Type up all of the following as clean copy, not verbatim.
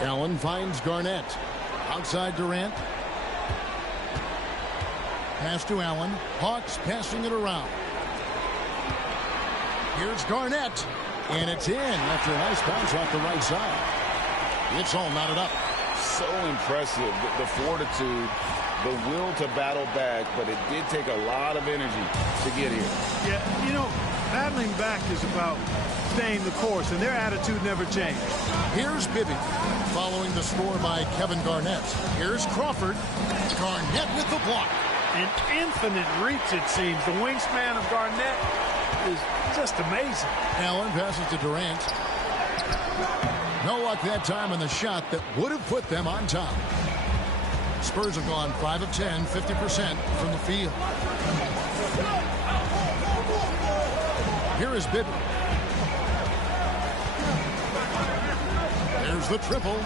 Allen finds Garnett. Outside Durant. Pass to Allen. Hawks passing it around. Here's Garnett. And it's in after a nice bounce off the right side. It's all knotted up. So impressive. The fortitude, the will to battle back, but it did take a lot of energy to get here. Yeah, you know, battling back is about staying the course, and their attitude never changed. Here's Bibby, following the score by Kevin Garnett. Here's Crawford. Garnett with the block. An infinite reach, it seems. The wingspan of Garnett is just amazing. Allen passes to Durant. No luck that time on the shot that would have put them on top. Spurs have gone 5 of 10, 50% from the field. Here is Bibby. There's the triple.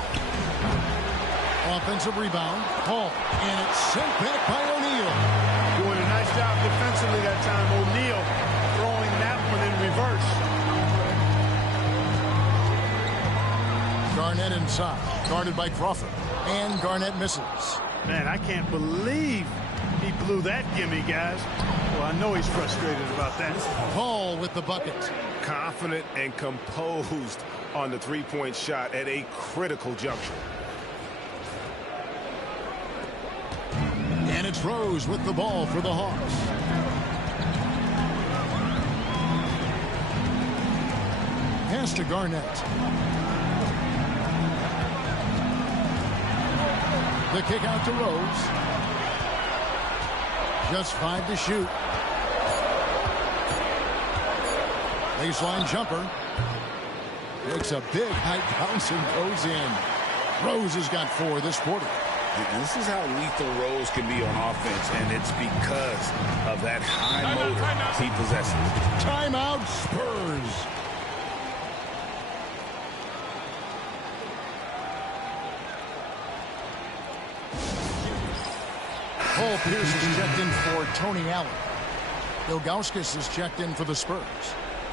Offensive rebound. Hall. And it's sent back by O'Neal. Doing a nice job defensively that time. O'Neal throwing that one in reverse. Garnett inside. Guarded by Crawford. And Garnett misses. Man, I can't believe he blew that gimme, guys. Well, I know he's frustrated about that. Hall with the bucket. Confident and composed on the three-point shot at a critical juncture. And it's Rose with the ball for the Hawks. Pass to Garnett. The kick out to Rose. Just 5 to shoot. Baseline jumper. Makes a big high bounce and goes in. Rose has got 4 this quarter. This is how lethal Rose can be on offense, and it's because of that high motor he possesses. Timeout, Spurs. Paul Pierce is checked in for Tony Allen. Ilgauskas is checked in for the Spurs.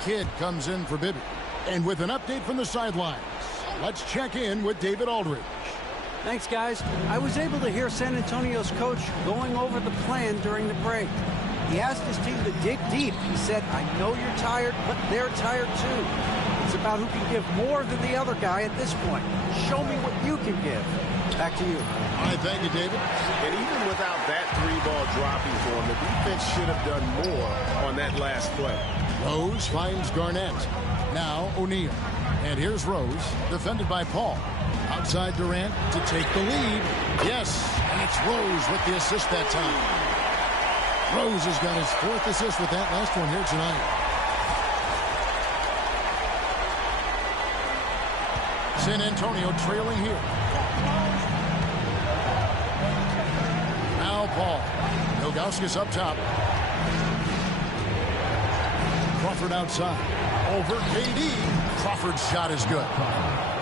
Kidd comes in for Bibby. And with an update from the sidelines, let's check in with David Aldridge. Thanks, guys. I was able to hear San Antonio's coach going over the plan during the break. He asked his team to dig deep. He said, I know you're tired, but they're tired too. It's about who can give more than the other guy at this point. Show me what you can give. Back to you. All right, thank you, David. And even without that 3-ball dropping for him, the defense should have done more on that last play. Rose finds Garnett. Now O'Neal. And here's Rose, defended by Paul. Outside Durant to take the lead. Yes, and it's Rose with the assist that time. Rose has got his 4th assist with that last one here tonight. San Antonio trailing here. Now Paul. Ilgauskas up top. Crawford outside. Over KD. Crawford's shot is good.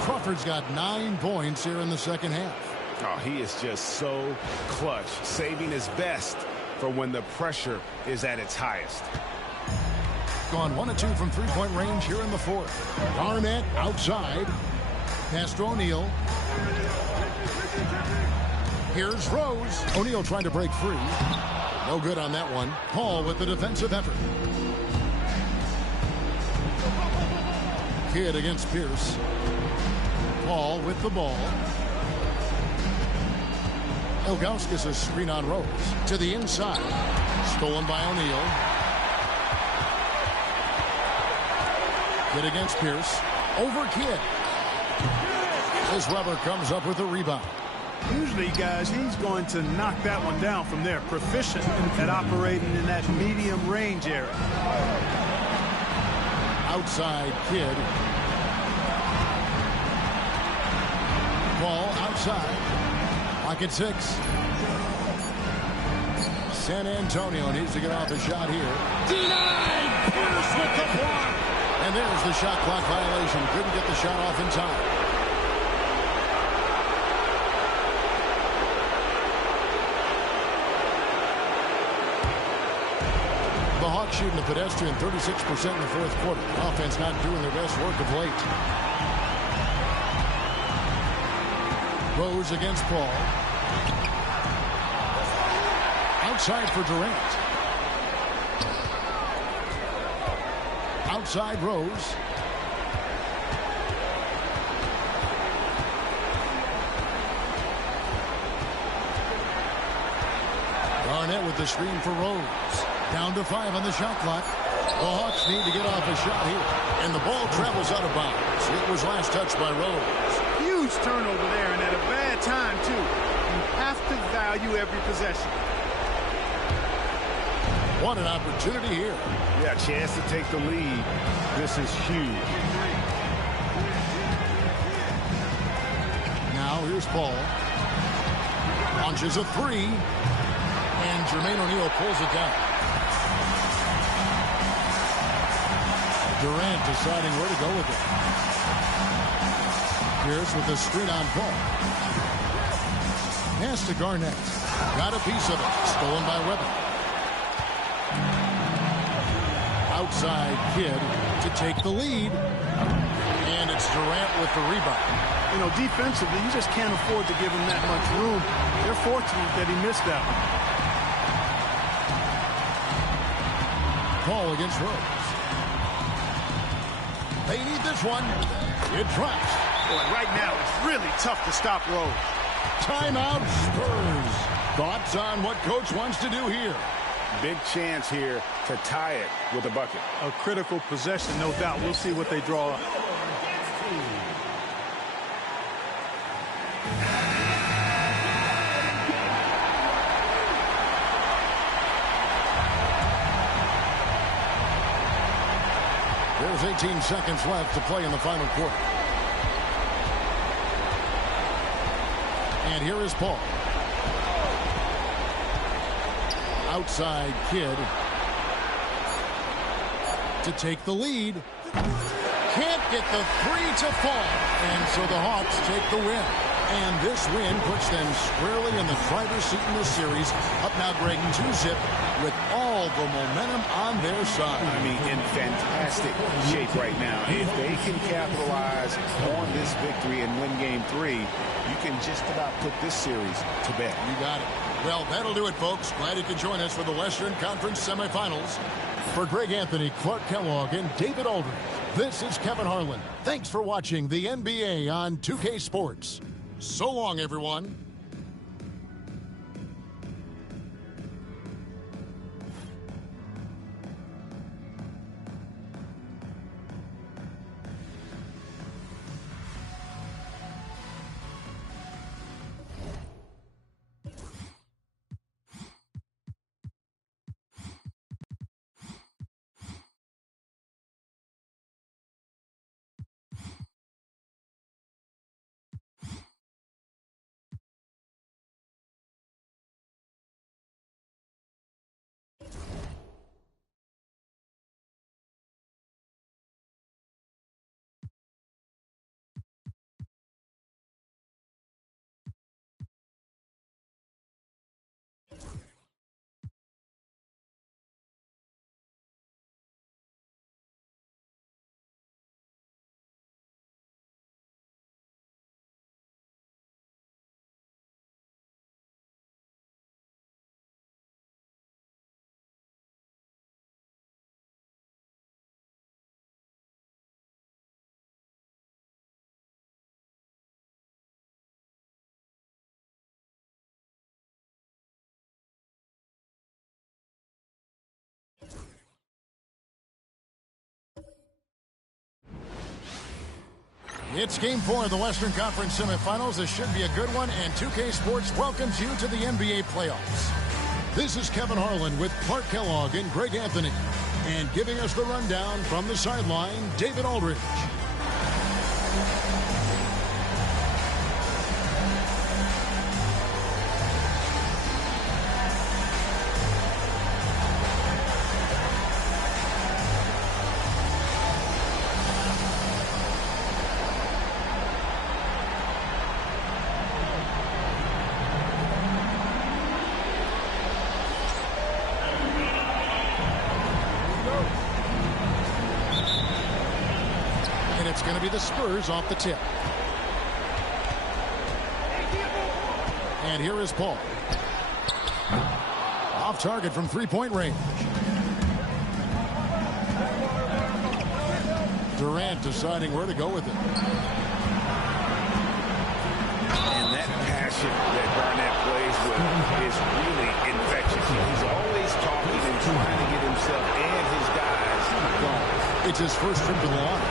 Crawford's got 9 points here in the second half. Oh, he is just so clutch, saving his best for when the pressure is at its highest. Gone 1 of 2 from 3-point range here in the 4th. Garnett outside. Pass to O'Neal. Here's Rose. O'Neal trying to break free. No good on that one. Paul with the defensive effort. Kidd against Pierce. Paul with the ball. Ilgauskas a screen on Rose. To the inside. Stolen by O'Neal. Kidd against Pierce. Over Kidd. As Weber comes up with a rebound. Usually, guys, he's going to knock that one down from there. Proficient at operating in that medium range area. Outside Kidd. Ball outside. Pocket 6. San Antonio needs to get off a shot here. Denied! Pierce with the block! And there's the shot clock violation. Couldn't get the shot off in time. The Hawks shooting a pedestrian 36% in the 4th quarter. Offense not doing their best work of late. Rose against Paul. Outside for Durant. Outside Rose. Garnett with the screen for Rose. Down to 5 on the shot clock. The Hawks need to get off a shot here. And the ball travels out of bounds. It was last touched by Rose. Huge turnover there, and at a bad time, too. You have to value every possession. What an opportunity here. Yeah, chance to take the lead. This is huge. Now here's Paul. Launches a 3. And Jermaine O'Neal pulls it down. Durant deciding where to go with it. Pierce with the screen on Paul. Pass to Garnett. Got a piece of it. Stolen by Webber. Outside Kidd to take the lead. And it's Durant with the rebound. You know, defensively, you just can't afford to give him that much room. They're fortunate that he missed that one. Paul against Rose. They need this one. It drops. Boy, right now, it's really tough to stop Rose. Timeout Spurs. Thoughts on what coach wants to do here? Big chance here to tie it with a bucket. A critical possession, no doubt. We'll see what they draw up. There's 18 seconds left to play in the final quarter. And here is Paul. Outside Kidd to take the lead. Can't get the 3 to fall. And so the Hawks take the win. And this win puts them squarely in the driver's seat in this series. Up now, Greg, 2-zip with all the momentum on their side. I mean, in fantastic shape right now. If they can capitalize on this victory and win game 3, you can just about put this series to bed. You got it. Well, that'll do it, folks. Glad you could join us for the Western Conference semifinals. For Greg Anthony, Clark Kellogg, and David Aldridge, this is Kevin Harlan. Thanks for watching the NBA on 2K Sports. So long, everyone. It's Game 4 of the Western Conference semifinals. This should be a good one, and 2K Sports welcomes you to the NBA playoffs. This is Kevin Harlan with Clark Kellogg and Greg Anthony. And giving us the rundown from the sideline, David Aldridge. It's going to be the Spurs off the tip. And here is Paul. Off target from three-point range. Durant deciding where to go with it. And that passion that Garnett plays with is really infectious. He's always talking and trying to get himself and his guys going. It's his first trip to the line.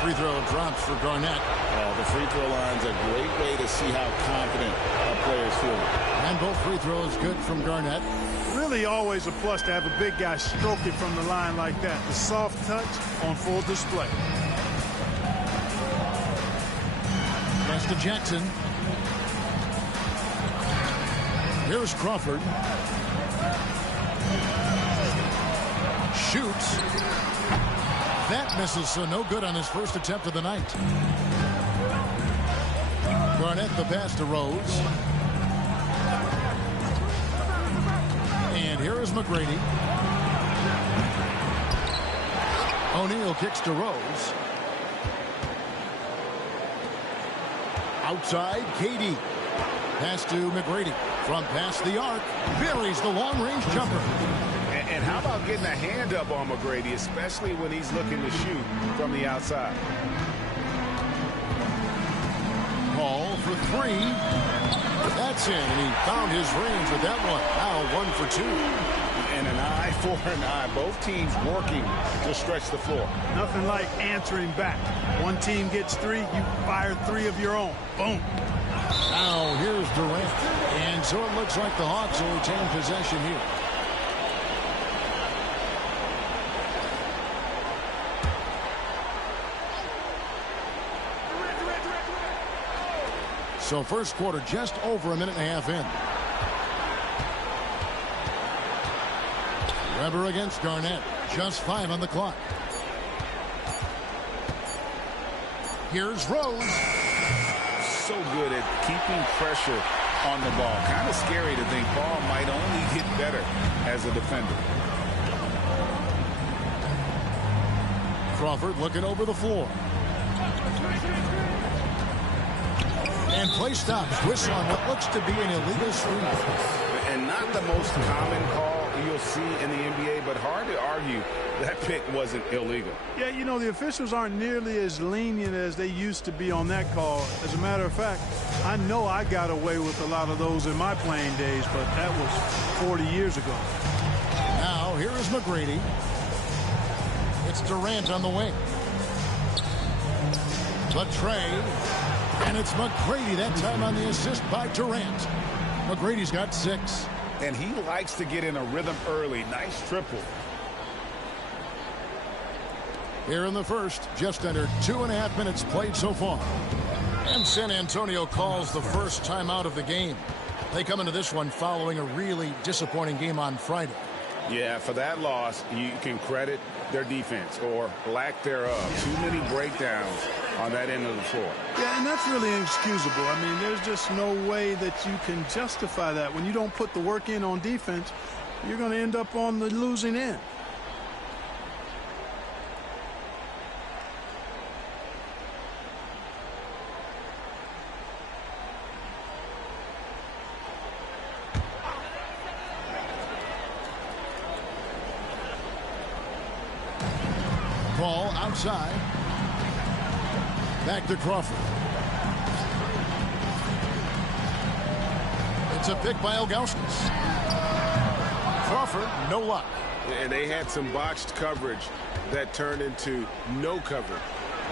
Free throw drops for Garnett. The free throw line's a great way to see how confident our players feel. And both free throws good from Garnett. Really always a plus to have a big guy stroke it from the line like that. The soft touch on full display. Pass to Jackson. Here's Crawford. Shoots. That misses, so no good on his first attempt of the night. Garnett the pass to Rose. And here is McGrady. O'Neal kicks to Rose. Outside, KD. Pass to McGrady. From past the arc. Buries the long-range jumper. And how about getting a hand up on McGrady, especially when he's looking to shoot from the outside? Paul for three. That's in, and he found his range with that one. Now 1 for 2. And an eye for an eye. Both teams working to stretch the floor. Nothing like answering back. One team gets 3, you fire 3 of your own. Boom. Now here's Durant. And so it looks like the Hawks will retain possession here. So first quarter just over a minute and a half in. Weber against Garnett. Just 5 on the clock. Here's Rose. So good at keeping pressure on the ball. Kind of scary to think Paul might only get better as a defender. Crawford looking over the floor. And play stops. Whistle on what looks to be an illegal screen. And not the most common call you'll see in the NBA, but hard to argue that pick wasn't illegal. Yeah, you know, the officials aren't nearly as lenient as they used to be on that call. As a matter of fact, I know I got away with a lot of those in my playing days, but that was 40 years ago. Now, here is McGrady. It's Durant on the wing. But Trey. And it's McGrady that time on the assist by Durant. McGrady's got 6. And he likes to get in a rhythm early. Nice triple. Here in the first, just under 2.5 minutes played so far. And San Antonio calls the first timeout of the game. They come into this one following a really disappointing game on Friday. Yeah, for that loss, you can credit their defense or lack thereof. Too many breakdowns on that end of the floor. Yeah, and that's really inexcusable. I mean, there's just no way that you can justify that. When you don't put the work in on defense, you're going to end up on the losing end. Ball outside. Back to Crawford. It's a pick by Ilgauskas. Crawford, no luck. And they had some botched coverage that turned into no coverage.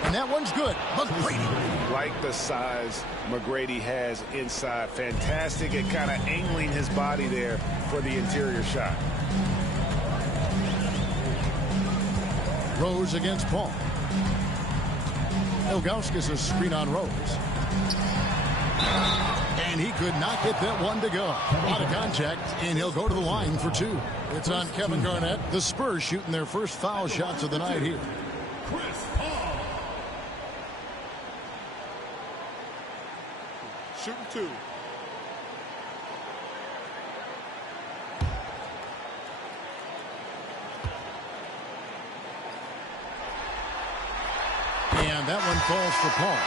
And that one's good. McGrady. Like the size McGrady has inside. Fantastic at kind of angling his body there for the interior shot. Rose against Paul. Ilgauskas' screen on Rose. And he could not get that one to go. A lot of contact, and he'll go to the line for 2. It's on Kevin Garnett. The Spurs shooting their first foul shots of the night here. shooting 2. And that one falls for Paul.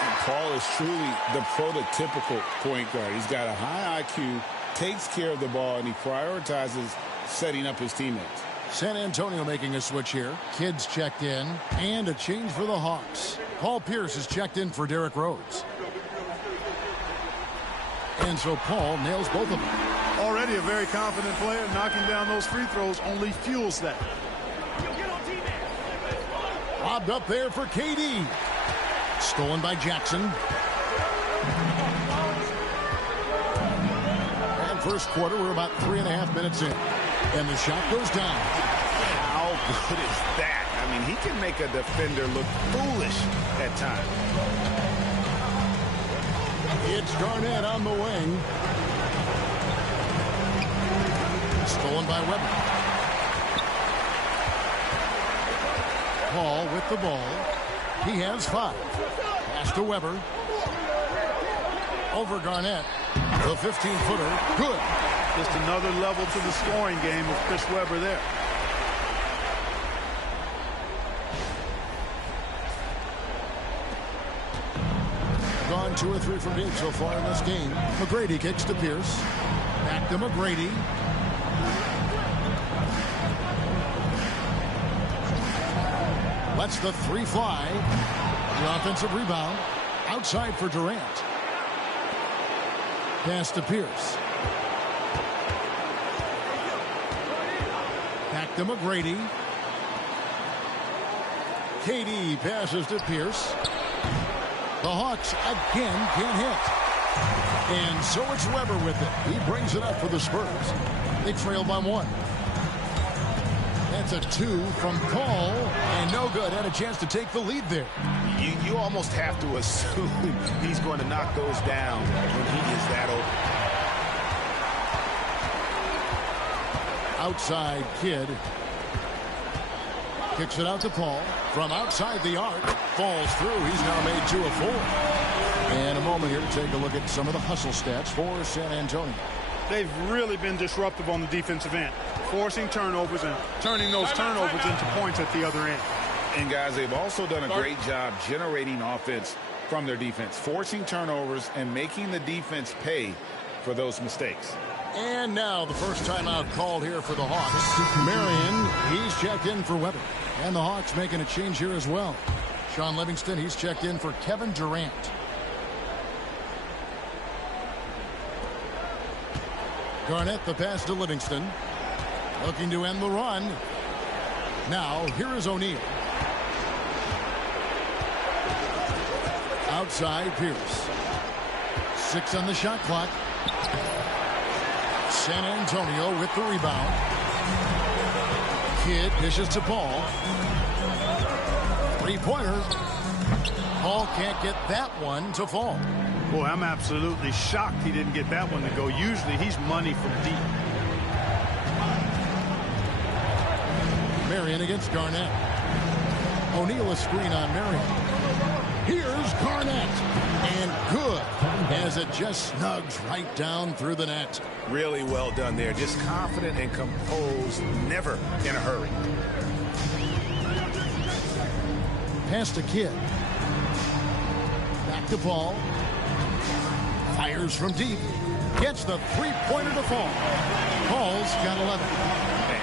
And Paul is truly the prototypical point guard. He's got a high IQ, takes care of the ball, and he prioritizes setting up his teammates. San Antonio making a switch here. Kidd's checked in. And a change for the Hawks. Paul Pierce is checked in for Derrick Rose. And so Paul nails both of them. Already a very confident player. Knocking down those free throws only fuels that. Lobbed up there for KD. Stolen by Jackson. And first quarter, we're about 3.5 minutes in. And the shot goes down. How good is that? I mean, he can make a defender look foolish at times. It's Garnett on the wing. Stolen by Weber. Paul with the ball. He has 5. Pass to Weber. Over Garnett. The 15-footer. Good. Just another level to the scoring game with Chris Webber there. Gone 2 or 3 from deep so far in this game. McGrady kicks to Pierce. Back to McGrady. Lets the 3 fly. The offensive rebound. Outside for Durant. Pass to Pierce. Back to McGrady. KD passes to Pierce. The Hawks again can't hit. And so it's Weber with it. He brings it up for the Spurs. They trail by 1. That's a 2 from Paul. And no good. Had a chance to take the lead there. You almost have to assume he's going to knock those down when he is that open. Outside Kidd. Kicks it out to Paul. From outside the arc. Falls through. He's now made 2 of 4. And a moment here to take a look at some of the hustle stats for San Antonio. They've really been disruptive on the defensive end, forcing turnovers and turning those turnovers into points at the other end. And guys, they've also done a great job generating offense from their defense, forcing turnovers and making the defense pay for those mistakes. And now the first timeout called here for the Hawks. Marion, he's checked in for Weber. And the Hawks making a change here as well. Sean Livingston, he's checked in for Kevin Durant. Garnett, the pass to Livingston. Looking to end the run. Now, here is O'Neal. Outside, Pierce. 6 on the shot clock. San Antonio with the rebound. Kidd dishes to Paul. 3-pointer. Paul can't get that one to fall. Boy, I'm absolutely shocked he didn't get that one to go. Usually he's money from deep. Marion against Garnett. O'Neal a screen on Marion. Here's Garnett. And good, as it just snugs right down through the net. Really well done there. Just confident and composed, never in a hurry. Pass to Kidd. Back to Paul. Fires from deep. Gets the 3-pointer to fall. Paul's got 11.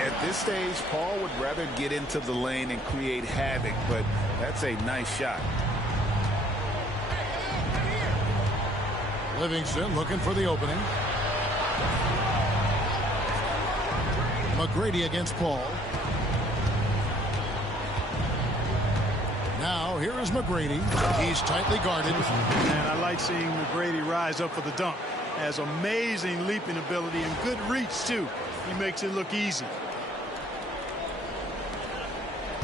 At this stage, Paul would rather get into the lane and create havoc, but that's a nice shot. Livingston looking for the opening. McGrady against Paul. Now here is McGrady. He's tightly guarded. And I like seeing McGrady rise up for the dunk. Has amazing leaping ability and good reach too. He makes it look easy.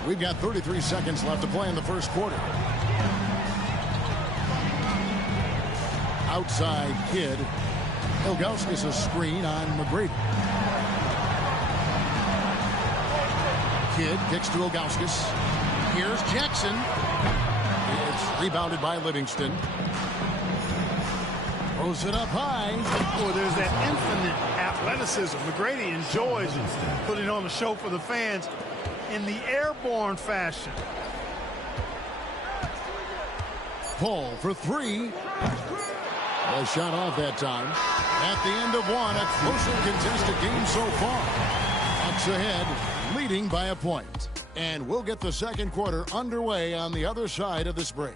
We've got 33 seconds left to play in the first quarter. Outside Kidd. Ilgauskas a screen on McGrady. Kidd kicks to Ilgauskas. Here's Jackson. It's rebounded by Livingston. Throws it up high. Oh, there's that infinite athleticism. McGrady enjoys putting on a show for the fans in the airborne fashion. Paul for three. A shot off that time. At the end of one, a closely contested game so far. Bucks ahead, leading by a point. And we'll get the second quarter underway on the other side of this break.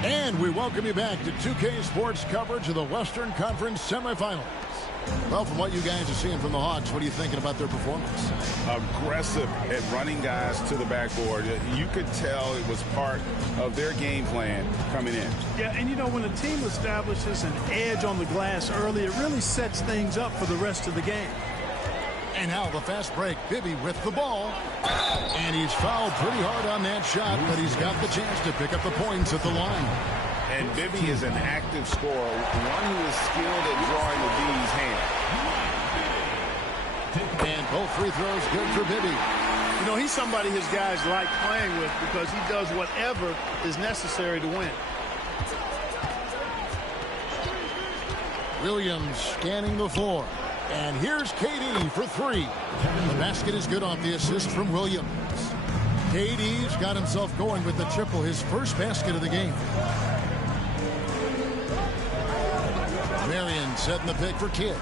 And we welcome you back to 2K Sports coverage of the Western Conference semifinals. Well, from what you guys are seeing from the Hawks, what are you thinking about their performance? Aggressive at running guys to the backboard. You could tell it was part of their game plan coming in. Yeah, and you know, when a team establishes an edge on the glass early, it really sets things up for the rest of the game. And now the fast break. Bibby with the ball. And he's fouled pretty hard on that shot, but he's got the chance to pick up the points at the line. And Bibby is an active scorer, one who is skilled at drawing the D's hand. And both free throws good for Bibby. You know, he's somebody his guys like playing with because he does whatever is necessary to win. Williams scanning the floor. And here's KD for three. The basket is good off the assist from Williams. KD's got himself going with the triple, his first basket of the game. Marion setting the pick for Kidd.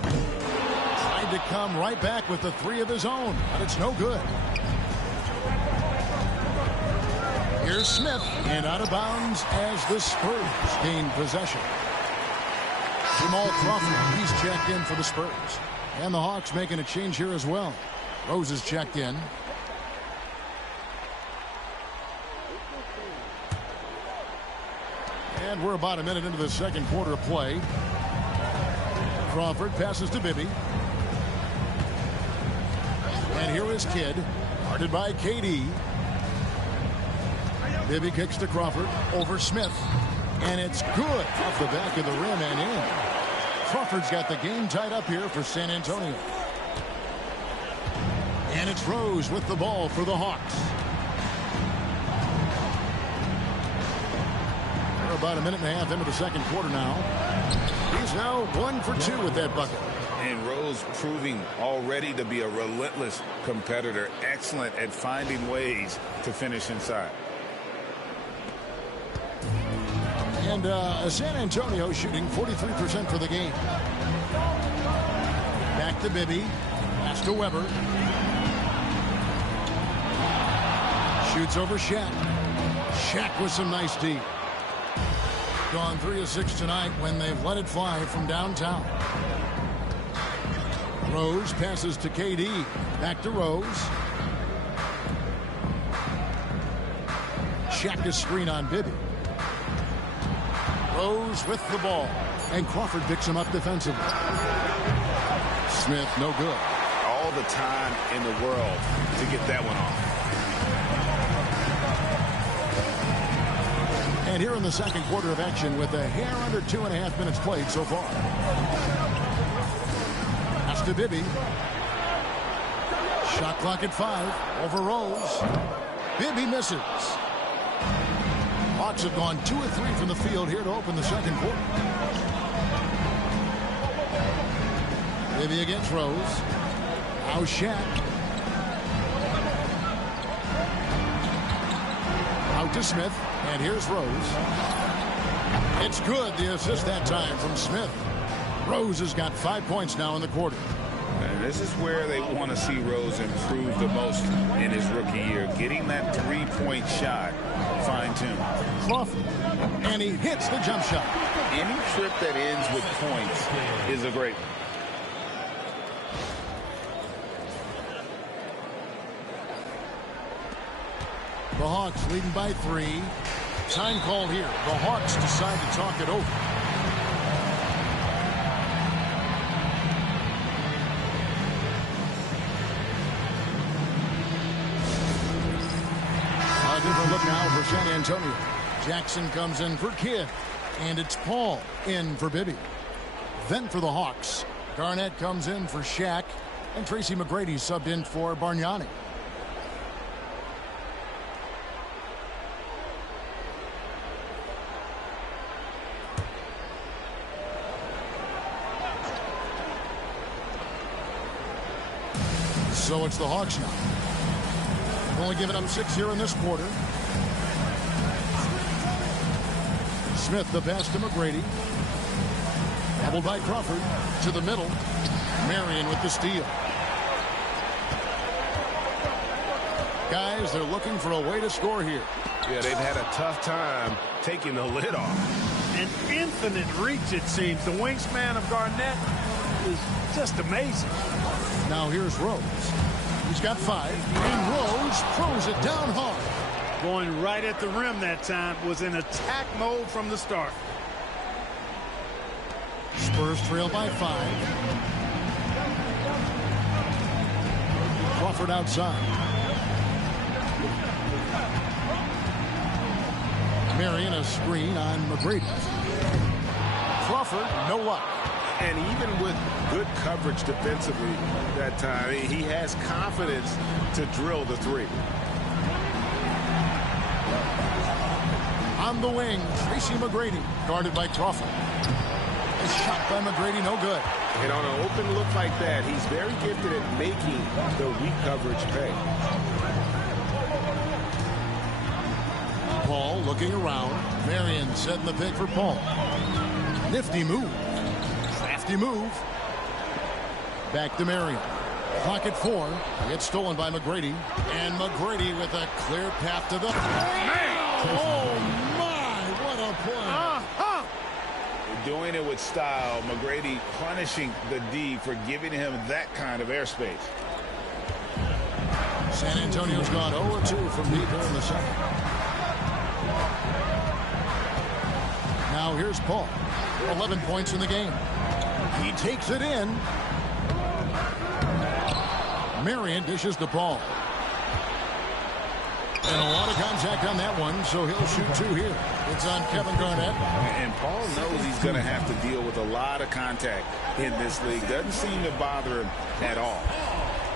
Tried to come right back with the three of his own, but it's no good. Here's Smith, and out of bounds as the Spurs gain possession. Jamal Crawford, he's checked in for the Spurs. And the Hawks making a change here as well. Rose is checked in. And we're about a minute into the second quarter of play. Crawford passes to Bibby. And here is Kidd, guarded by KD. Bibby kicks to Crawford over Smith. And it's good off the back of the rim and in. Crawford's got the game tied up here for San Antonio. And it's Rose with the ball for the Hawks. We're about a minute and a half into the second quarter now. He's now 1 for 2 with that bucket. And Rose proving already to be a relentless competitor, excellent at finding ways to finish inside. And San Antonio shooting 43% for the game. Back to Bibby. Pass to Weber. Shoots over Shaq. Shaq with some nice D. Gone 3 of 6 tonight when they've let it fly from downtown. Rose passes to KD. Back to Rose. Shaq is screen on Bibby. Rose with the ball. And Crawford picks him up defensively. Smith, no good. All the time in the world to get that one off. And here in the second quarter of action with a hair under 2.5 minutes played so far. Pass to Bibby. Shot clock at 5. Over Rose. Bibby misses. Hawks have gone 2 of 3 from the field here to open the second quarter. Bibby against Rose. Now Shaq. Out to Smith. And here's Rose. It's good. The assist that time from Smith. Rose has got 5 points now in the quarter. And this is where they want to see Rose improve the most in his rookie year. Getting that three-point shot fine-tuned. Crawford. And he hits the jump shot. Any trip that ends with points is a great one. The Hawks leading by 3. Time call here. The Hawks decide to talk it over. A different look now for San Antonio. Jackson comes in for Kidd. And it's Paul in for Bibby. Then for the Hawks, Garnett comes in for Shaq. And Tracy McGrady subbed in for Bargnani. So it's the Hawks now. They've only given up 6 here in this quarter. Smith the pass to McGrady. Doubled by Crawford to the middle. Marion with the steal. Guys, they're looking for a way to score here. Yeah, they've had a tough time taking the lid off. An infinite reach, it seems. The wingspan of Garnett is just amazing. Now here's Rose. He's got 5. And Rose throws it down hard. Going right at the rim that time. Was in attack mode from the start. Spurs trail by 5. Crawford outside. Marion a screen on McGrady. Crawford, no luck. And even with good coverage defensively that time, he has confidence to drill the 3. On the wing, Tracy McGrady, guarded by Crawford. A shot by McGrady, no good. And on an open look like that, he's very gifted at making the weak coverage pay. Paul looking around. Marion setting the pick for Paul. Nifty move. Crafty move. Back to Marion. Clock at 4. It's stolen by McGrady. And McGrady with a clear path to the... Oh, my! What a play. Doing it with style. McGrady punishing the D for giving him that kind of airspace. San Antonio's gone 0-2 from deep here in the second. Now here's Paul. 11 points in the game. He takes it in. Marion dishes to Paul. And a lot of contact on that one, so he'll shoot 2 here. It's on Kevin Garnett. And Paul knows he's going to have to deal with a lot of contact in this league. Doesn't seem to bother him at all.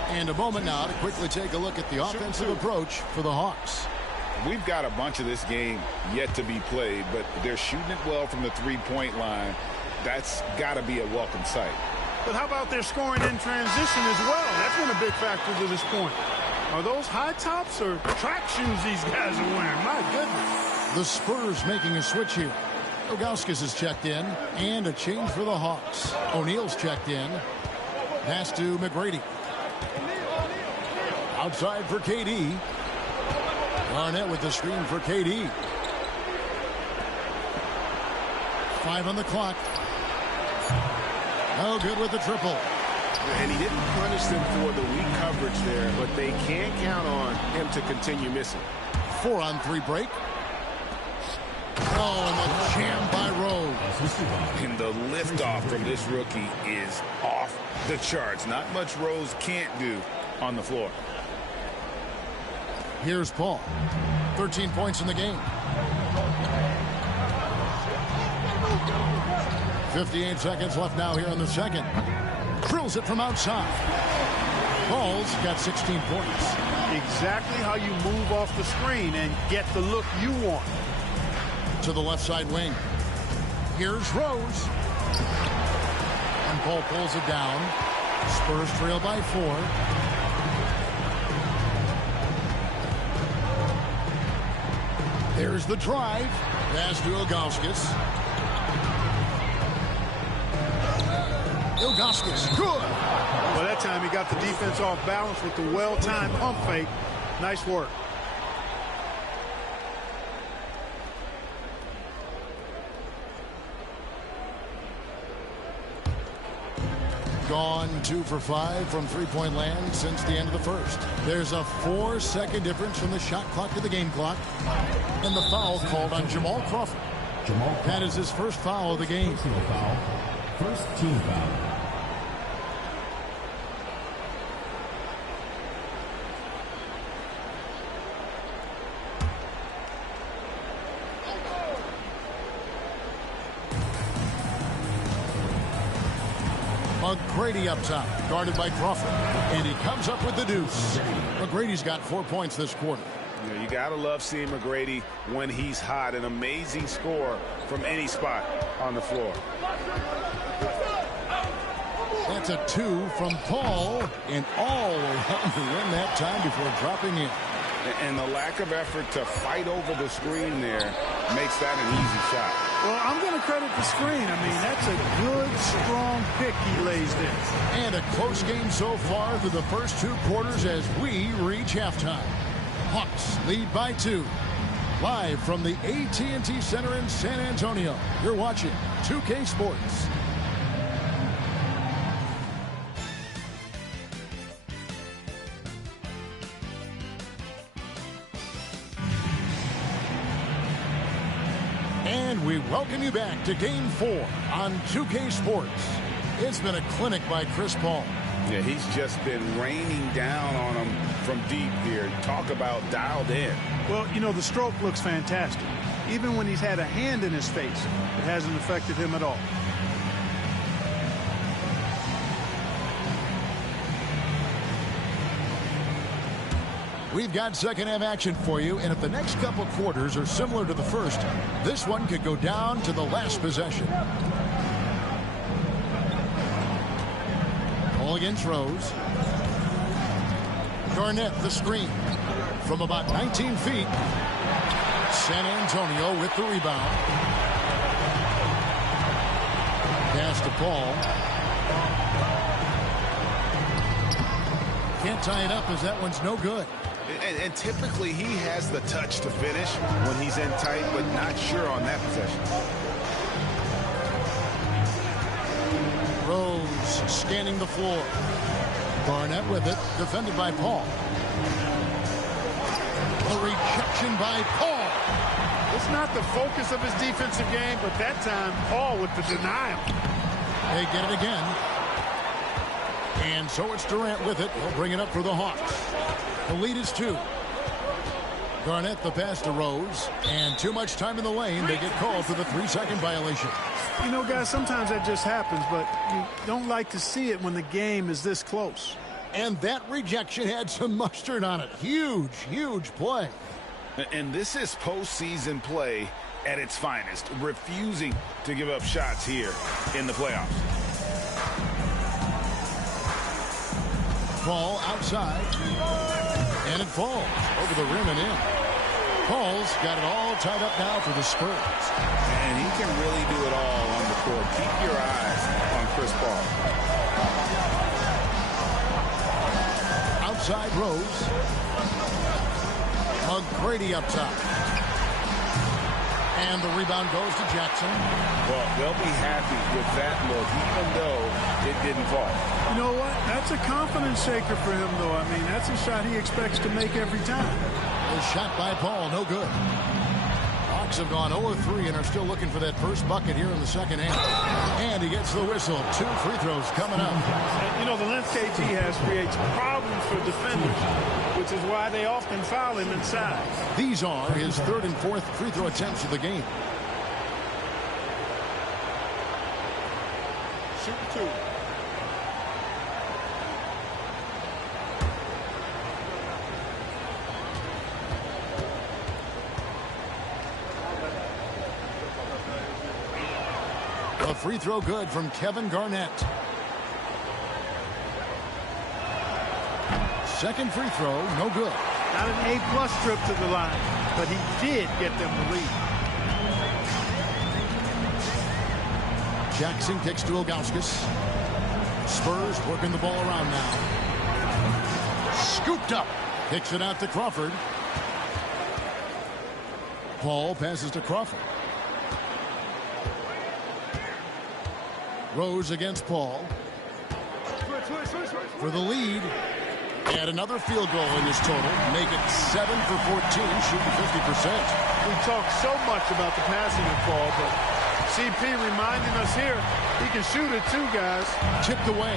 And a moment now to quickly take a look at the offensive approach for the Hawks. We've got a bunch of this game yet to be played, but they're shooting it well from the three-point line. That's got to be a welcome sight. But how about their scoring in transition as well? That's been a big factor to this point. Are those high tops or track shoes these guys are wearing? My goodness. The Spurs making a switch here. Ilgauskas is checked in, and a change for the Hawks. O'Neal's checked in. Pass to McGrady. Outside for KD. Garnett with the screen for KD. 5 on the clock. No good with the triple. And he didn't punish them for the weak coverage there, but they can't count on him to continue missing. 4-on-3 break. Oh, and the jam by Rose. And the liftoff from this rookie is off the charts. Not much Rose can't do on the floor. Here's Paul. 13 points in the game. 58 seconds left now here in the second. Drills it from outside. Paul's got 16 points. Exactly how you move off the screen and get the look you want. To the left side wing. Here's Rose. And Paul pulls it down. Spurs trail by 4. There's the drive. Pass to Ilgauskas. Ilgauskas, good. Well, that time he got the defense off balance with the well-timed pump fake. Nice work. Gone 2 for 5 from three-point land since the end of the first. There's a 4-second difference from the shot clock to the game clock. And the foul called on Jamal Crawford. That is his first foul of the game. First team foul. McGrady up top, guarded by Crawford. And he comes up with the deuce. McGrady's got 4 points this quarter. You know, you gotta love seeing McGrady when he's hot. An amazing score from any spot on the floor. That's a 2 from Paul, and all will help me win that time before dropping in. And the lack of effort to fight over the screen there makes that an easy shot. Well, I'm going to credit the screen. I mean, that's a good, strong pick he lays there. And a close game so far through the first 2 quarters as we reach halftime. Hawks lead by 2. Live from the AT&T Center in San Antonio, you're watching 2K Sports. And we welcome you back to Game 4 on 2K Sports. It's been a clinic by Chris Paul. Yeah, he's just been raining down on him from deep here. Talk about dialed in. Well, you know, the stroke looks fantastic. Even when he's had a hand in his face, it hasn't affected him at all. We've got second half action for you, and if the next couple quarters are similar to the first, this one could go down to the last possession. Ball against Rose. Garnett, the screen. From about 19 feet. San Antonio with the rebound. Pass to Paul. Can't tie it up as that one's no good. And typically he has the touch to finish when he's in tight, but not sure on that possession. Rose scanning the floor. Garnett with it, defended by Paul. A rejection by Paul. It's not the focus of his defensive game, but that time, Paul with the denial. They get it again. And so it's Durant with it. He'll bring it up for the Hawks. The lead is 2. Garnett the pass to Rose. And too much time in the lane. They get called for the 3-second violation. You know, guys, sometimes that just happens, but you don't like to see it when the game is this close. And that rejection had some mustard on it. Huge, huge play. And this is postseason play at its finest. Refusing to give up shots here in the playoffs. Paul outside. And it falls over the rim and in. Paul's got it all tied up now for the Spurs. And he can really do it all on the court. Keep your eyes on Chris Paul. Outside Rose. McGrady up top. And the rebound goes to Jackson. Well, they'll be happy with that look, even though it didn't fall. You know what? That's a confidence shaker for him, though. I mean, that's a shot he expects to make every time. A shot by Paul, no good. Hawks have gone 0-3 and are still looking for that first bucket here in the second half. And he gets the whistle. 2 free throws coming up. And, you know, the length KT has creates problems for defenders, which is why they often foul him inside. These are his 3rd and 4th free throw attempts of the game. Shoot 2. A free throw good from Kevin Garnett. Second free throw, no good. Not an A+ trip to the line, but he did get them the lead. Jackson kicks to Ilgauskas. Spurs working the ball around now. Scooped up. Kicks it out to Crawford. Paul passes to Crawford. Rose against Paul. For the lead. And another field goal in this total. Make it 7 for 14, shooting 50%. We talk so much about the passing of Paul, but CP reminding us here, he can shoot it too, guys. Tipped away,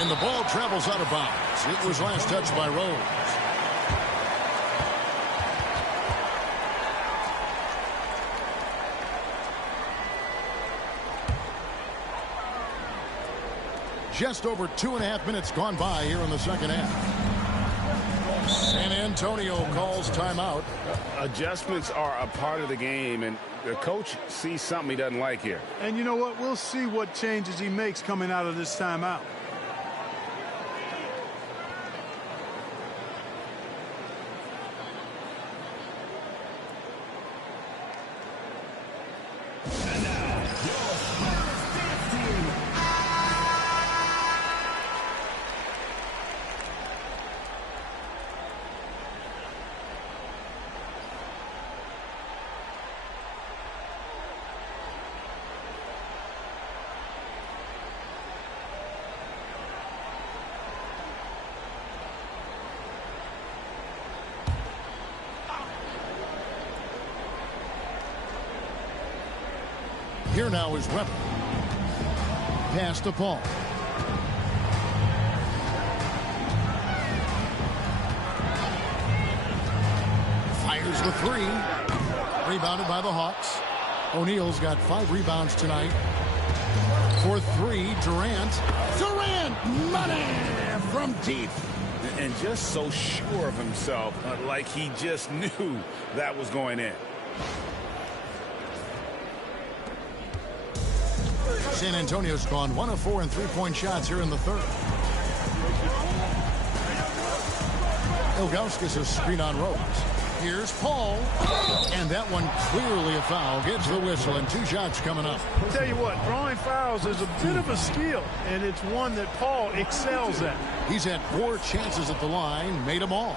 and the ball travels out of bounds. It was last touched by Rose. Just over 2.5 minutes gone by here in the second half. San Antonio calls timeout. Adjustments are a part of the game, and the coach sees something he doesn't like here. And you know what? We'll see what changes he makes coming out of this timeout. Here now is Weber. Pass to Paul. Fires the three. Rebounded by the Hawks. O'Neal's got 5 rebounds tonight. For 3, Durant. Durant! Money from deep. And just so sure of himself, like he just knew that was going in. San Antonio's gone 1 of 4 in 3-point shots here in the third. Ilgauskas a screen on Rose. Here's Paul. And that one clearly a foul. Gets the whistle, and 2 shots coming up. I'll tell you what, drawing fouls is a bit of a skill, and it's one that Paul excels at. He's had 4 chances at the line, made them all.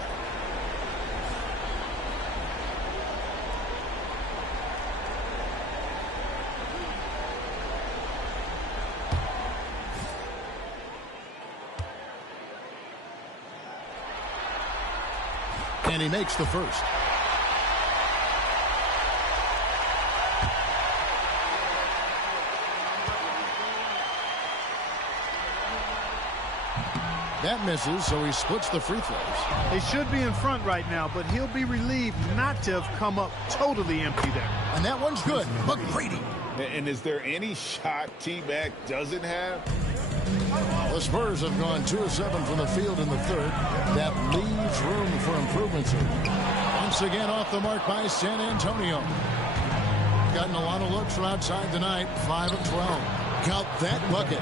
And he makes the first. That misses, so he splits the free throws. They should be in front right now, but he'll be relieved not to have come up totally empty there. And that one's good. McGrady. And is there any shot T-Mac doesn't have? The Spurs have gone 2 of 7 from the field in the third. That leaves room for improvements here. Once again off the mark by San Antonio. Gotten a lot of looks from outside tonight. 5 of 12. Count that bucket.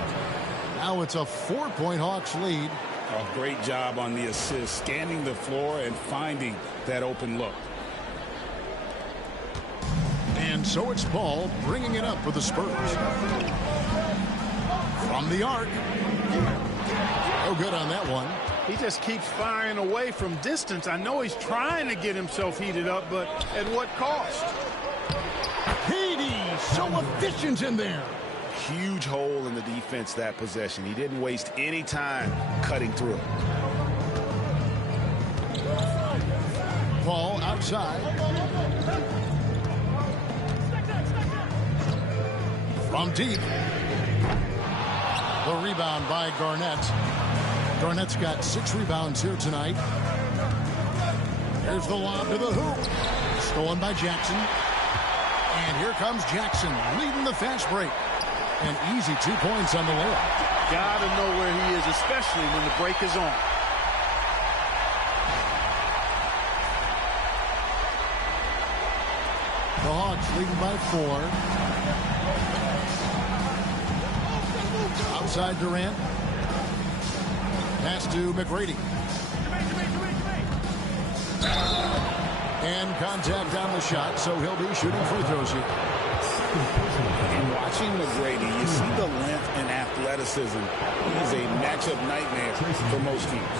Now it's a 4-point Hawks lead. A great job on the assist, scanning the floor and finding that open look. And so it's Paul bringing it up for the Spurs. From the arc. No good on that one. He just keeps firing away from distance. I know he's trying to get himself heated up, but at what cost? Haiti, so efficient in there. Huge hole in the defense that possession. He didn't waste any time cutting through. Paul outside. From deep. The rebound by Garnett. Garnett's got 6 rebounds here tonight. Here's the lob to the hoop. Stolen by Jackson. And here comes Jackson leading the fast break. And easy 2 points on the layup. Gotta know where he is, especially when the break is on. The Hawks leading by 4. Outside Durant. Pass to McGrady. And contact on the shot, so he'll be shooting free throws here. And watching McGrady, you see the length and athleticism. He's a matchup nightmare for most teams.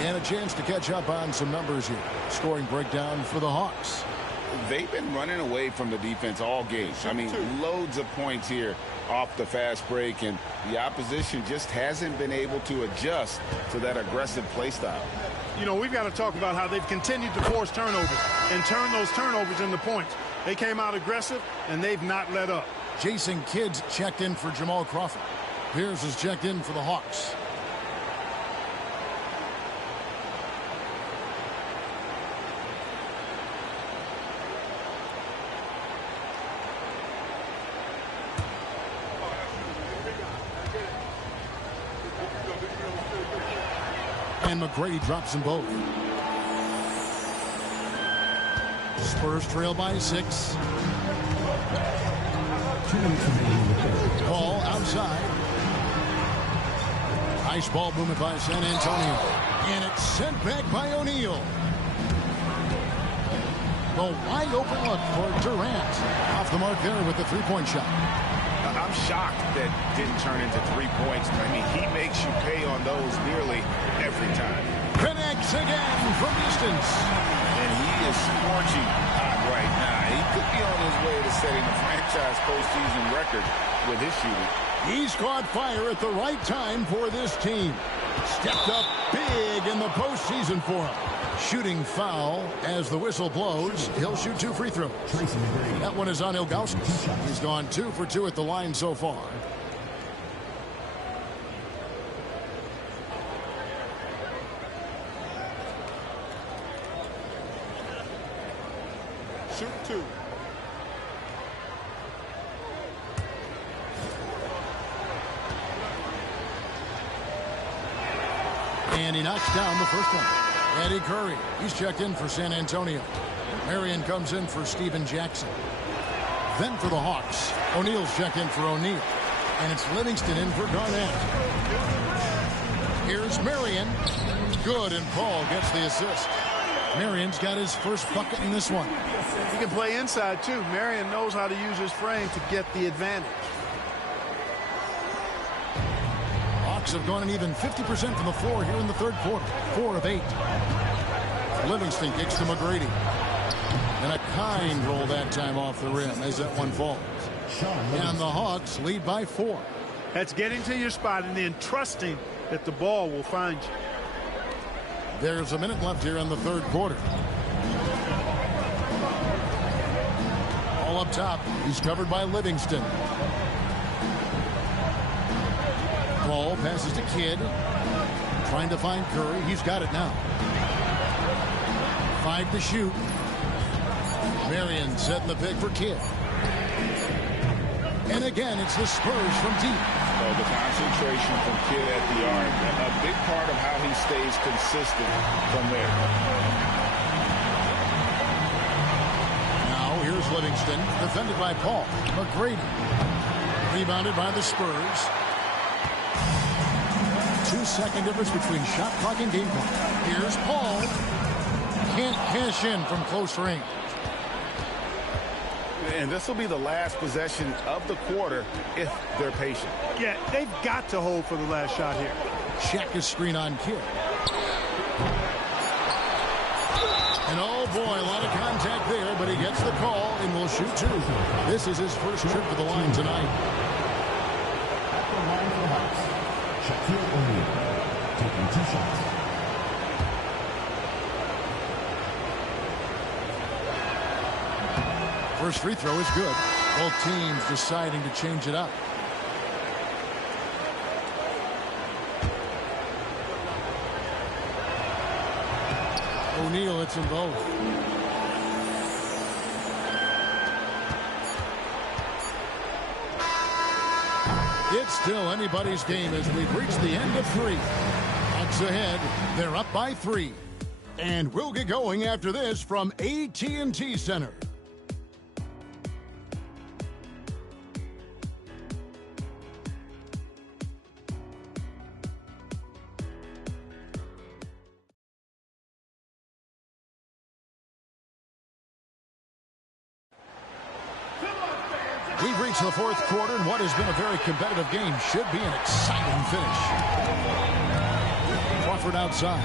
And a chance to catch up on some numbers here. Scoring breakdown for the Hawks. They've been running away from the defense all game. I mean, loads of points here off the fast break, and the opposition just hasn't been able to adjust to that aggressive play style. You know, we've got to talk about how they've continued to force turnovers and turn those turnovers into points. They came out aggressive, and they've not let up. Jason Kidd's checked in for Jamal Crawford. Pierce is checked in for the Hawks. And McGrady drops them both. Spurs trail by 6. 2 minutes remaining in the third. Ball outside. Nice ball movement by San Antonio. And it's sent back by O'Neal. The wide open look for Durant. Off the mark there with the three-point shot. I'm shocked that didn't turn into 3 points. I mean, he makes you pay on those nearly every time. Connects again from distance. And he is scorching hot right now. He could be on his way to setting a franchise postseason record with his shooting. He's caught fire at the right time for this team. Stepped up big in the postseason for him. Shooting foul as the whistle blows. He'll shoot 2 free throws. That one is on Ilgauskas. He's gone 2 for 2 at the line so far. Shoot 2. And he knocks down the first one. Eddie Curry, he's checked in for San Antonio. Marion comes in for Steven Jackson. Then for the Hawks, O'Neal's checked in for O'Neal. And it's Livingston in for Garnett. Here's Marion. Good, and Paul gets the assist. Marion's got his first bucket in this one. He can play inside, too. Marion knows how to use his frame to get the advantage. Hawks have gone an even 50% from the floor here in the third quarter. 4 of 8. Livingston kicks to McGrady. And a kind roll that time off the rim as that one falls. And the Hawks lead by 4. That's getting to your spot and then trusting that the ball will find you. There's a minute left here in the third quarter. All up top. He's covered by Livingston. Ball passes to Kidd. Trying to find Curry. He's got it now. 5 to shoot. Marion setting the pick for Kidd. And again, it's the Spurs from deep. Oh, the concentration from Kidd at the arc. A big part of how he stays consistent from there. Now, here's Livingston, defended by Paul. McGrady. Rebounded by the Spurs. 2-second difference between shot clock and game clock. Here's Paul. Can't cash in from close range. And this will be the last possession of the quarter if they're patient. Yeah, they've got to hold for the last shot here. Check his screen on Kidd. And oh boy, a lot of contact there, but he gets the call and will shoot 2. This is his first trip to the line tonight. At the line for the Hawks, Shaquille O'Neal, taking 2 shots. First free throw is good. Both teams deciding to change it up. O'Neal hits them both. It's still anybody's game as we've reached the end of 3. Hawks ahead. They're up by 3. And we'll get going after this from AT&T Center. We've reached the fourth quarter, and what has been a very competitive game should be an exciting finish. Crawford outside.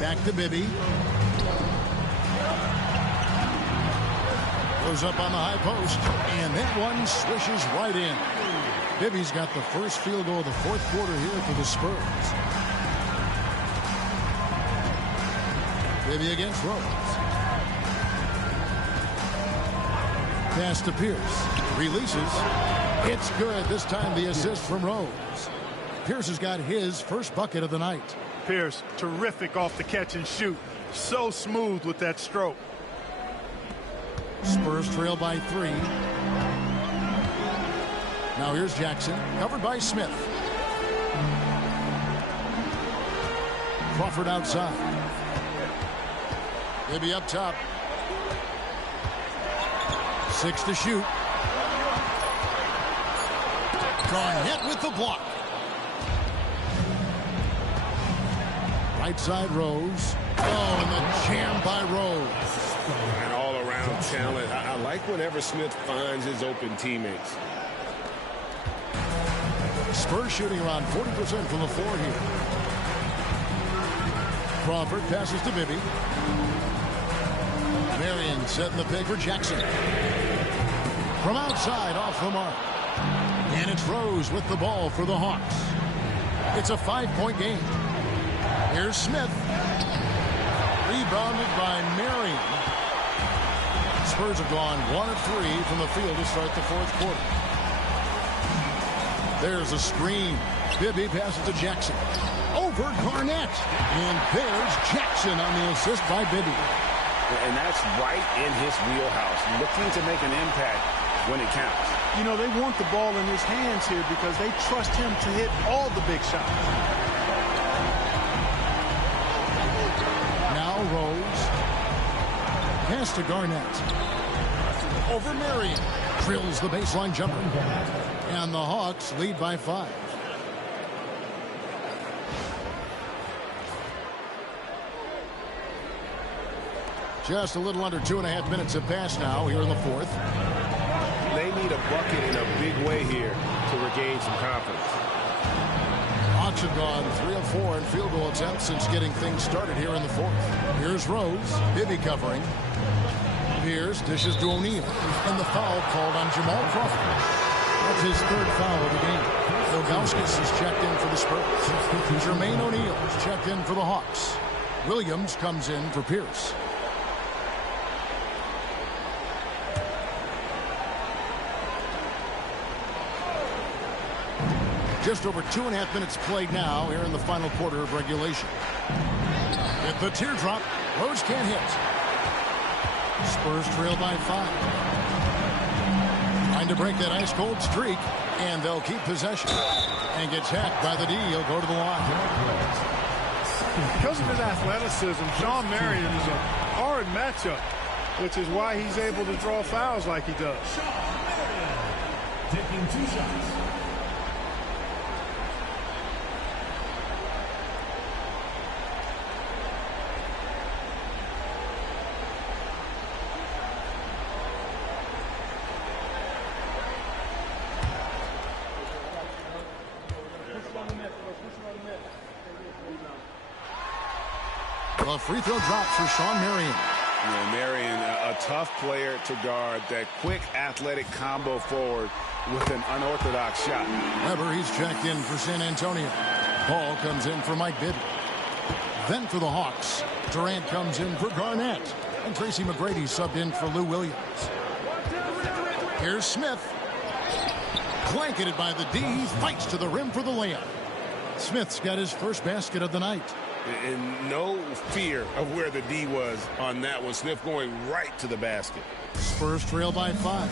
Back to Bibby. Goes up on the high post, and that one swishes right in. Bibby's got the first field goal of the fourth quarter here for the Spurs. Bibby against Rose. Pass to Pierce. Releases. It's good. This time the assist from Rose. Pierce has got his first bucket of the night. Pierce, terrific off the catch and shoot. So smooth with that stroke. Spurs trail by 3. Now here's Jackson, covered by Smith. Crawford outside. Maybe up top. 6 to shoot. Garnett with the block. Right side Rose. Oh, and the jam by Rose. And all-around talent. I like whenever Smith finds his open teammates. Spurs shooting around 40% from the floor here. Crawford passes to Bibby. Marion setting the pick for Jackson. From outside, off the mark. And it's Rose with the ball for the Hawks. It's a 5-point game. Here's Smith. Rebounded by Marion. Spurs have gone 1 of 3 from the field to start the fourth quarter. There's a screen. Bibby passes to Jackson. Over Garnett. And there's Jackson on the assist by Bibby. And that's right in his wheelhouse. Looking to make an impact when it counts. You know, they want the ball in his hands here because they trust him to hit all the big shots. Now Rose. Pass to Garnett. Over Marion. Drills the baseline jumper. And the Hawks lead by 5. Just a little under 2.5 minutes have passed now here in the fourth. They need a bucket in a big way here to regain some confidence. Hawks have gone 3 of 4 in field goal attempts since getting things started here in the fourth. Here's Rose. Bibby covering. Pierce dishes to O'Neal. And the foul called on Jamal Crawford. That's his 3rd foul of the game. Ilgauskas is checked in for the Spurs. Jermaine O'Neal is checked in for the Hawks. Williams comes in for Pierce. Just over 2.5 minutes played now here in the final quarter of regulation. At the teardrop, Rose can't hit. Spurs trail by 5. Trying to break that ice-cold streak, and they'll keep possession. And gets hacked by the D. He'll go to the line. Because of his athleticism, Sean Marion is a hard matchup, which is why he's able to draw fouls like he does. Taking 2 shots. A free throw drops for Sean Marion. Yeah, Marion, a tough player to guard. That quick, athletic combo forward with an unorthodox shot. Weber, he's checked in for San Antonio. Paul comes in for Mike Bibby. Then for the Hawks, Durant comes in for Garnett. And Tracy McGrady subbed in for Lou Williams. Here's Smith. Blanketed by the D. He fights to the rim for the layup. Smith's got his first basket of the night. And no fear of where the D was on that one. Smith going right to the basket. Spurs trail by 5.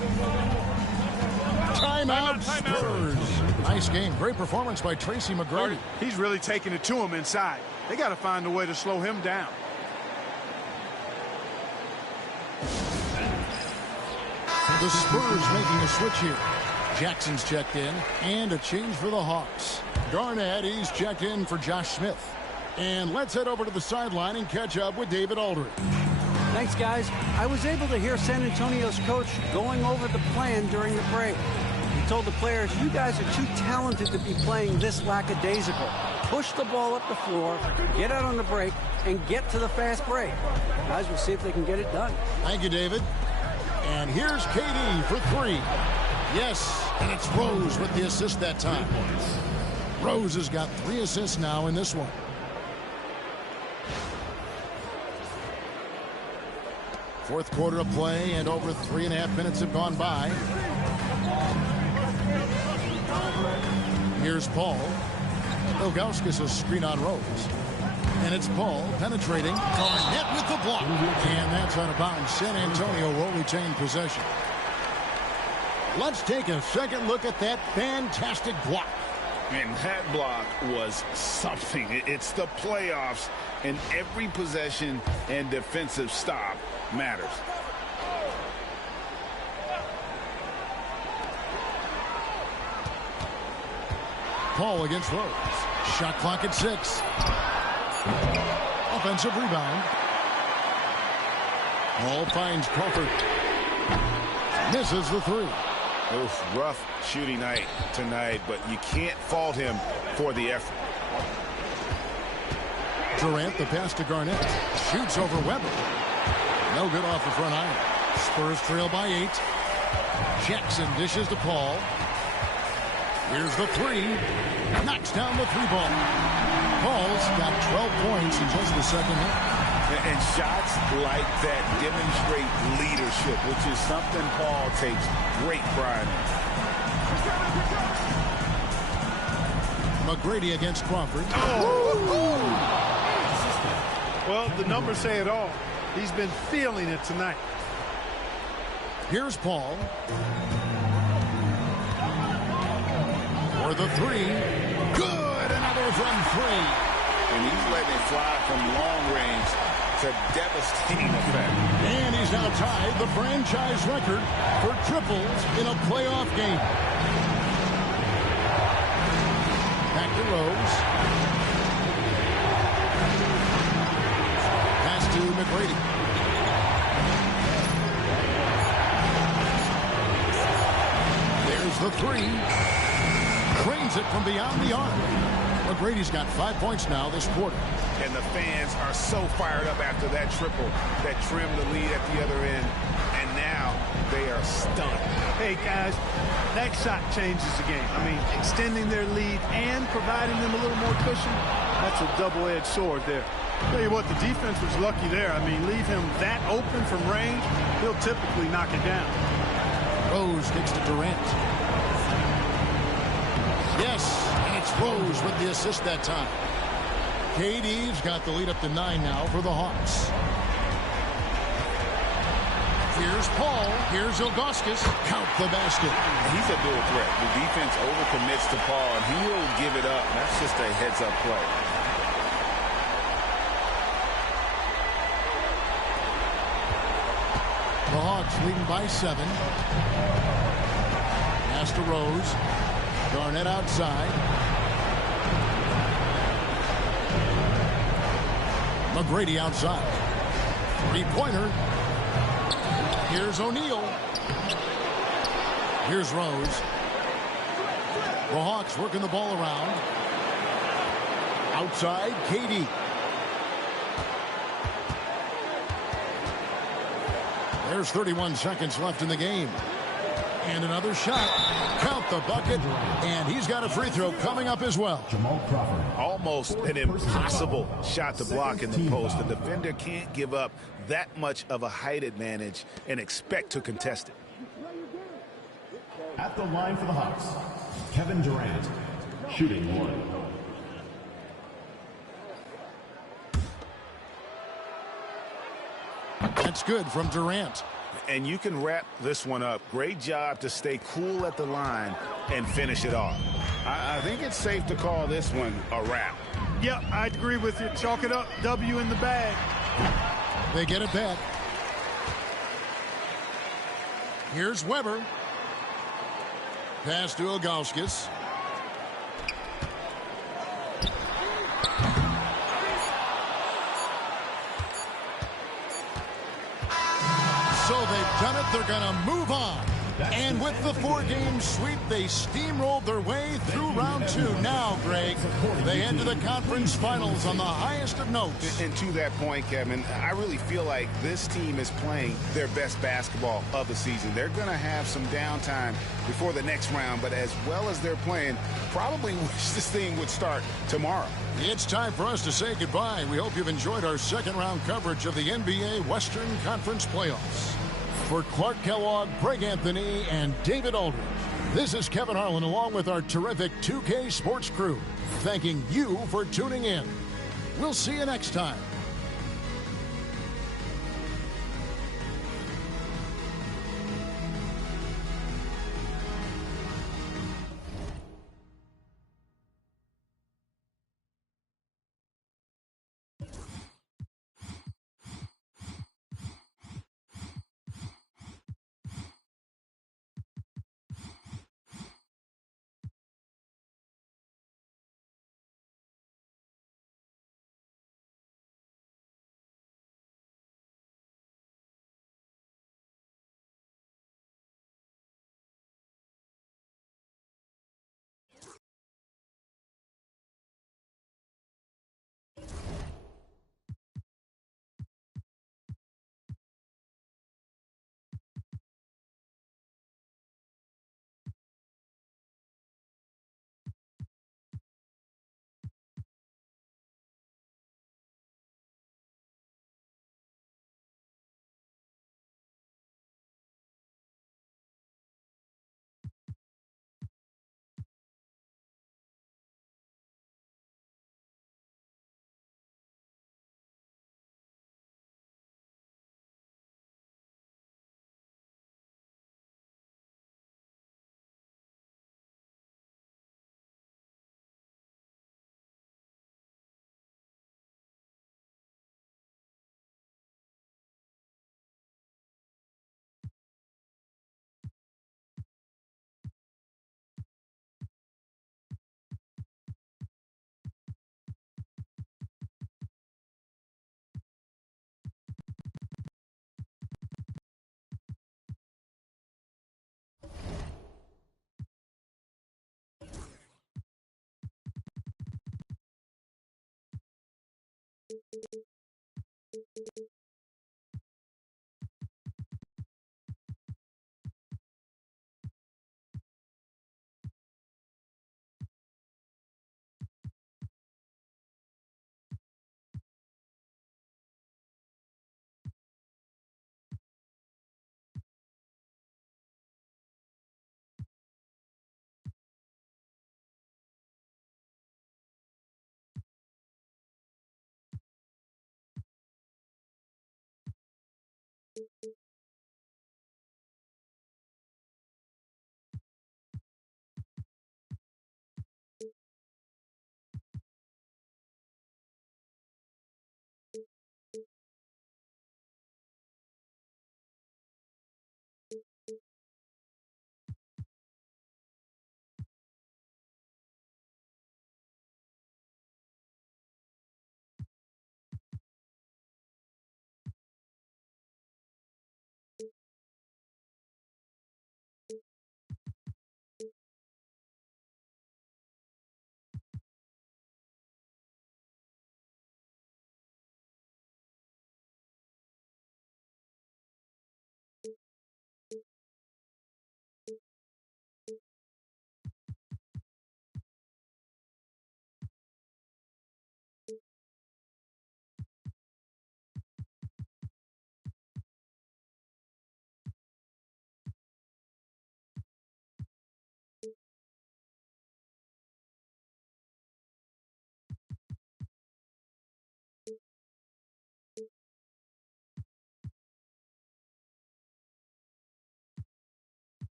Timeout, Spurs. Nice game. Great performance by Tracy McGrady. He's really taking it to him inside. They got to find a way to slow him down. The Spurs making a switch here. Jackson's checked in, and a change for the Hawks. Garnett, he's checked in for Josh Smith. And let's head over to the sideline and catch up with David Aldridge. Thanks, guys. I was able to hear San Antonio's coach going over the plan during the break. He told the players, you guys are too talented to be playing this lackadaisical. Push the ball up the floor, get out on the break, and get to the fast break. Guys, we'll see if they can get it done. Thank you, David. And here's KD for 3. Yes, and it's Rose with the assist that time. Rose has got 3 assists now in this one. Fourth quarter of play, and over 3.5 minutes have gone by. Here's Paul. Ilgauskas a screen on Rose. And it's Paul penetrating. Garnett with the block. And that's out of bounds. San Antonio will retain possession. Let's take a second look at that fantastic block. And that block was something. It's the playoffs, and every possession and defensive stop matters. Paul against Rose. Shot clock at 6. Offensive rebound. Paul finds Crawford. Misses the 3. Oof, rough shooting night tonight, but you can't fault him for the effort. Durant, the pass to Garnett. Shoots over Weber. No good off the front iron. Spurs trail by 8. Jackson dishes to Paul. Here's the 3. Knocks down the 3-ball. Paul's got 12 points in just the second half. And shots like that demonstrate leadership, which is something Paul takes great pride in. McGrady against Crawford. Oh. Well, the numbers say it all. He's been feeling it tonight. Here's Paul. For the 3. Good. Another from 3. And he's letting it fly from long range to devastating effect. And he's now tied the franchise record for triples in a playoff game. Back to Rose. Pass to McGrady. There's the 3. Cranes it from beyond the arc. McGrady's got 5 points now this quarter. And the fans are so fired up after that triple that trimmed the lead at the other end. And now they are stunned. Hey, guys, that shot changes the game. I mean, extending their lead and providing them a little more cushion, that's a double-edged sword there. Tell you what, the defense was lucky there. I mean, leave him that open from range, he'll typically knock it down. Rose kicks to Durant. Yes, and it's Rose with the assist that time. KD's got the lead up to 9 now for the Hawks. Here's Paul. Here's Ilgauskas. Count the basket. He's a dual threat. The defense overcommits to Paul, and he will give it up. That's just a heads-up play. The Hawks leading by 7. Pass to Rose. Garnett outside. McGrady outside. 3-pointer. Here's O'Neal. Here's Rose. The Hawks working the ball around. Outside, KD. There's 31 seconds left in the game. And another shot. Count the bucket. And he's got a free throw coming up as well. Jamal Crawford. Almost an impossible shot to block in the post. The defender can't give up that much of a height advantage and expect to contest it. At the line for the Hawks, Kevin Durant, shooting 1. That's good from Durant. And you can wrap this one up. Great job to stay cool at the line and finish it off. I think it's safe to call this one a wrap. Yep, I'd agree with you. Chalk it up. W in the bag. They get it back. Here's Weber. Pass to Ilgauskas. So they've done it. They're going to move on. And with the 4-game sweep, they steamrolled their way through round 2. Now, Greg, they head to the conference finals on the highest of notes. And to that point, Kevin, I really feel like this team is playing their best basketball of the season. They're going to have some downtime before the next round, but as well as they're playing, probably wish this thing would start tomorrow. It's time for us to say goodbye. We hope you've enjoyed our second-round coverage of the NBA Western Conference Playoffs. For Clark Kellogg, Greg Anthony, and David Aldridge, this is Kevin Harlan along with our terrific 2K Sports crew, thanking you for tuning in. We'll see you next time.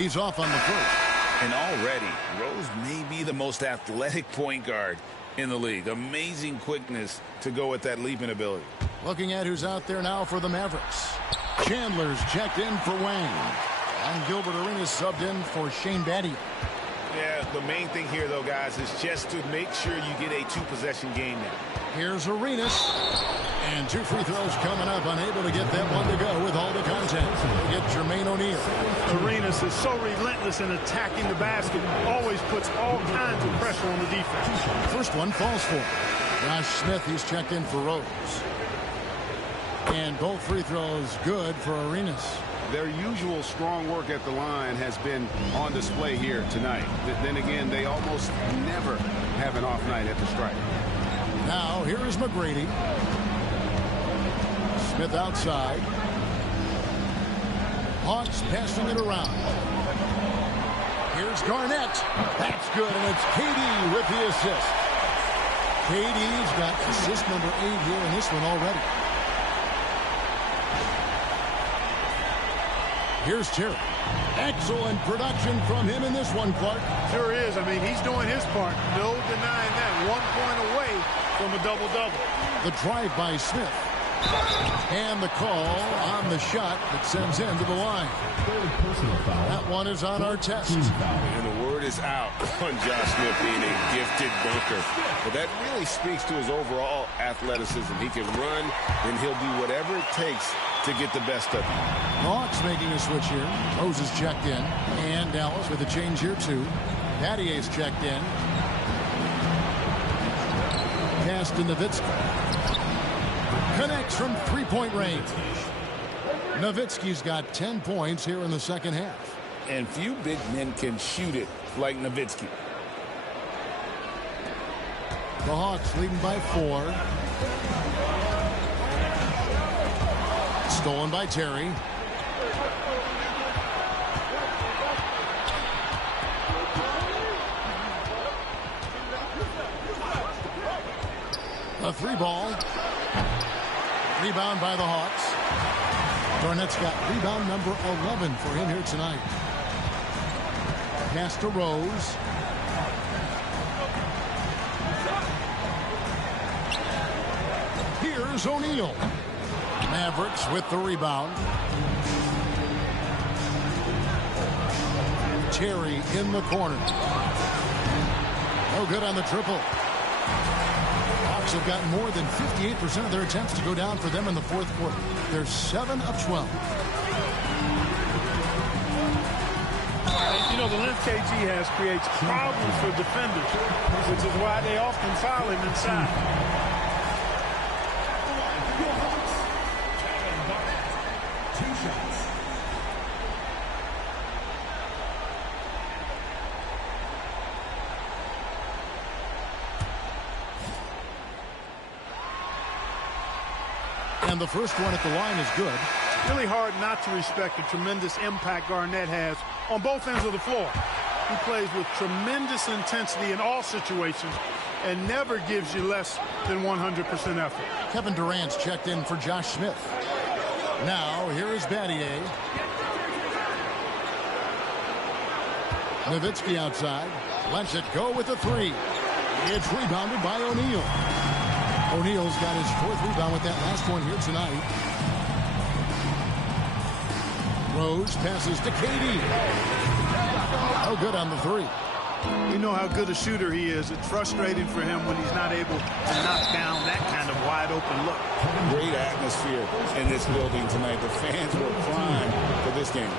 He's off on the first. And already, Rose may be the most athletic point guard in the league. Amazing quickness to go with that leaping ability. Looking at who's out there now for the Mavericks. Chandler's checked in for Wang. And Gilbert Arenas subbed in for Shane Battier. Yeah, the main thing here, though, guys, is just to make sure you get a two-possession game now. Here's Arenas. And 2 free throws coming up. Unable to get that one to go with all the contact. They get Jermaine O'Neal. Arenas is so relentless in attacking the basket. Always puts all kinds of pressure on the defense. First one falls for Josh Smith. He's checked in for Rose. And both free throws good for Arenas. Their usual strong work at the line has been on display here tonight. Then again, they almost never have an off night at the stripe. Now, here is McGrady. Smith outside. Hawks passing it around. Here's Garnett. That's good, and it's KD with the assist. KD's got assist number 8 here in this one already. Here's Terry. Excellent production from him in this one, Clark. Sure is. I mean, he's doing his part. No denying that. 1 point away from a double-double. The drive by Smith. And the call on the shot that sends him to the line. That one is on our test. And the word is out on Josh Smith being a gifted dunker. But that really speaks to his overall athleticism. He can run, and he'll do whatever it takes to get the best of him. Hawks making a switch here. Rose is checked in. And Dallas with a change here, too. Battier's checked in. Pass to Nowitzki. Connects from three-point range. Nowitzki's got 10 points here in the second half. And few big men can shoot it like Nowitzki. The Hawks leading by 4. Stolen by Terry. A 3-ball. Rebound by the Hawks. Garnett's got rebound number 11 for him here tonight. Pass to Rose. Here's O'Neal. Mavericks with the rebound. Terry in the corner. No good on the triple. Hawks have gotten more than 58% of their attempts to go down for them in the fourth quarter. They're 7 of 12. You know, the length KG has creates problems for defenders, which is why they often foul him inside. And the first one at the line is good. Really hard not to respect the tremendous impact Garnett has on both ends of the floor. He plays with tremendous intensity in all situations and never gives you less than 100% effort. Kevin Durant's checked in for Josh Smith. Now, here is Battier. Nowitzki outside. Lets it go with the 3. It's rebounded by O'Neal. O'Neal's got his 4th rebound with that last one here tonight. Rose passes to KD. Oh, good on the 3. You know how good a shooter he is. It's frustrating for him when he's not able to knock down that kind of wide open look. Great atmosphere in this building tonight. The fans were primed for this game.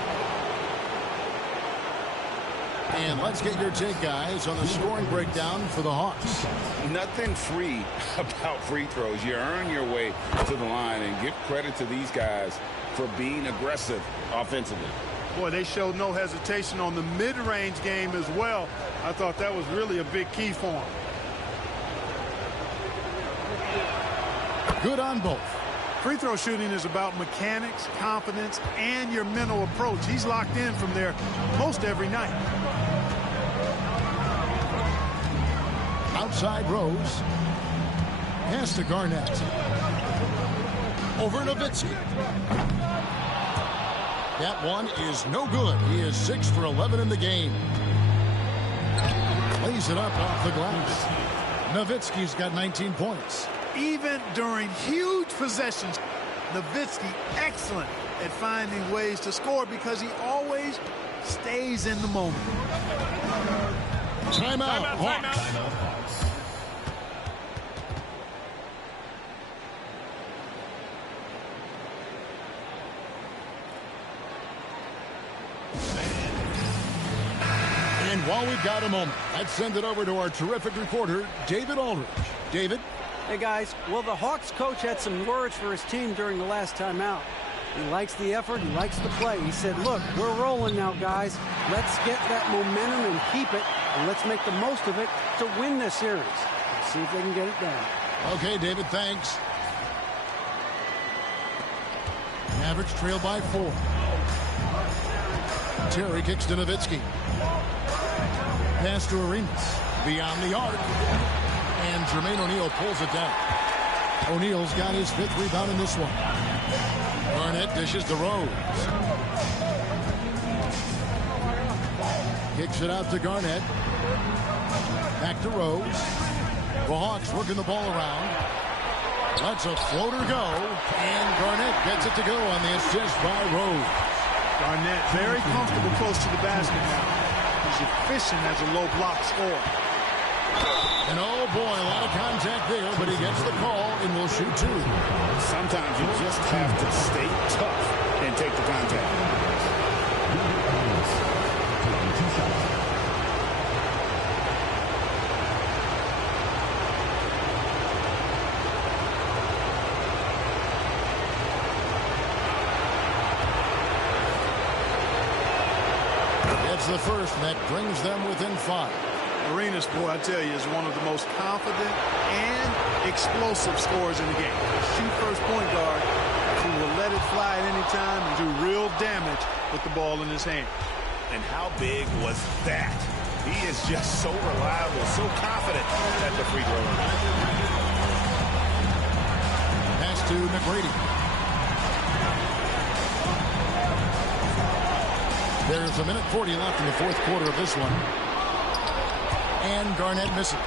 And let's get your take, guys, on the scoring breakdown for the Hawks. Nothing free about free throws. You earn your way to the line, and give credit to these guys for being aggressive offensively. Boy, they showed no hesitation on the mid-range game as well. I thought that was really a big key for them. Good on both. Free throw shooting is about mechanics, confidence, and your mental approach. He's locked in from there most every night. Outside Rose. Pass to Garnett. Over Nowitzki. That one is no good. He is 6 for 11 in the game. Lays it up off the glass. Nowitzki's got 19 points. Even during huge possessions, Nowitzki excellent at finding ways to score because he always stays in the moment. Timeout. Timeout, Hawks. And while we've got a moment, let's send it over to our terrific reporter, David Aldridge. David? Hey, guys. Well, the Hawks coach had some words for his team during the last timeout. He likes the effort. He likes the play. He said, look, we're rolling now, guys. Let's get that momentum and keep it, and let's make the most of it to win this series. Let's see if they can get it done. Okay, David, thanks. Mavericks trail by 4. Terry kicks to Nowitzki. Pass to Arenas. Beyond the arc. And Jermaine O'Neal pulls it down. O'Neal's got his 5th rebound in this one. Garnett dishes to Rose. Kicks it out to Garnett. Back to Rose. The Hawks working the ball around. Lets a floater go. And Garnett gets it to go on the assist by Rose. Garnett very comfortable close to the basket now. He's efficient as a low block scorer. And oh boy, a lot of contact there, but he gets the call and will shoot 2. Sometimes you just have to stay tough and take the contact. Taking 2 shots. It's the first, and that brings them within 5. Arenas, boy, I tell you, is one of the most confident and explosive scorers in the game. Shoot first point guard who will let it fly at any time and do real damage with the ball in his hand. And how big was that? He is just so reliable, so confident at the free throw line. Pass to McGrady. There's a minute 40 left in the 4th quarter of this one. And Garnett misses.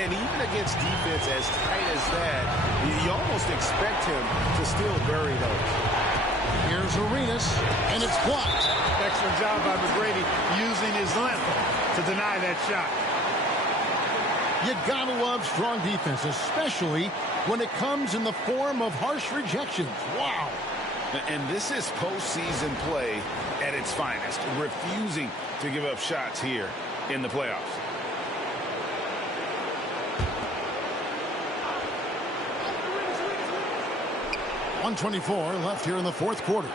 And even against defense as tight as that, you almost expect him to still bury those. Here's Arenas, and it's blocked. Excellent job by McGrady using his length to deny that shot. You gotta love strong defense, especially when it comes in the form of harsh rejections. Wow. And this is postseason play at its finest, refusing to give up shots here in the playoffs. .124 left here in the 4th quarter.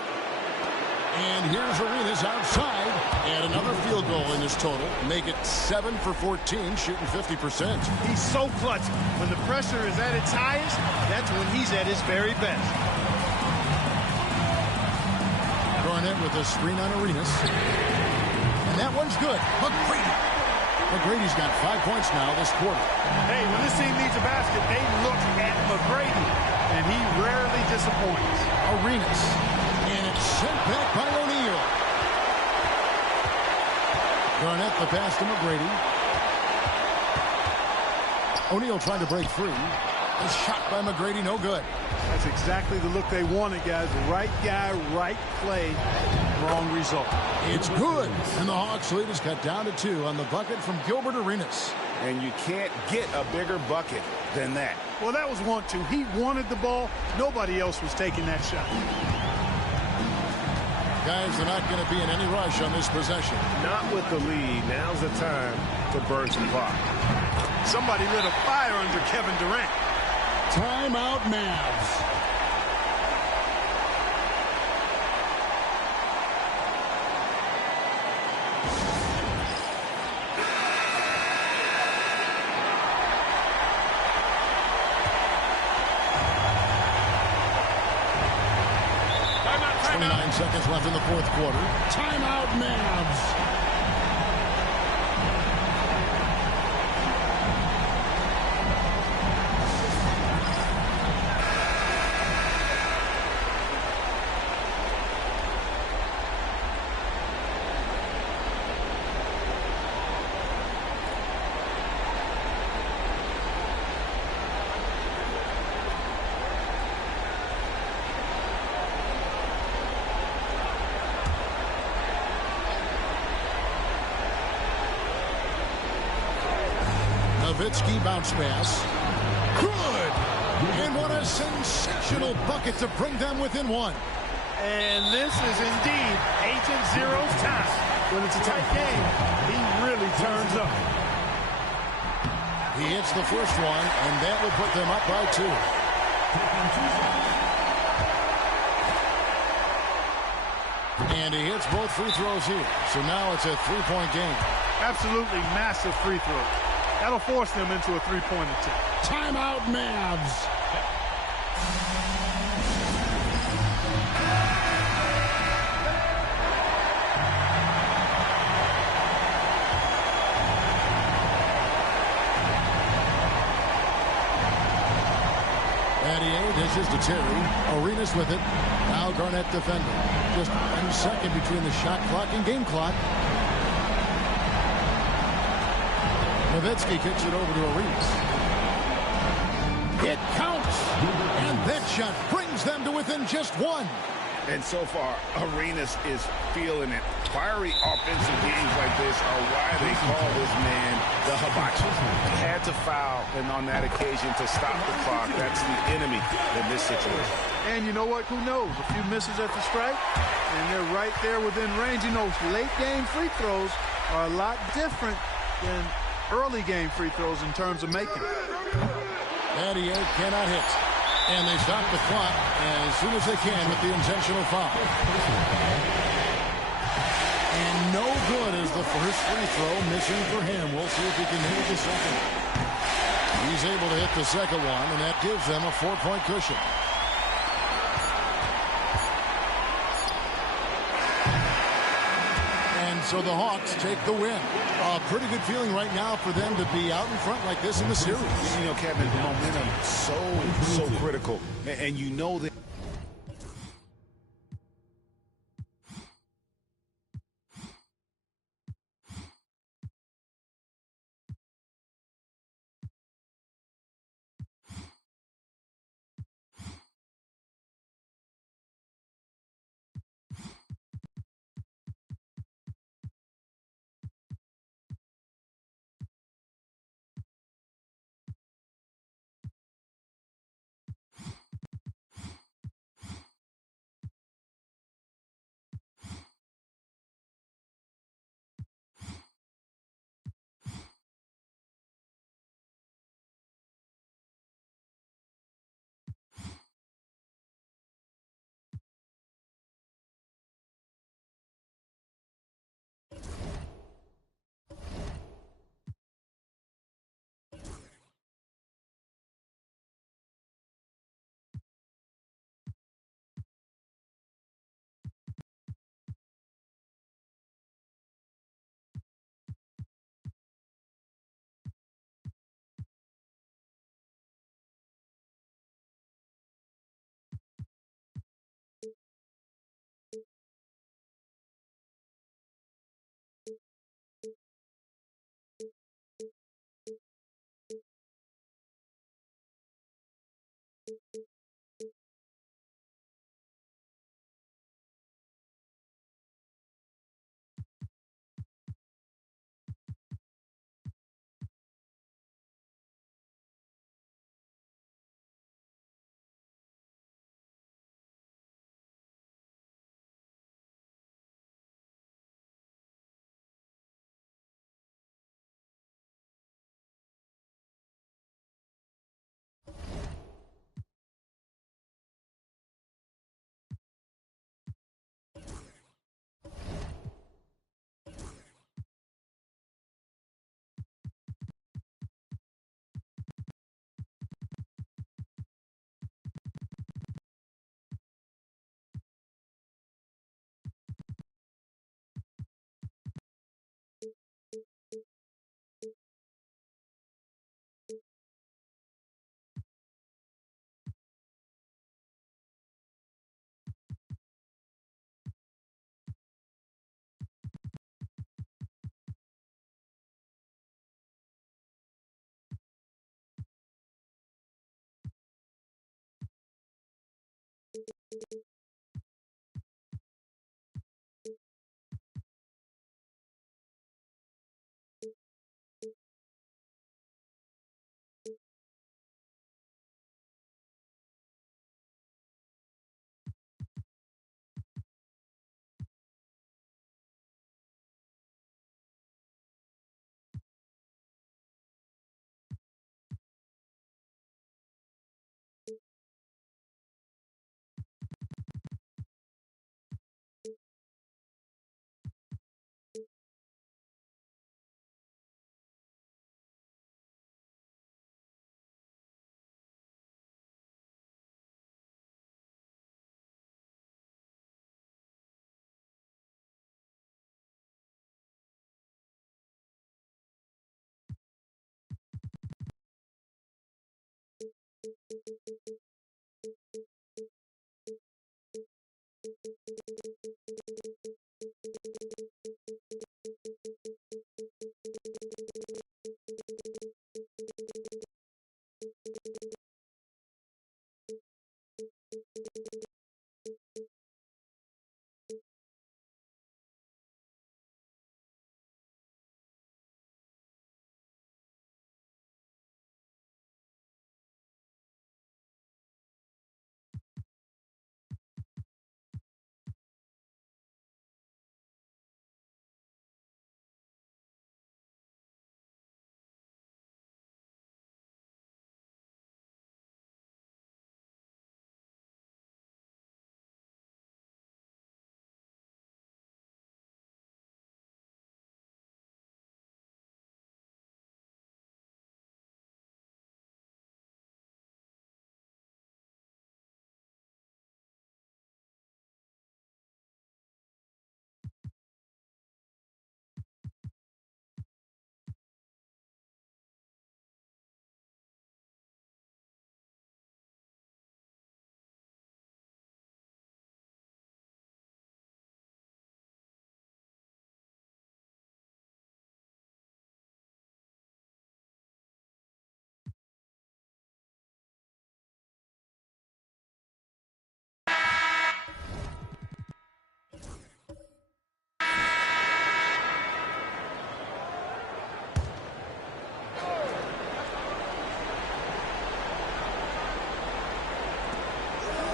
And here's Arenas outside. And another field goal in his total. Make it 7 for 14, shooting 50%. He's so clutch. When the pressure is at its highest, that's when he's at his very best. Garnett with a screen on Arenas. And that one's good. McGrady. McGrady's got 5 points now this quarter. Hey, when this team needs a basket, they look at McGrady, and he rarely disappoints. Arenas. And it's sent back by O'Neal. Garnett the pass to McGrady. O'Neal trying to break free. A shot by McGrady, no good. That's exactly the look they wanted, guys. Right guy, right play, wrong result. It's good. And the Hawks lead is cut down to 2 on the bucket from Gilbert Arenas. And you can't get a bigger bucket than that. Well, that was 1-2. He wanted the ball. Nobody else was taking that shot. Guys, they're not going to be in any rush on this possession. Not with the lead. Now's the time to burn some clock. Somebody lit a fire under Kevin Durant. Timeout, Mavs. Timeout. 29 seconds left in the 4th quarter. Timeout, Mavs. Nowitzki bounce pass. Good! And what a sensational bucket to bring them within one. And this is indeed Agent Zero's time. When it's a tight game, he really turns up. He hits the first one, and that will put them up by 2. And he hits both free throws here. So now it's a 3-point game. Absolutely massive free throw. That'll force them into a three-point attempt. Timeout, Mavs. Dishes to Terry. Arenas with it. Now Garnett defending. Just 1 second between the shot clock and game clock. Nowitzki kicks it over to Arenas. It counts. And that shot brings them to within just 1. And so far, Arenas is feeling it. Fiery offensive games like this are why they call this man the hibachi. He had to foul, and on that occasion, to stop the clock. That's the enemy in this situation. And you know what? Who knows? A few misses at the stripe, and they're right there within range. You know, late-game free throws are a lot different than early-game free throws in terms of making. 88 cannot hit. And they stop the clock as soon as they can with the intentional foul. And no good is the first free throw, missing for him. We'll see if he can hit the second. He's able to hit the second one, and that gives them a 4-point cushion. And so the Hawks take the win. A pretty good feeling right now for them to be out in front like this in the series. You know, Kevin, the momentum so critical. And you know that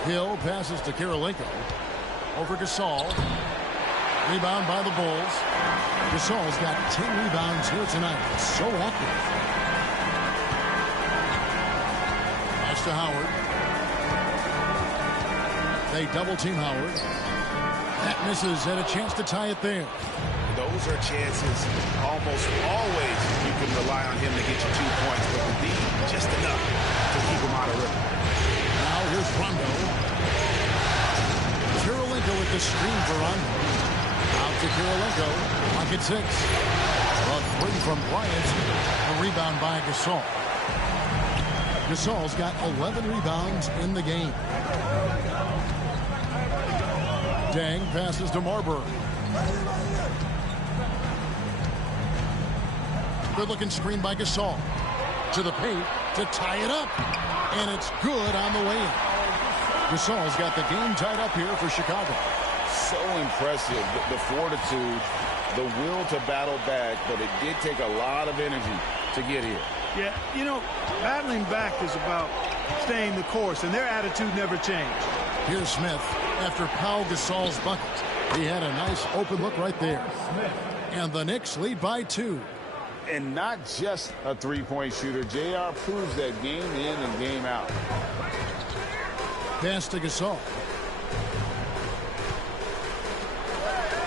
Hill passes to Kirilenko. Over Gasol. Rebound by the Bulls. Gasol's got 10 rebounds here tonight. So active. Pass to Howard. They double team Howard. That misses, and a chance to tie it there. Those are chances almost always you can rely on him to get you 2 points, but the D just enough to keep him out of rhythm. Now here's Rondo. Kirilenko with the screen for Rondo. Out to Kirilenko. Pocket 6. A three from Bryant. A rebound by Gasol. Gasol's got 11 rebounds in the game. Dang passes to Marbury. Good-looking screen by Gasol. To the paint to tie it up. And it's good on the way in. Gasol's got the game tied up here for Chicago. So impressive, the fortitude, the will to battle back, but it did take a lot of energy to get here. Yeah, you know, battling back is about staying the course, and their attitude never changed. Here's Smith after Pau Gasol's bucket. He had a nice open look right there. And the Knicks lead by 2. And not just a three-point shooter. JR proves that game in and game out. Pass to Gasol.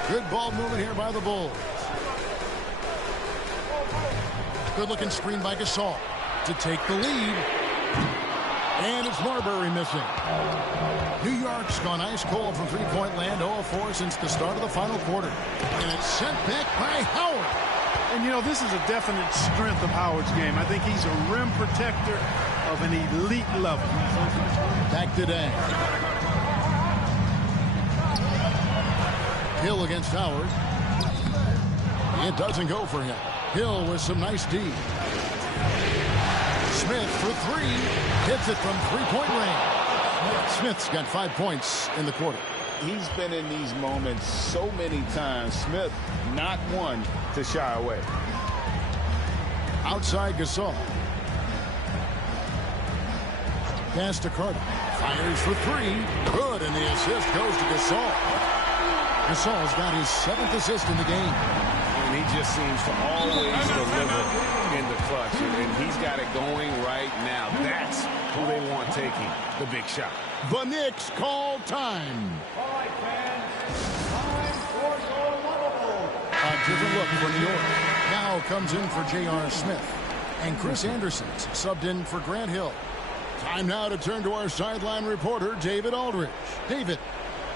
Good ball movement here by the Bulls. Good-looking screen by Gasol to take the lead. And it's Marbury missing. New York's gone ice cold from three-point land, 0-4 since the start of the final quarter. And it's sent back by Howard. And, you know, this is a definite strength of Howard's game. I think he's a rim protector of an elite level. Back to Dang. Hill against Howard. It doesn't go for him. Hill with some nice D. Smith for 3. Hits it from three-point range. Smith's got 5 points in the quarter. He's been in these moments so many times. Smith not one to shy away. Outside Gasol. Pass to Carter. Fires for 3. Good, and the assist goes to Gasol. Gasol's got his 7th assist in the game. And he just seems to always deliver in the clutch. And he's got it going right now. That's who they want taking the big shot. The Knicks call time. All right, fans. Time for your lovable. A different look for New York. Now comes in for J.R. Smith. And Chris Anderson's subbed in for Grant Hill. Time now to turn to our sideline reporter, David Aldridge. David.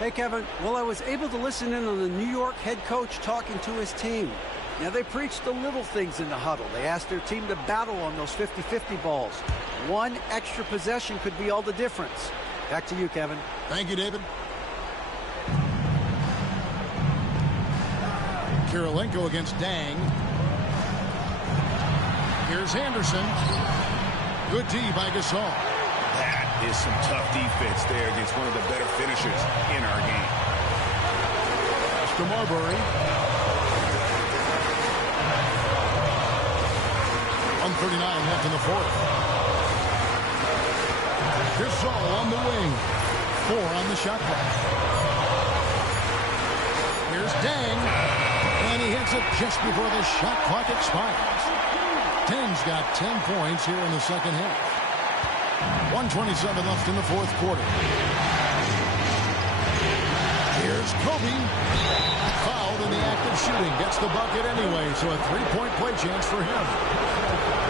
Hey, Kevin. Well, I was able to listen in on the New York head coach talking to his team. Now, they preached the little things in the huddle. They asked their team to battle on those 50-50 balls. One extra possession could be all the difference. Back to you, Kevin. Thank you, David. Kirilenko against Dang. Here's Anderson. Good D by Gasol. That is some tough defense there against one of the better finishers in our game. Pass to Marbury. 1:39 left in the fourth. Gasol on the wing. 4 on the shot clock. Here's Dang. And he hits it just before the shot clock expires. Dang's got 10 points here in the second half. 1:27 left in the fourth quarter. Here's Kobe. Fouled in the act of shooting. Gets the bucket anyway, so a 3-point play chance for him.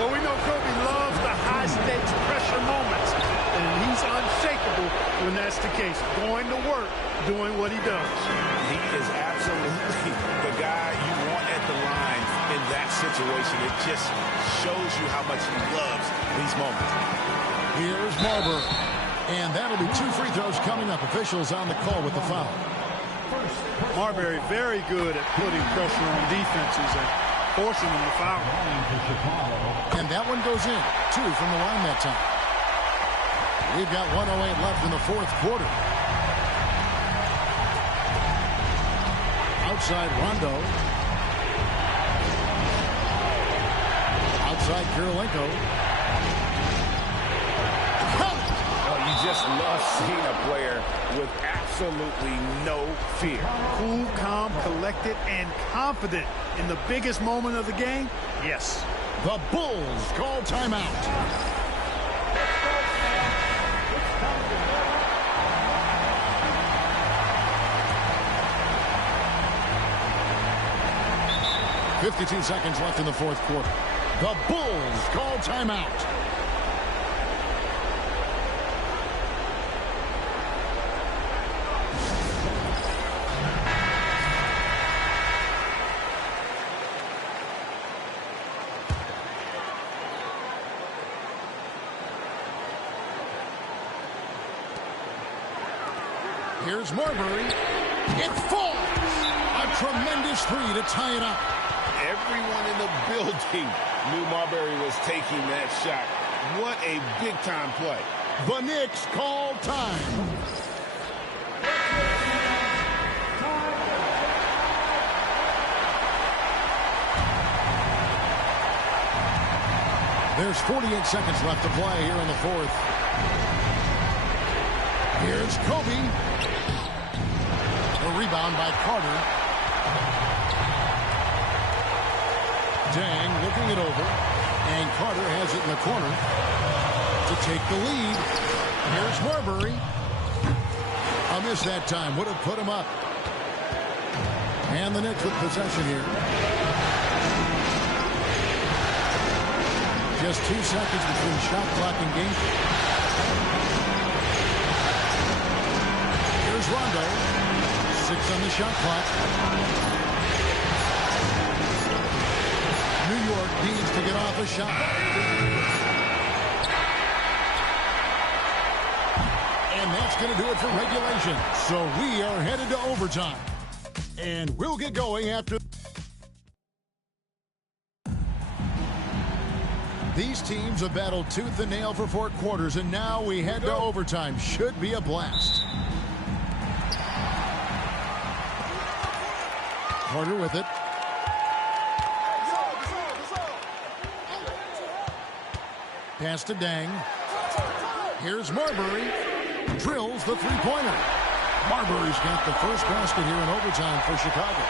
Well, we know Kobe loves the high-stakes pressure moments, and he's unshakable when that's the case. Going to work, doing what he does. He is absolutely the guy you want at the line in that situation. It just shows you how much he loves these moments. Here's Marbury. And that'll be 2 free throws coming up. Officials on the call with the foul. Marbury very good at putting pressure on defenses and forcing them to foul. And that one goes in. 2 from the line that time. We've got 1:08 left in the fourth quarter. Outside Rondo. Outside Kirilenko. You just love seeing a player with absolutely no fear. Cool, calm, collected, and confident in the biggest moment of the game. Yes. The Bulls call timeout. .52 seconds left in the fourth quarter. The Bulls call timeout. Here's Marbury. It falls. A tremendous 3 to tie it up. Everyone in the building knew Marbury was taking that shot. What a big-time play. The Knicks call time. There's 48 seconds left to play here in the fourth. Here's Kobe. A rebound by Carter. Dang looking it over. And Carter has it in the corner to take the lead. Here's Marbury. A miss that time. Would have put him up. And the Knicks with possession here. Just 2 seconds between shot clock and game. Here's Rondo. 6 on the shot clock. New York needs to get off a shot. And that's going to do it for regulation. So we are headed to overtime. And we'll get going after. These teams have battled tooth and nail for 4 quarters, and now we head to overtime. Should be a blast. Carter with it. Pass to Dang. Here's Marbury. Drills the three-pointer. Marbury's got the first basket here in overtime for Chicago.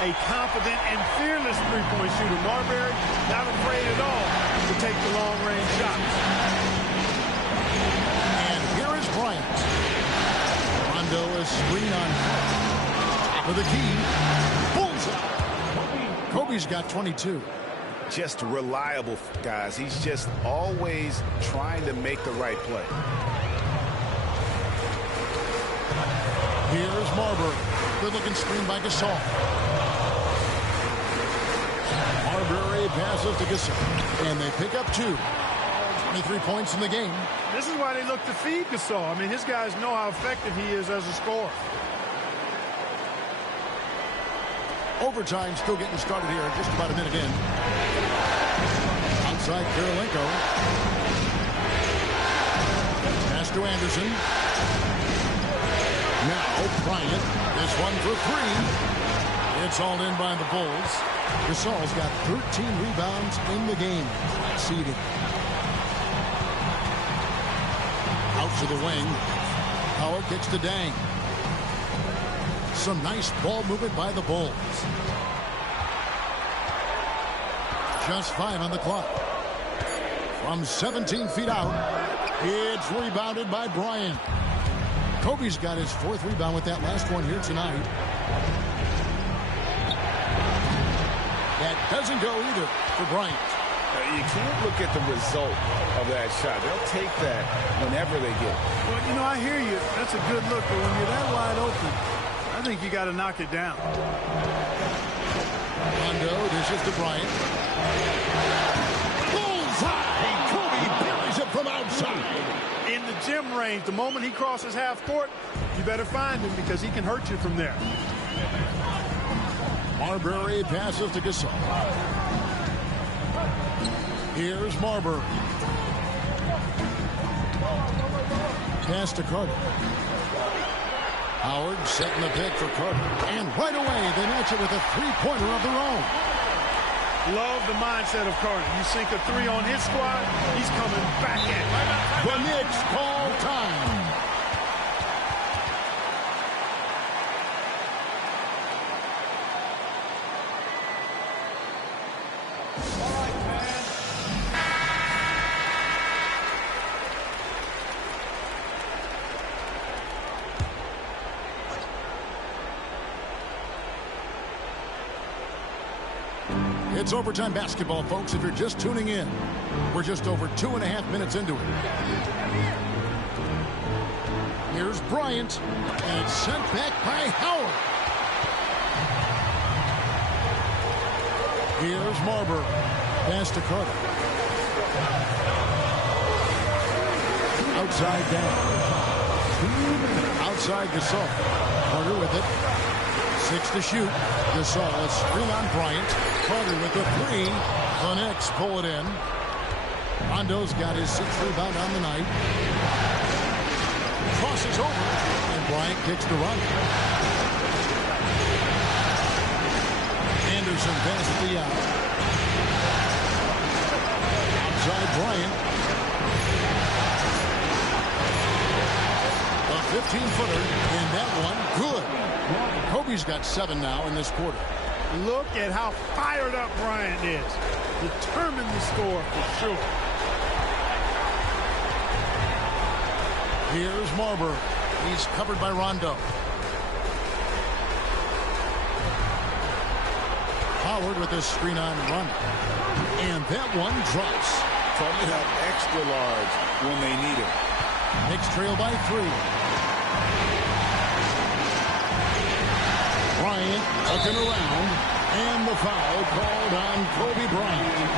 A confident and fearless three-point shooter. Marbury not afraid at all to take the long-range shots. And here is Bryant. Rondo is screen on top of the key. Bullseye. Kobe's got 22. Just reliable, guys. He's just always trying to make the right play. Here's Marbury. Good-looking screen by Gasol. Marbury passes to Gasol. And they pick up 2. 23 points in the game. This is why they look to feed Gasol. I mean, his guys know how effective he is as a scorer. Overtime still getting started here. Just about a minute in. Outside Kirilenko. Pass to Anderson. Now Bryant. This one for 3. It's all in by the Bulls. Gasol's got 13 rebounds in the game. Seeded. Out to the wing. Howard kicks to Dang. Some nice ball movement by the Bulls. Just 5 on the clock. From 17 feet out, it's rebounded by Bryant. Kobe's got his 4th rebound with that last one here tonight. That doesn't go either for Bryant. You can't look at the result of that shot. They'll take that whenever they get it. Well, you know, I hear you. That's a good look, but when you're that wide open, I think you got to knock it down. Rondo dishes to Bryant. Bullseye! Kobe buries it from outside. In the gym range, the moment he crosses half court, you better find him because he can hurt you from there. Marbury passes to Gasol. Here's Marbury. Pass to Carter. Howard setting the pick for Carter. And right away, they match it with a 3-pointer of their own. Love the mindset of Carter. You sink a 3 on his squad, he's coming back at you. The Knicks call time. It's overtime basketball, folks, if you're just tuning in. We're just over 2.5 minutes into it. Here's Bryant, and it's sent back by Howard. Here's Marbury. Pass to Carter. Outside down. Outside Gasol. Carter with it. 6 to shoot. Gasol, a screen on Bryant. Carter with the 3. The Knicks pull it in. Rondo's got his 6th rebound on the night. Crosses over, and Bryant kicks to Rondo. Anderson passes the out. Outside Bryant. A 15-footer, and that one good. Kobe's got 7 now in this quarter. Look at how fired up Bryant is. Determined to score for sure. Here's Marbury. He's covered by Rondo. Howard with a screen on Rondo. And that one drops. Coming up extra large when they need it. Knicks trail by 3. Bryant looking around. And the foul called on Kobe Bryant.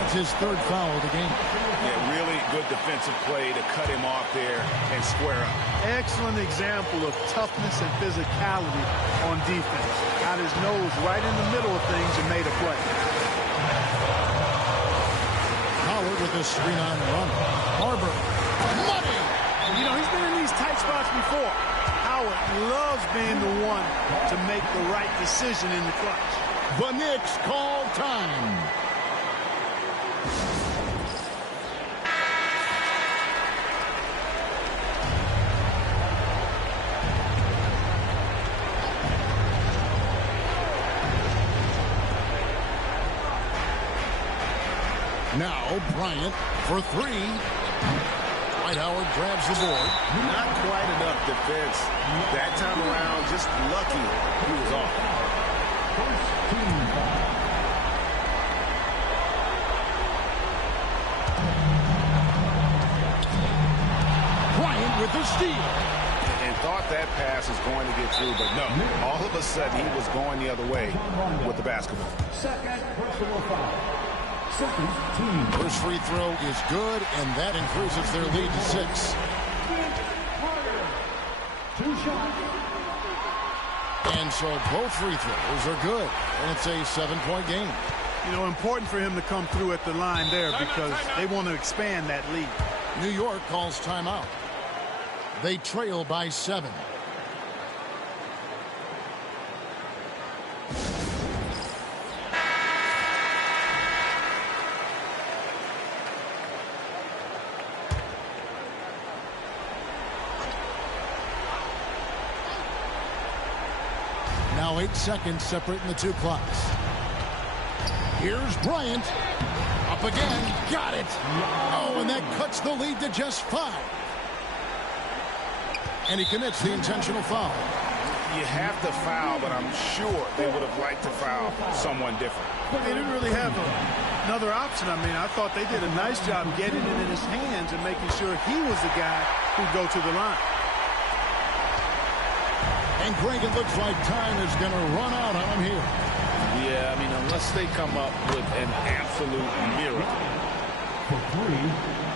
That's his 3rd foul of the game. Yeah, really good defensive play to cut him off there and square up. Excellent example of toughness and physicality on defense. Got his nose right in the middle of things and made a play. Howard with a screen on run. Harbor. Money! You know, he's been in these tight spots before. Howard loves being the one to make the right decision in the clutch. The Knicks call time. Now Bryant for 3. Dwight Howard grabs the board. Not quite enough defense. That time around, just lucky he was off. Bryant with the steal. And thought that pass was going to get through, but no. All of a sudden, he was going the other way with the basketball. Second personal foul. Second team. First free throw is good, and that increases their lead to 6. 2 shots. And so both free throws are good, and it's a 7-point game. You know, important for him to come through at the line there because they want to expand that lead. New York calls timeout. They trail by 7. Now 8 seconds separating the two clocks. Here's Bryant. Up again. Got it. Oh, and that cuts the lead to just 5. And he commits the intentional foul. You have to foul, but I'm sure they would have liked to foul someone different. But they didn't really have another option. I mean, I thought they did a nice job getting it in his hands and making sure he was the guy who'd go to the line. And Greg, it looks like time is going to run out on him here. Yeah, I mean, unless they come up with an absolute miracle. For 3.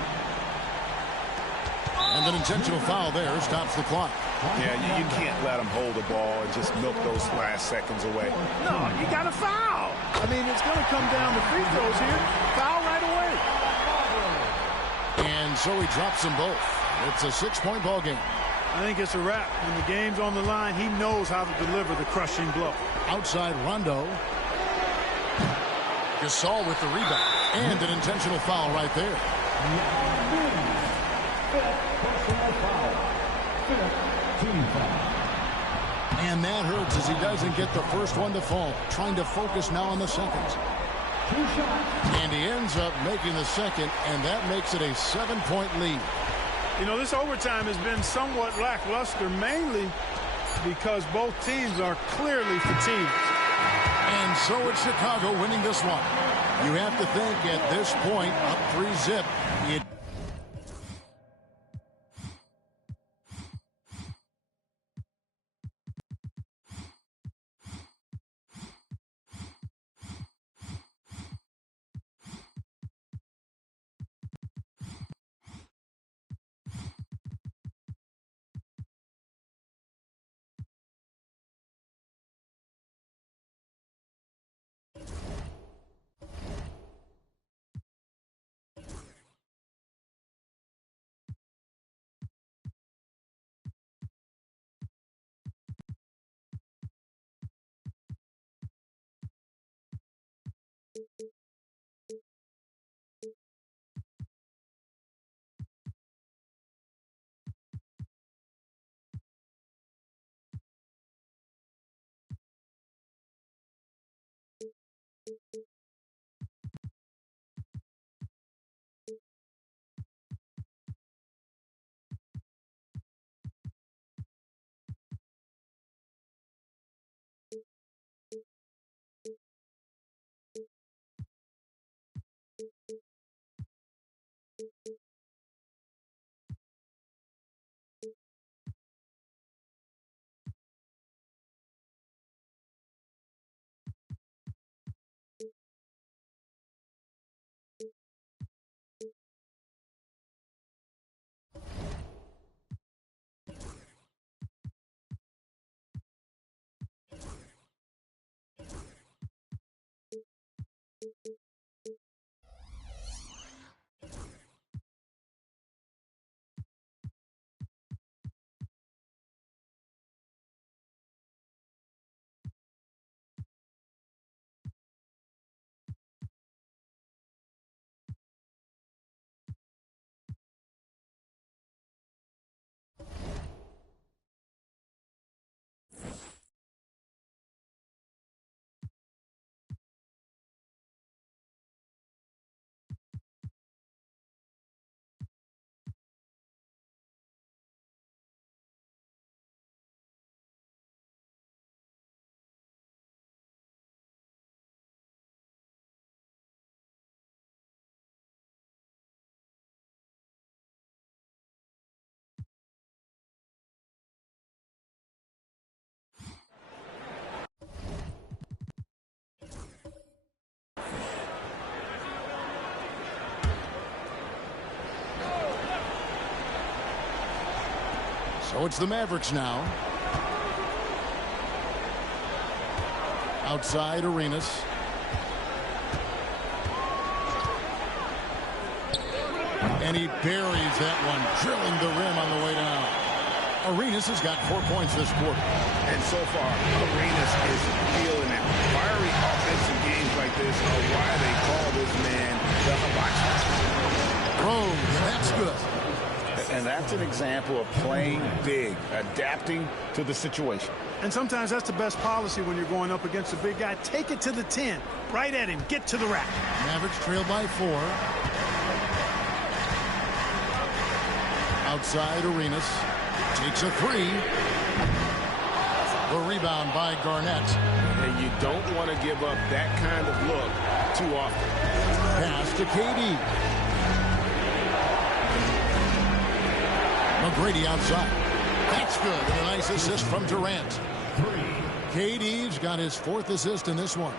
And an intentional foul there stops the clock. Yeah, you can't let them hold the ball and just milk those last seconds away. No, you got to foul. I mean, it's going to come down to free throws here. Foul right away. And so he drops them both. It's a 6-point ball game. I think it's a wrap. When the game's on the line, he knows how to deliver the crushing blow. Outside Rondo. Gasol with the rebound. And an intentional foul right there. Personal foul. 5th team foul. And that hurts as he doesn't get the first one to fall. Trying to focus now on the second. 2 shots. And he ends up making the second, and that makes it a 7-point lead. You know, this overtime has been somewhat lackluster, mainly because both teams are clearly fatigued. And so it's Chicago winning this one. You have to think at this point, up 3-zip, it So it's the Mavericks now. Outside Arenas. And he buries that one, drilling the rim on the way down. Arenas has got 4 points this quarter. And so far, Arenas is feeling it. Fiery offensive games like this are why they call this man the Hibachi. Rose, that's good. And that's an example of playing big, adapting to the situation. And sometimes that's the best policy when you're going up against a big guy. Take it to the 10. Right at him. Get to the rack. Mavericks trail by 4. Outside Arenas. Takes a 3. The rebound by Garnett. And you don't want to give up that kind of look too often. Pass to KD. McGrady outside. That's good. And a nice assist from Durant. KD's got his 4th assist in this one.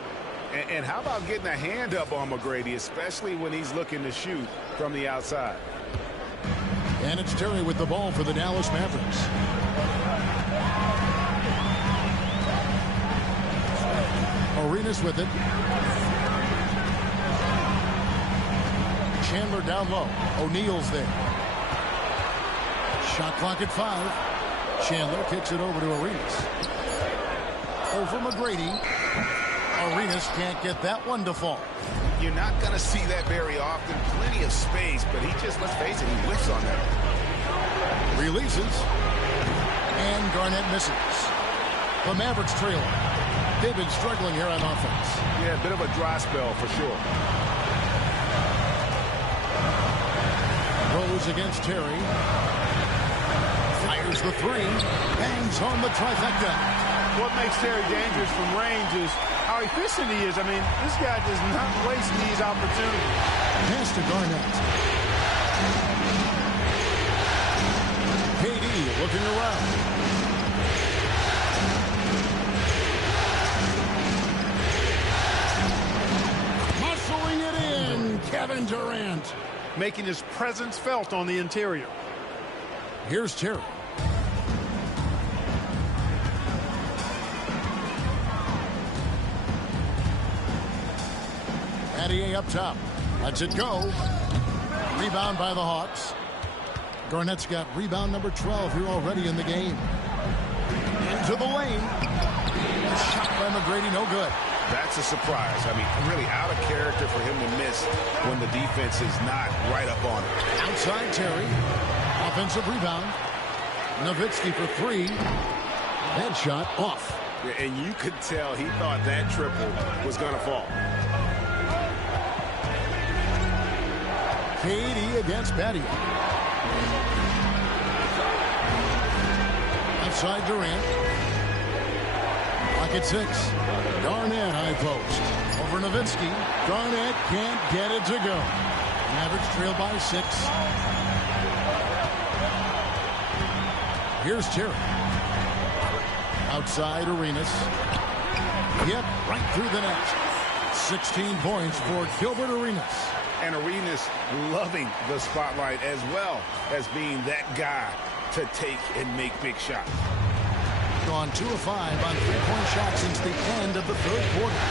And how about getting a hand up on McGrady, especially when he's looking to shoot from the outside? And it's Terry with the ball for the Dallas Mavericks. Arenas with it. Chandler down low. O'Neal's there. Shot clock at 5. Chandler kicks it over to Arenas. Over McGrady. Arenas can't get that one to fall. You're not going to see that very often. Plenty of space, but he just, let's face it, he whiffs on that. Releases. And Garnett misses. The Mavericks trailing. They've been struggling here on offense. Yeah, a bit of a dry spell for sure. Rose against Terry. Fires the 3. Bangs home the trifecta. What makes Terry dangerous from range is how efficient he is. I mean, this guy does not waste these opportunities. Pass to Garnett. KD looking around. Muscling it in, Kevin Durant. Making his presence felt on the interior. Here's Terry. Adier up top. Lets it go. Rebound by the Hawks. Garnett's got rebound number 12 here already in the game. Into the lane. A shot by McGrady, no good. That's a surprise. I mean, really out of character for him to miss when the defense is not right up on him. Outside Terry. Offensive rebound. Nowitzki for 3. That shot off. And you could tell he thought that triple was going to fall. KD against Badia. Outside Durant. Clock at 6. Garnett high post. Over Nowitzki. Garnett can't get it to go. Mavericks trail by 6. Here's Terry. Outside Arenas. Yep, right through the net. 16 points for Gilbert Arenas. And Arenas loving the spotlight as well as being that guy to take and make big shots. Gone 2 of 5 on 3-point shots since the end of the 3rd quarter.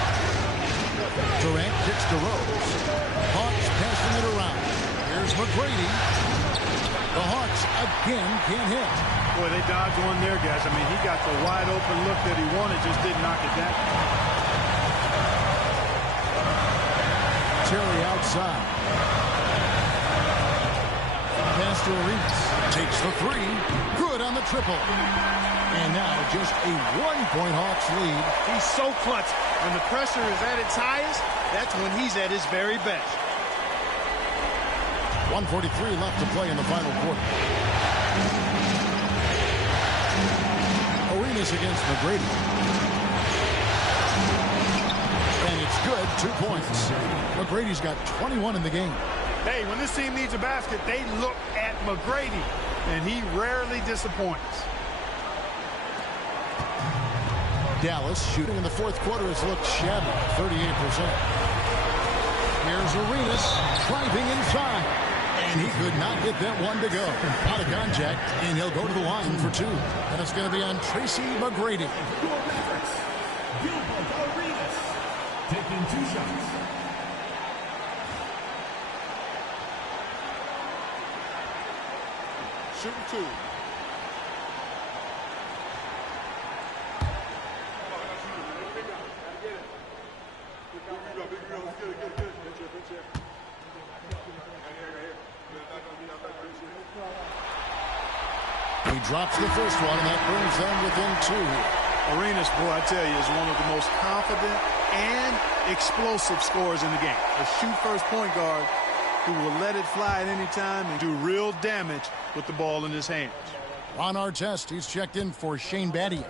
Durant kicks to Rose. Hawks passing it around. Here's McGrady. The Hawks again can't hit. Boy, they dodged one there, guys. I mean, he got the wide open look that he wanted, just didn't knock it down. Terry outside. Pass to Arenas. Takes the 3. Good on the triple. And now just a 1-point Hawks lead. He's so clutch. When the pressure is at its highest, that's when he's at his very best. 1:43 left to play in the final quarter. Arenas against McGrady. And it's good. 2 points. McGrady's got 21 in the game. Hey, when this team needs a basket, they look at McGrady, and he rarely disappoints. Dallas shooting in the 4th quarter has looked shabby, 38%. Here's Arenas driving inside. And And he could not get that one to go. Out of contact, and he'll go to the line for 2. And it's going to be on Tracy McGrady. Taking 2 shots. Shooting 2. He drops the first one, and that brings them within 2. Arenas, boy, I tell you, is one of the most confident and explosive scorers in the game. A shoot-first point guard who will let it fly at any time and do real damage with the ball in his hands. On our test, he's checked in for Shane Battier.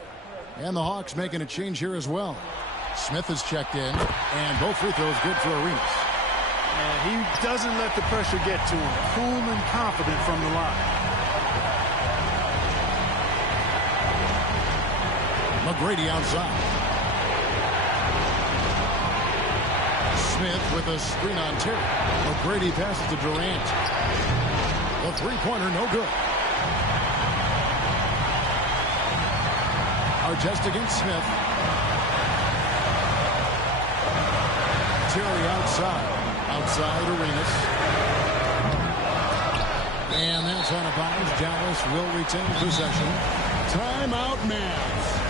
And the Hawks making a change here as well. Smith is checked in, and both free throws good for Arenas. And he doesn't let the pressure get to him. Cool and confident from the line. McGrady outside. Smith with a screen on Terry. McGrady passes to Durant. The three-pointer, no good. Artest against Smith. Terry outside. Outside Arenas. And that's out of bounds. Dallas will retain possession. Timeout, Mavs.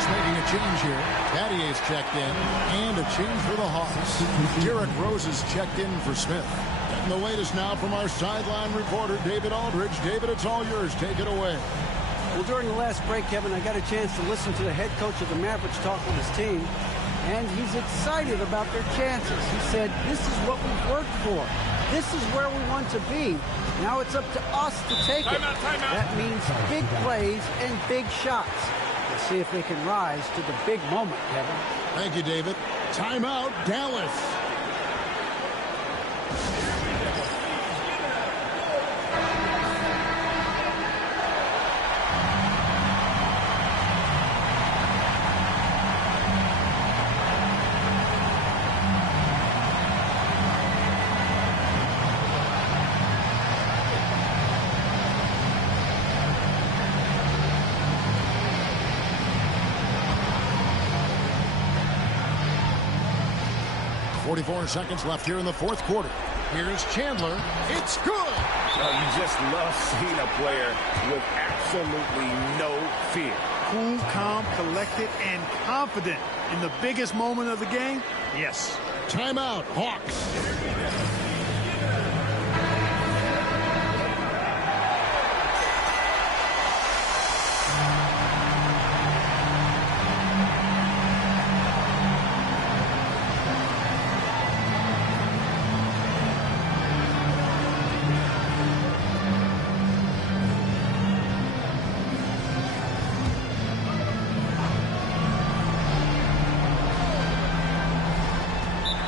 Making a change here. Battier's checked in, and a change for the Hawks. Derrick Rose is checked in for Smith. And the latest now from our sideline reporter, David Aldridge. David, it's all yours. Take it away. Well, during the last break, Kevin, I got a chance to listen to the head coach of the Mavericks talk with his team, and he's excited about their chances. He said, this is what we've worked for. This is where we want to be. Now it's up to us to take it. That means big plays and big shots. Let's see if they can rise to the big moment, Kevin. Thank you, David. Timeout, Dallas. .44 seconds left here in the fourth quarter. Here's Chandler. It's good. You just love seeing a player with absolutely no fear. Cool, calm, collected, and confident in the biggest moment of the game. Yes. Timeout, Hawks.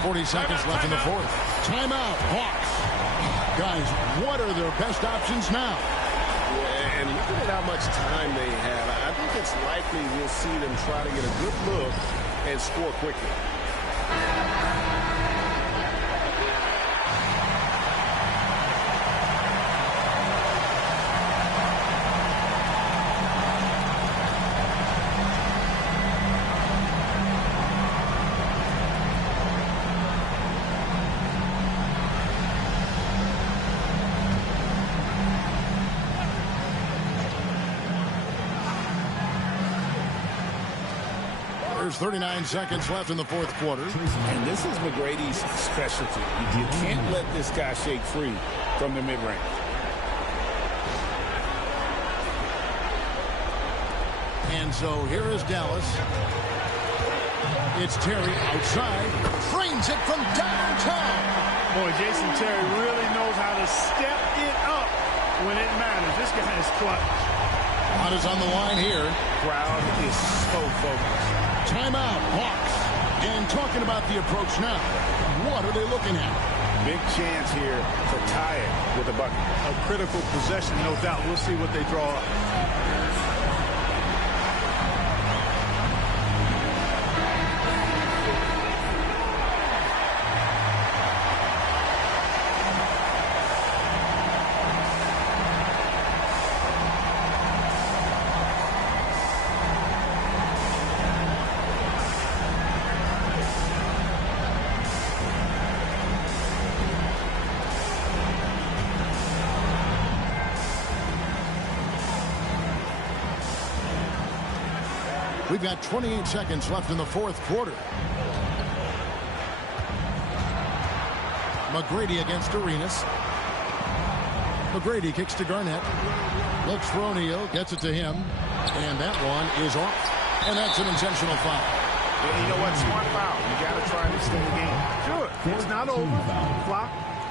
40 seconds left in the fourth. Timeout, Hawks. Guys, what are their best options now? Yeah, and looking at how much time they have, I think it's likely we'll see them try to get a good look and score quickly. There's 39 seconds left in the fourth quarter. And this is McGrady's specialty. You can't let this guy shake free from the mid-range. And so here is Dallas. It's Terry outside. Frames it from downtown. Boy, Jason Terry really knows how to step it up when it matters. This guy is clutch. Lot is on the line here. Crowd is so focused. Timeout, Hawks. And talking about the approach now, what are they looking at? Big chance here to tie it with about bucket. A critical possession, no doubt. We'll see what they draw up. We've got 28 seconds left in the fourth quarter. McGrady against Arenas. McGrady kicks to Garnett. Looks for O'Neal. Gets it to him. And that one is off. And that's an intentional foul. And you know what? Smart foul. You got to try and extend the game. Sure. It's not over. The clock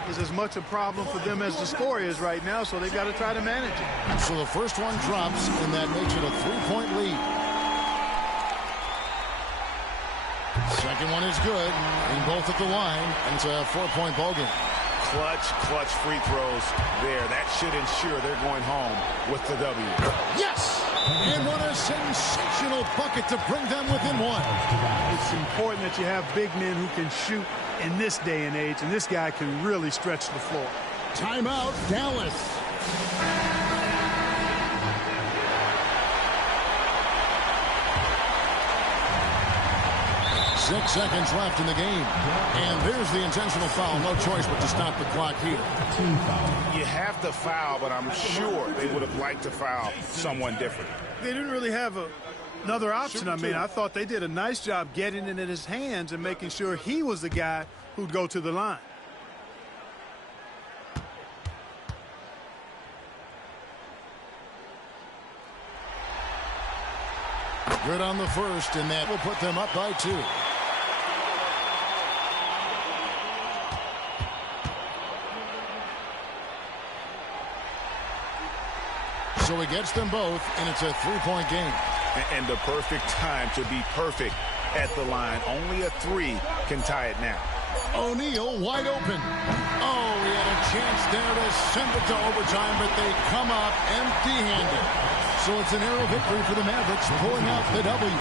is as much a problem for them as the score is right now, so they've got to try to manage it. So the first one drops, and that makes it a 3-point lead. Second one is good. In both at the line, and it's a 4-point ball game. Clutch free throws there. That should ensure they're going home with the W. Yes! And what a sensational bucket to bring them within one. It's important that you have big men who can shoot in this day and age, and this guy can really stretch the floor. Timeout, Dallas. 6 seconds left in the game. And there's the intentional foul. No choice but to stop the clock here. You have to foul, but I'm sure they would have liked to foul someone different. They didn't really have another option. I mean, I thought they did a nice job getting it in his hands and making sure he was the guy who'd go to the line. Good on the first, and that will put them up by 2. So he gets them both, and it's a 3-point game. And the perfect time to be perfect at the line. Only a 3 can tie it now. O'Neal wide open. Oh, he had a chance there to send it to overtime, but they come up empty-handed. So it's a narrow victory for the Mavericks, pulling out the W.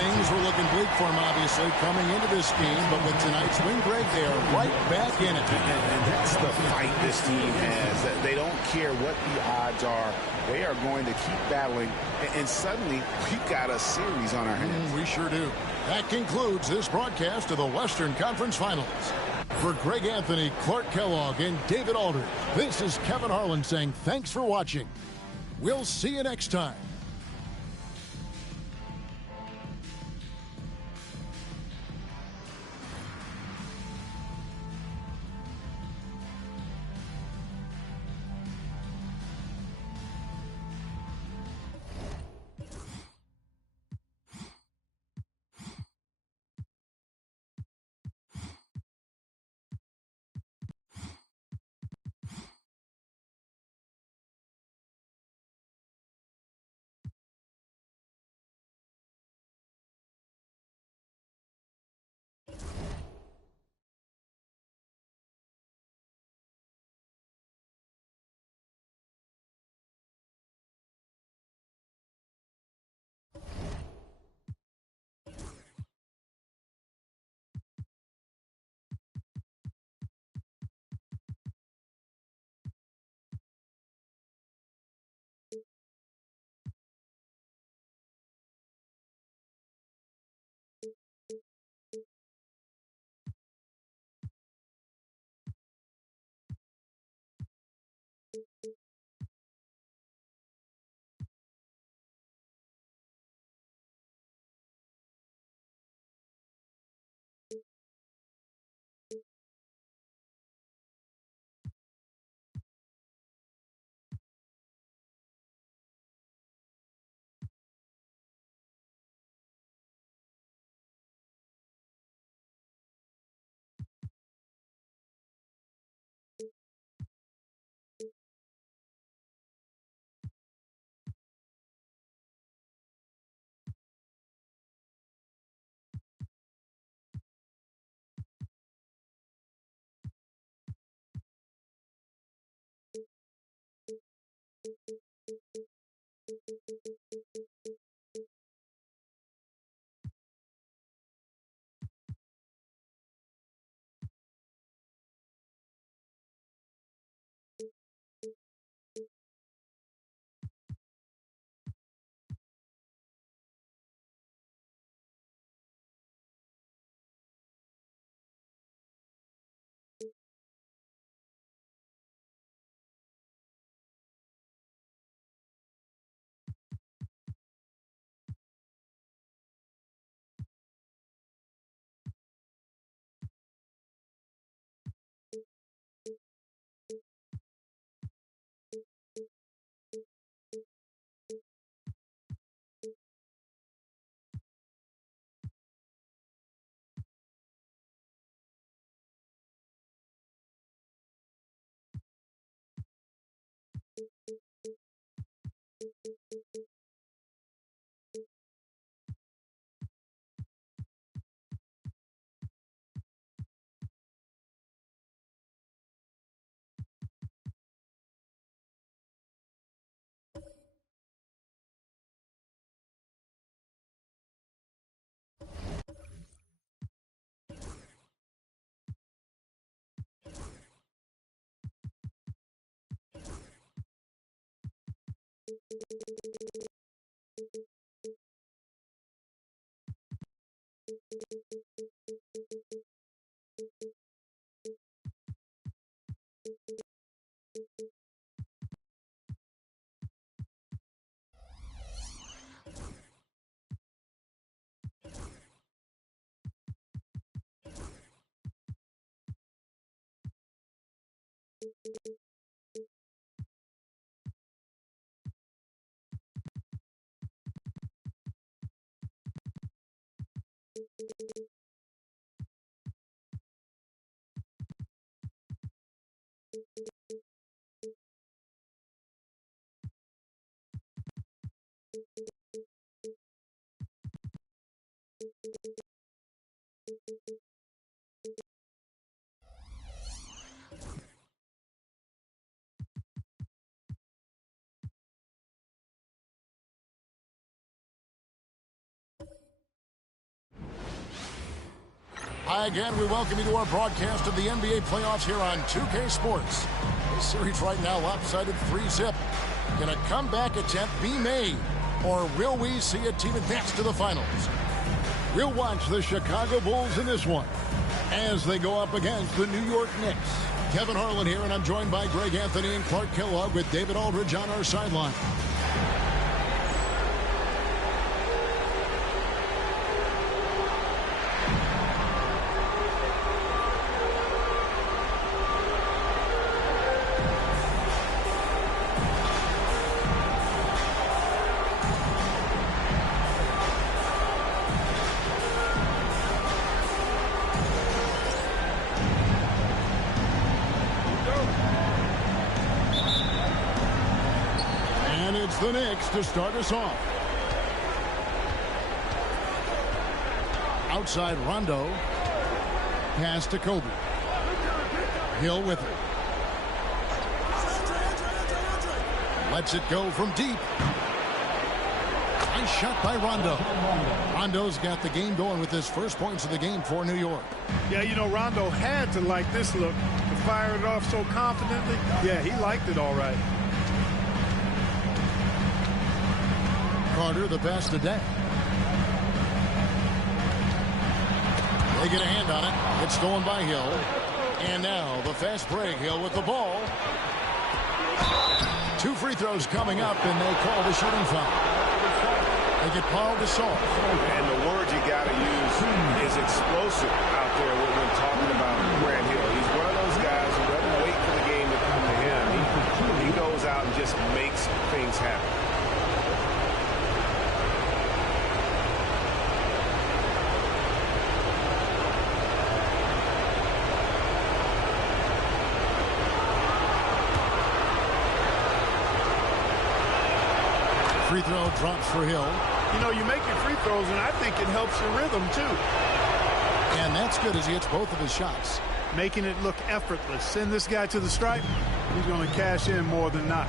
Things were looking bleak for them, obviously, coming into this game, but with tonight's win, Greg, they are right back in it. And that's the fight this team has. That they don't care what the odds are. They are going to keep battling, and suddenly we've got a series on our hands. We sure do. That concludes this broadcast of the Western Conference Finals. For Greg Anthony, Clark Kellogg, and David Aldridge, this is Kevin Harlan saying thanks for watching. We'll see you next time. Hi again. We welcome you to our broadcast of the NBA playoffs here on 2K Sports. This series right now lopsided 3-zip. Can a comeback attempt be made? Or will we see a team advance to the finals? We'll watch the Chicago Bulls in this one as they go up against the New York Knicks. Kevin Harlan here, and I'm joined by Greg Anthony and Clark Kellogg with David Aldridge on our sideline. The Knicks to start us off. Outside Rondo. Pass to Kobe. Hill with it. Lets it go from deep. Nice shot by Rondo. Rondo's got the game going with his first points of the game for New York. Yeah, you know, Rondo had to like this look to fire it off so confidently. Yeah, he liked it all right. Carter, the pass to Dent. They get a hand on it. It's stolen by Hill. And now the fast break. Hill with the ball. 2 free throws coming up, and they call the shooting foul. They get Paul Gasol. And the word you got to use is explosive out there when talking about Grant Hill. He's one of those guys who doesn't wait for the game to come to him. He goes out and just makes things happen. Free throw drops for Hill. You know, you make your free throws, and I think it helps your rhythm, too. And that's good as he hits both of his shots. Making it look effortless. Send this guy to the stripe, he's going to cash in more than not.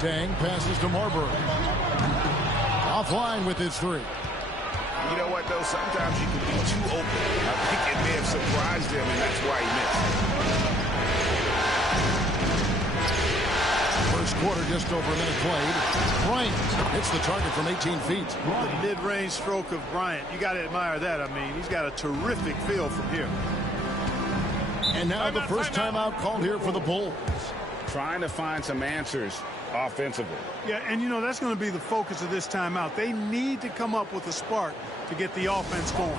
Dang passes to Marbury. Offline with his three. You know what, though? Sometimes you can be too open. I think it may have surprised him, and that's why he missed. First quarter, just over a minute played. Bryant hits the target from 18 feet. The mid-range stroke of Bryant. You got to admire that. I mean, he's got a terrific feel from here. And now the first timeout called here for the Bulls. Trying to find some answers offensively. Yeah, and you know, that's going to be the focus of this timeout. They need to come up with a spark to get the offense going.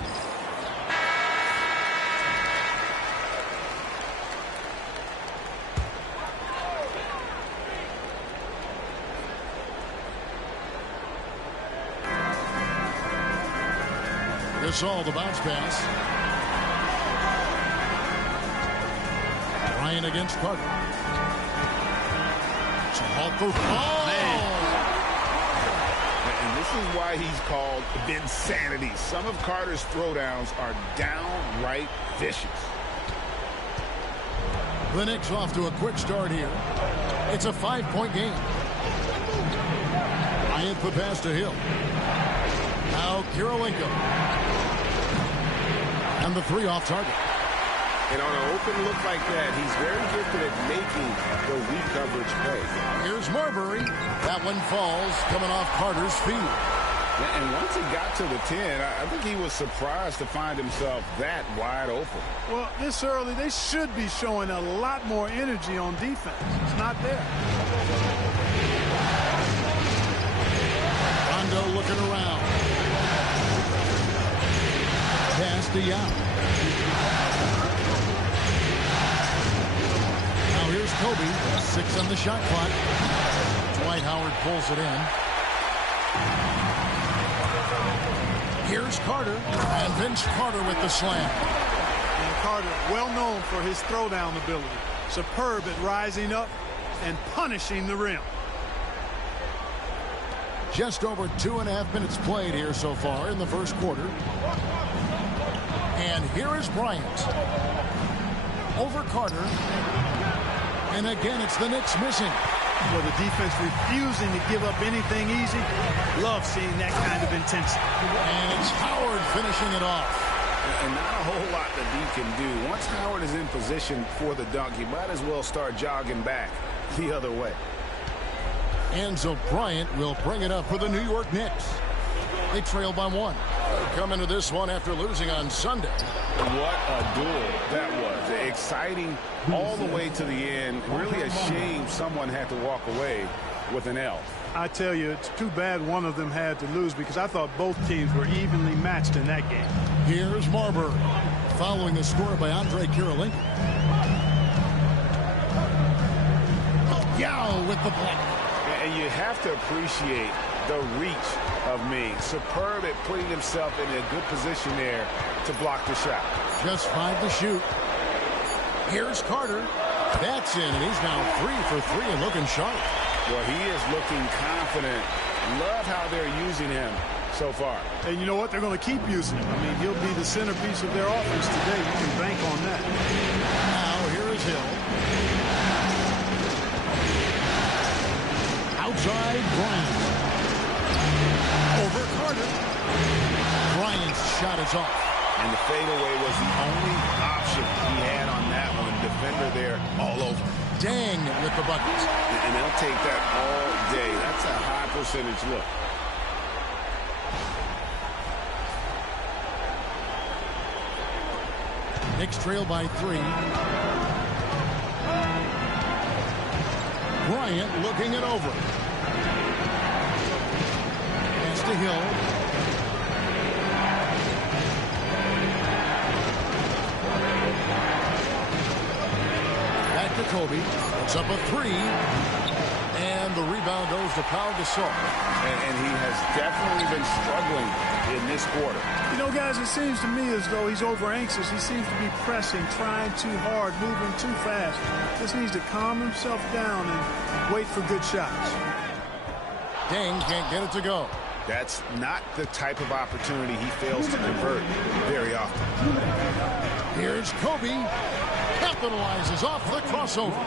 Gasol, the bounce pass. Bryant against Carter. And this is why he's called insanity. Some of Carter's throwdowns are downright vicious. The Knicks off to a quick start here. It's a 5-point game. Bryant the pass to Hill. Now Kirilenko. And the three off target. And on an open look like that, he's very gifted at making the weak coverage play. Here's Marbury. That one falls, coming off Carter's feet. And once he got to the 10, I think he was surprised to find himself that wide open. Well, this early, they should be showing a lot more energy on defense. It's not there. Rondo looking around. Pass to Yao. Here's Kobe, 6 on the shot clock. Dwight Howard pulls it in. Here's Carter, and Vince Carter with the slam. And Carter, well known for his throwdown ability. Superb at rising up and punishing the rim. Just over 2.5 minutes played here so far in the first quarter. And here is Bryant. Over Carter. And again, it's the Knicks missing. Well, the defense refusing to give up anything easy. Love seeing that kind of intensity. And it's Howard finishing it off. And not a whole lot that he can do. Once Howard is in position for the dunk, he might as well start jogging back the other way. And so Bryant will bring it up for the New York Knicks. They trail by 1. Come into this one after losing on Sunday. What a duel that was. Exciting all the way to the end. Really a shame someone had to walk away with an L. I tell you, it's too bad one of them had to lose because I thought both teams were evenly matched in that game. Here's Marbury following the score by Andre Kirilenko. Yao with the block. And you have to appreciate the reach of Ming. Superb at putting himself in a good position there to block the shot. Just 5 to shoot. Here's Carter. That's in, and he's now 3 for 3 and looking sharp. Well, he is looking confident. Love how they're using him so far. And you know what? They're going to keep using him. I mean, he'll be the centerpiece of their offense today. You can bank on that. Now, here is Hill. Outside, Bryant. Over Carter. Bryant's shot is off. And the fadeaway was the only option he had on that one. Defender there all over. Dang with the bucket. And they'll take that all day. That's a high percentage look. Knicks trail by 3. Bryant looking it over. Pass to Hill. Back to Kobe. It's up a 3. And the rebound goes to Pau Gasol. And he has definitely been struggling in this quarter. You know, guys, it seems to me as though he's over anxious. He seems to be pressing, trying too hard, moving too fast. Just needs to calm himself down and wait for good shots. Dang can't get it to go. That's not the type of opportunity he fails to convert very often. Here's Kobe. Capitalizes off the crossover.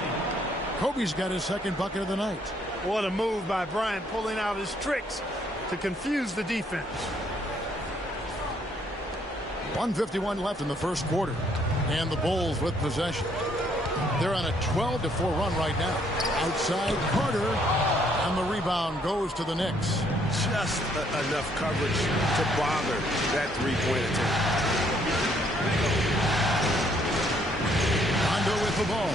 Kobe's got his second bucket of the night. What a move by Bryant, pulling out his tricks to confuse the defense. 1:51 left in the first quarter. And the Bulls with possession. They're on a 12-4 run right now. Outside Carter. And the rebound goes to the Knicks. Just enough coverage to bother that three-point attempt. Rondo with the ball.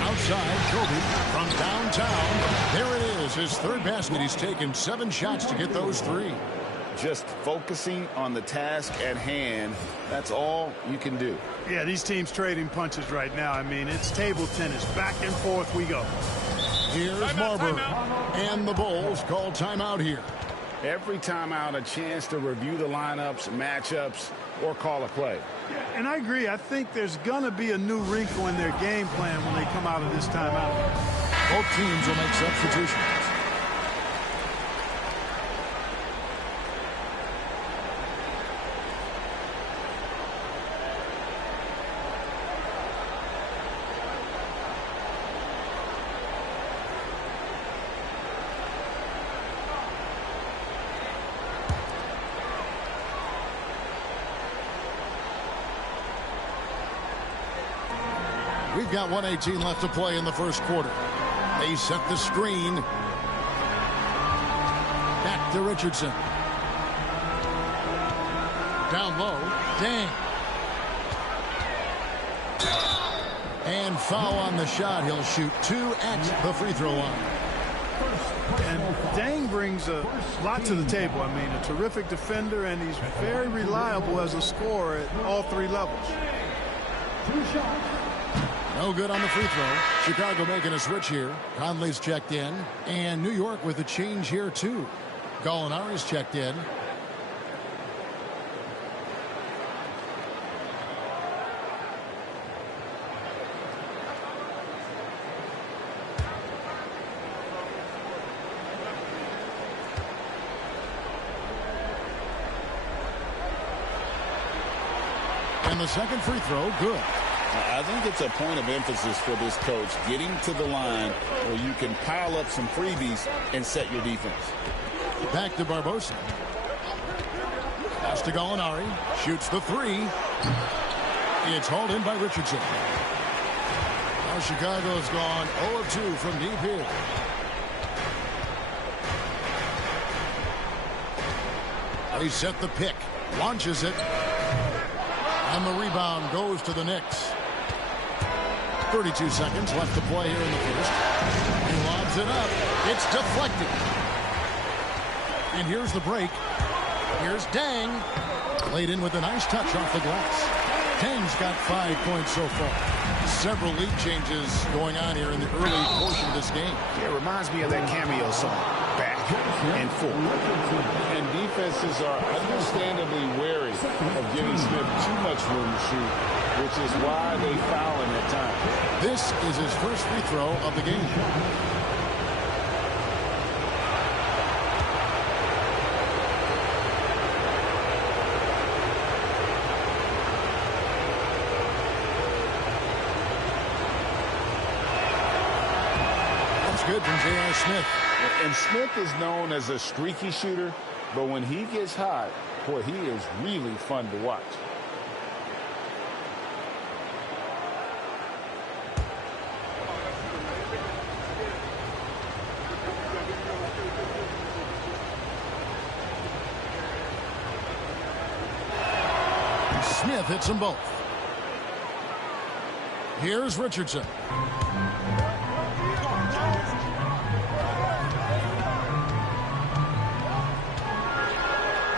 Outside, Kobe from downtown. There it is, his third basket. He's taken 7 shots to get those 3. Just focusing on the task at hand. That's all you can do. Yeah, these teams trading punches right now. I mean, it's table tennis. Back and forth we go. Here's Marbury. And the Bulls call timeout here. Every timeout, a chance to review the lineups, matchups, or call a play. Yeah, and I agree. I think there's going to be a new wrinkle in their game plan when they come out of this timeout. Both teams will make substitutions. We've got 1:18 left to play in the first quarter. They set the screen. Back to Richardson. Down low. Dang. And foul on the shot. He'll shoot 2 at the free throw line. And Dang brings a lot to the table. I mean, a terrific defender, and he's very reliable as a scorer at all 3 levels. 2 shots. No good on the free throw. Chicago making a switch here. Conley's checked in. And New York with a change here, too. Gallinari's checked in. And the second free throw, good. I think it's a point of emphasis for this coach, getting to the line where you can pile up some freebies and set your defense. Back to Barbosa. Pass to Gallinari. Shoots the 3. It's hauled in by Richardson. Now Chicago's gone 0 of 2 from deep here. They set the pick. Launches it. And the rebound goes to the Knicks. 32 seconds left to play here in the first. He lobs it up. It's deflected. And here's the break. Here's Dang. Played in with a nice touch off the glass. Dang's got 5 points so far. Several lead changes going on here in the early portion of this game. Yeah, it reminds me of that cameo song, Back and Forth. And defenses are understandably wary of giving Smith too much room to shoot, which is why they foul him at times. This is his first free throw of the game. Good from J.R. Smith. And Smith is known as a streaky shooter, but when he gets hot, boy, he is really fun to watch. Smith hits them both. Here's Richardson.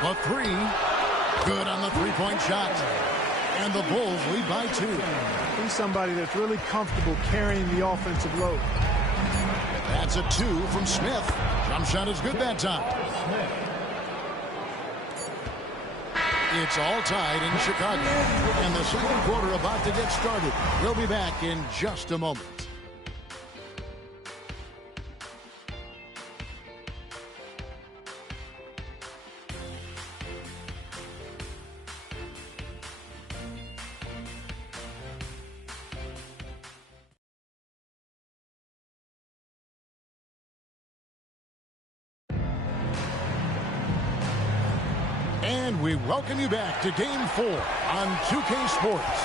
A 3. Good on the three-point shot. And the Bulls lead by 2. He's somebody that's really comfortable carrying the offensive load. That's a 2 from Smith. Jump shot is good that time. It's all tied in Chicago. And the second quarter about to get started. We'll be back in just a moment. And we welcome you back to Game 4 on 2K Sports.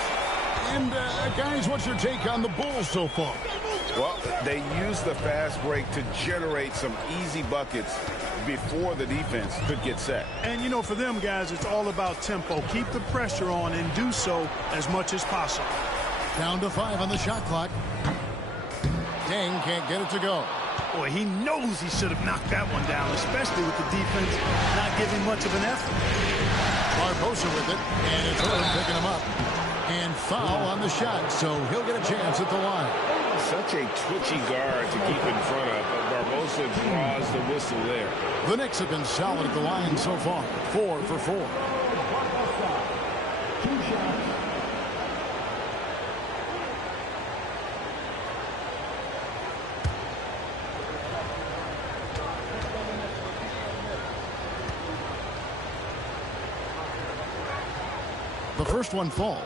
And, guys, what's your take on the Bulls so far? Well, they use the fast break to generate some easy buckets before the defense could get set. And, you know, for them, guys, it's all about tempo. Keep the pressure on and do so as much as possible. Down to 5 on the shot clock. Dang can't get it to go. Boy, he knows he should have knocked that one down, especially with the defense not giving much of an effort. Barbosa with it, and it's Odom picking him up. And foul on the shot, so he'll get a chance at the line. Such a twitchy guard to keep in front of, but Barbosa draws the whistle there. The Knicks have been solid at the line so far, 4 for 4. The first one falls.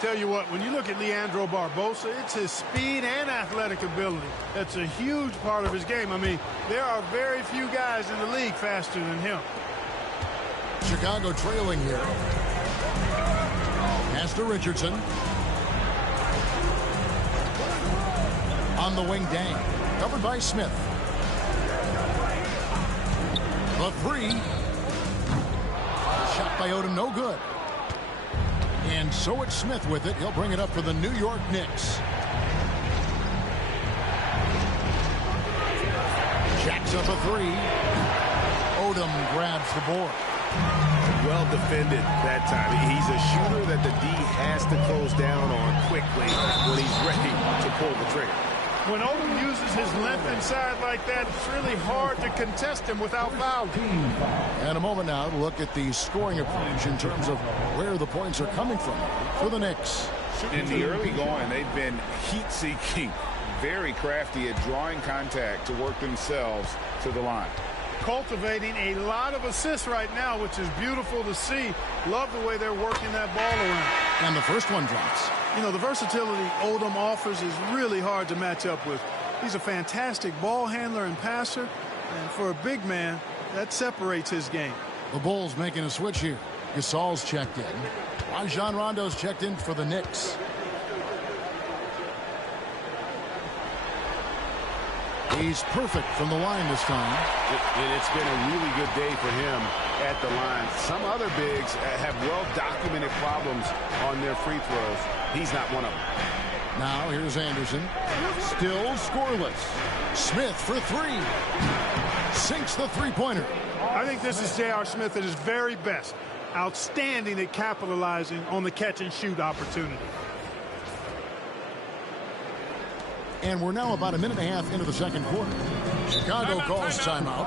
Tell you what, when you look at Leandro Barbosa, it's his speed and athletic ability. That's a huge part of his game. I mean, there are very few guys in the league faster than him. Chicago trailing here. Pass to Richardson. On the wing, Dang. Covered by Smith. The 3. Shot by Odom, no good. And so it's Smith with it. He'll bring it up for the New York Knicks. Jacks up a 3. Odom grabs the board. Well defended that time. He's a shooter that the D has to close down on quickly when he's ready to pull the trigger. When Odom uses his length inside like that, it's really hard to contest him without fouling. And a moment now to look at the scoring approach in terms of where the points are coming from for the Knicks. In the early going, they've been heat-seeking, very crafty at drawing contact to work themselves to the line. Cultivating a lot of assists right now, which is beautiful to see. Love the way they're working that ball around. And the first one drops. You know, the versatility Odom offers is really hard to match up with. He's a fantastic ball handler and passer, and for a big man, that separates his game. The Bulls making a switch here. Gasol's checked in. Rajon Rondo's checked in for the Knicks. He's perfect from the line this time. And it's been a really good day for him at the line. Some other bigs have well-documented problems on their free throws. He's not one of them. Now here's Anderson. Still scoreless. Smith for 3. Sinks the three-pointer. I think this is J.R. Smith at his very best. Outstanding at capitalizing on the catch-and-shoot opportunity. And we're now about a minute and a half into the second quarter. Chicago calls timeout.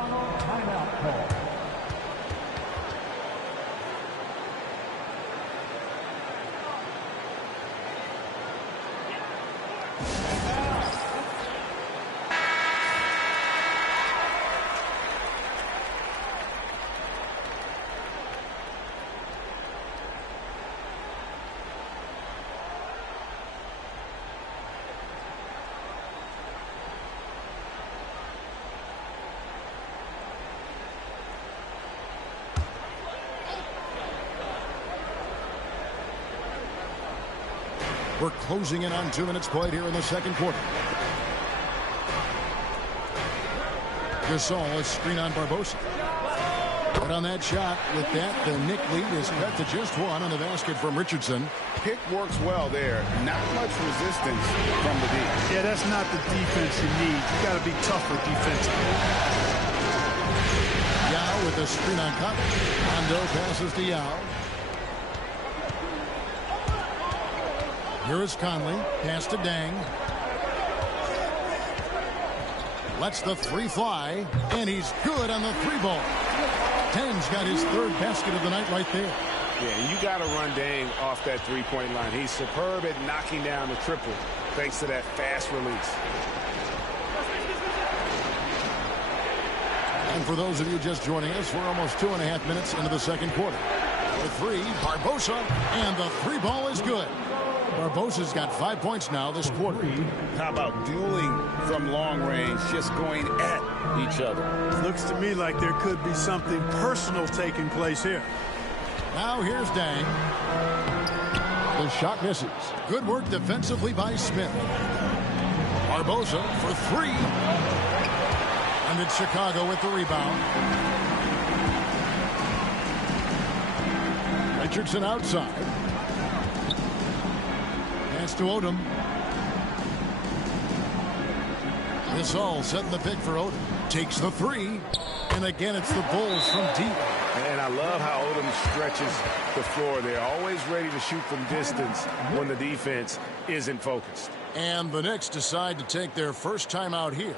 We're closing in on 2 minutes played here in the second quarter. Gasol is screen on Barbosa. But on that shot, with that, the Knick lead is cut to just 1 on the basket from Richardson. Pick works well there. Not much resistance from the D. Yeah, that's not the defense you need. You got to be tougher defensively. Yao with the screen on cut. Rondo passes to Yao. Here is Conley. Pass to Dang. Lets the 3 fly. And he's good on the 3-ball. Dang's got his 3rd basket of the night right there. Yeah, you got to run Dang off that three-point line. He's superb at knocking down the triple thanks to that fast release. And for those of you just joining us, we're almost 2.5 minutes into the second quarter. The 3, Barbosa, and the 3-ball is good. Barbosa's got 5 points now this quarter. How about dueling from long range, just going at each other? Looks to me like there could be something personal taking place here. Now here's Dang. The shot misses. Good work defensively by Smith. Barbosa for three. And it's Chicago with the rebound. Richardson outside. Pass to Odom. This all setting the pick for Odom. Takes the three. And again, it's the Bulls from deep. And I love how Odom stretches the floor. They're always ready to shoot from distance when the defense isn't focused. And the Knicks decide to take their first time out here.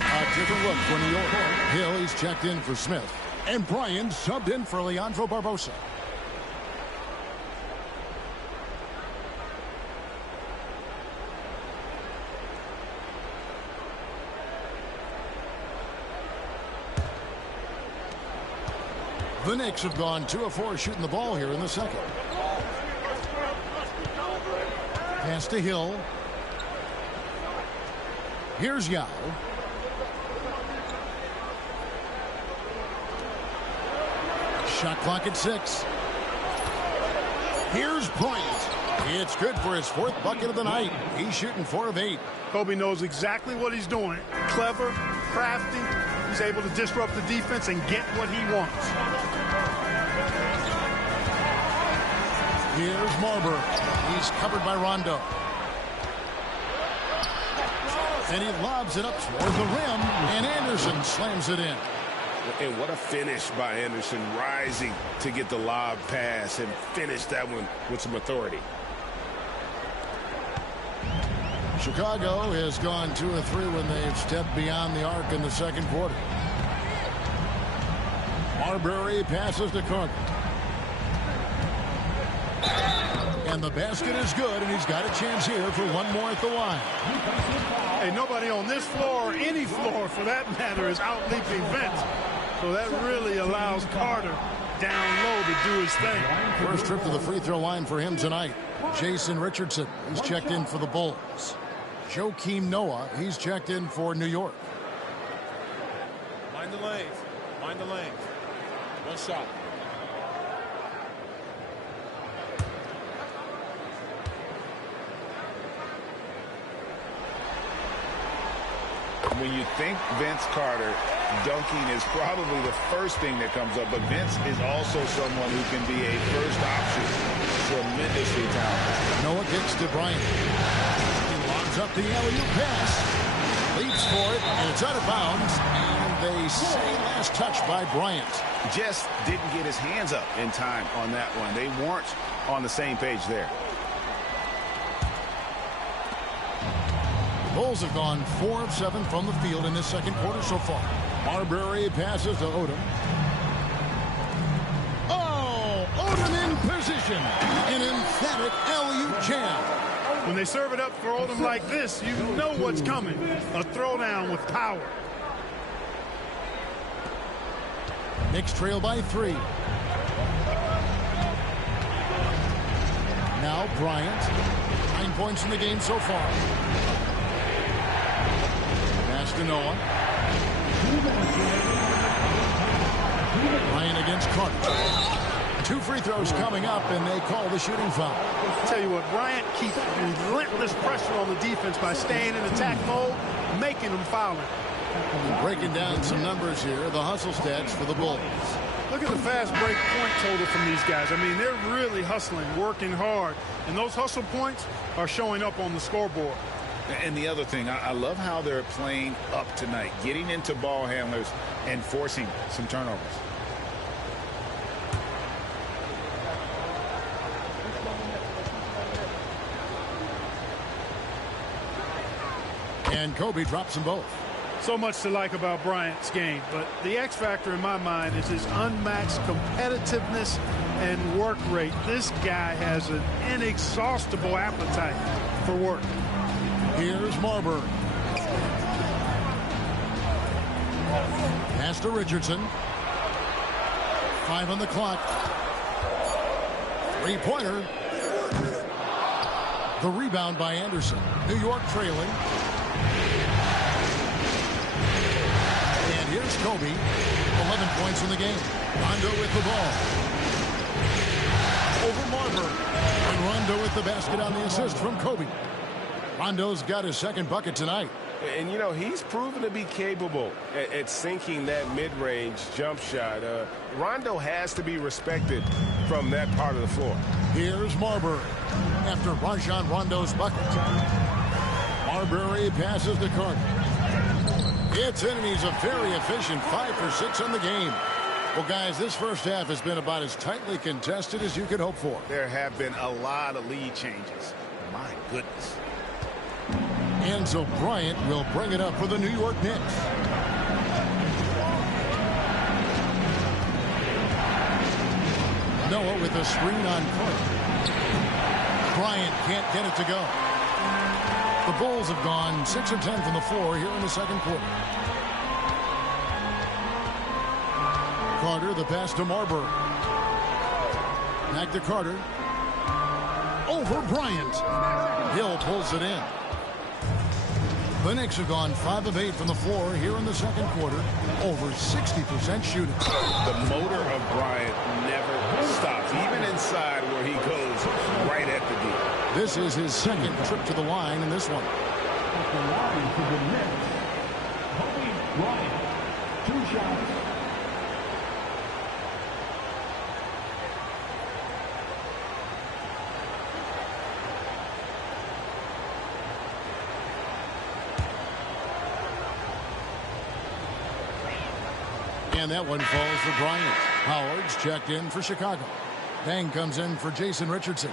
A different look for New York. Hill, he's checked in for Smith. And Bryant subbed in for Leandro Barbosa. The Knicks have gone 2 of 4 shooting the ball here in the second. Pass to Hill. Here's Yao. Shot clock at 6. Here's Bryant. It's good for his 4th bucket of the night. He's shooting 4 of 8. Kobe knows exactly what he's doing. Clever, crafty. He's able to disrupt the defense and get what he wants. Here's Marbury. He's covered by Rondo. And he lobs it up toward the rim, and Anderson slams it in. And what a finish by Anderson, rising to get the lob pass and finish that one with some authority. Chicago has gone 2 of 3 when they've stepped beyond the arc in the second quarter. Marbury passes to Carter. And the basket is good, and he's got a chance here for one more at the line. Hey, nobody on this floor, or any floor for that matter, is out-leaping Vince. So that really allows Carter down low to do his thing. First trip to the free throw line for him tonight. Jason Richardson, he's checked in for the Bulls. Joakim Noah, he's checked in for New York. Mind the lanes. Mind the lanes. One shot. When you think Vince Carter, dunking is probably the first thing that comes up, but Vince is also someone who can be a first option. Tremendously talented. Noah kicks to Bryant. He lobs up the alley-oop pass. Leaps for it, and it's out of bounds. And they say last touch by Bryant. Just didn't get his hands up in time on that one. They weren't on the same page there. Bulls have gone 4 of 7 from the field in this second quarter so far. Marbury passes to Odom. Oh, Odom in position. An emphatic alley-oop jam. When they serve it up for Odom like this, you know what's coming. A throwdown with power. Knicks trail by 3. Now Bryant. 9 points in the game so far. To Noah. Bryant against Carter. 2 free throws coming up, and they call the shooting foul. I'll tell you what, Bryant keeps relentless pressure on the defense by staying in attack mode, making them foul it. Breaking down some numbers here, the hustle stats for the Bulls. Look at the fast break point total from these guys. I mean, they're really hustling, working hard, and those hustle points are showing up on the scoreboard. And the other thing, I love how they're playing up tonight, getting into ball handlers and forcing some turnovers. And Kobe drops them both. So much to like about Bryant's game, but the X factor in my mind is his unmatched competitiveness and work rate. This guy has an inexhaustible appetite for work. Here's Marbury. Pass to Richardson. 5 on the clock. 3-pointer. The rebound by Anderson. New York trailing. And here's Kobe. 11 points in the game. Rondo with the ball. Over Marbury. And Rondo with the basket on the assist from Kobe. Rondo's got his second bucket tonight. And, you know, he's proven to be capable at sinking that mid-range jump shot. Rondo has to be respected from that part of the floor. Here's Marbury after Rajon Rondo's bucket. Marbury passes to Carter. Gets in, and he's a very efficient 5 for 6 on the game. Well, guys, this first half has been about as tightly contested as you could hope for. There have been a lot of lead changes. My goodness. Enzo Bryant will bring it up for the New York Knicks. Noah with a screen on Carter. Bryant can't get it to go. The Bulls have gone 6 of 10 from the floor here in the second quarter. Carter, the pass to Marbury. Back to Carter. Over Bryant. Hill pulls it in. The Knicks have gone 5 of 8 from the floor here in the second quarter. Over 60% shooting. The motor of Bryant never stops, even inside where he goes right at the deal. This is his second trip to the line in this one. At the line for the Knicks, Kobe Bryant. 2 shots. And that one falls for Bryant. Howard's checked in for Chicago. Bang comes in for Jason Richardson.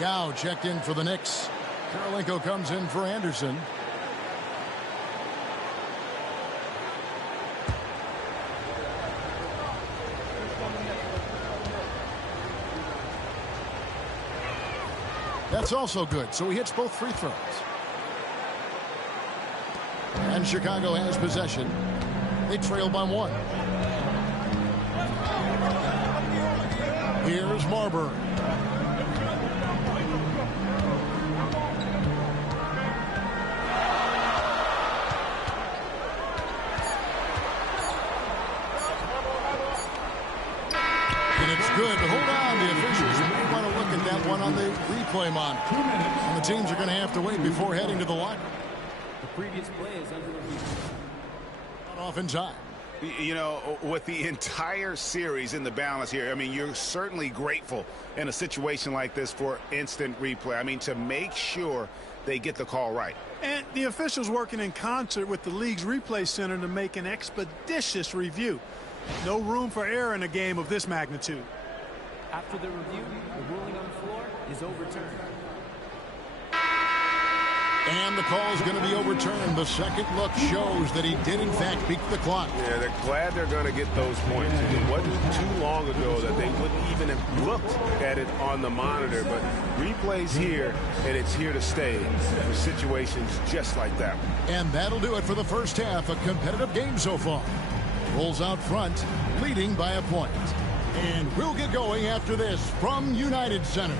Yao checked in for the Knicks. Karolinko comes in for Anderson. That's also good, so he hits both free throws. And Chicago has possession. They trail by 1. Here's Marbury. And it's good. Hold on, the officials may want to look at that one on the replay monitor. And the teams are going to have to wait before heading to the line. The previous play is under review. Not off in time. You know, with the entire series in the balance here, I mean, you're certainly grateful in a situation like this for instant replay. I mean, to make sure they get the call right. And the officials working in concert with the league's replay center to make an expeditious review. No room for error in a game of this magnitude. After the review, the ruling on the floor is overturned. And the call is going to be overturned. The second look shows that he did, in fact, beat the clock. Yeah, they're glad they're going to get those points. It wasn't too long ago that they wouldn't even have looked at it on the monitor. But replays here, and it's here to stay for situations just like that. And that'll do it for the first half. A competitive game so far. Rolls out front, leading by a point. And we'll get going after this from United Center.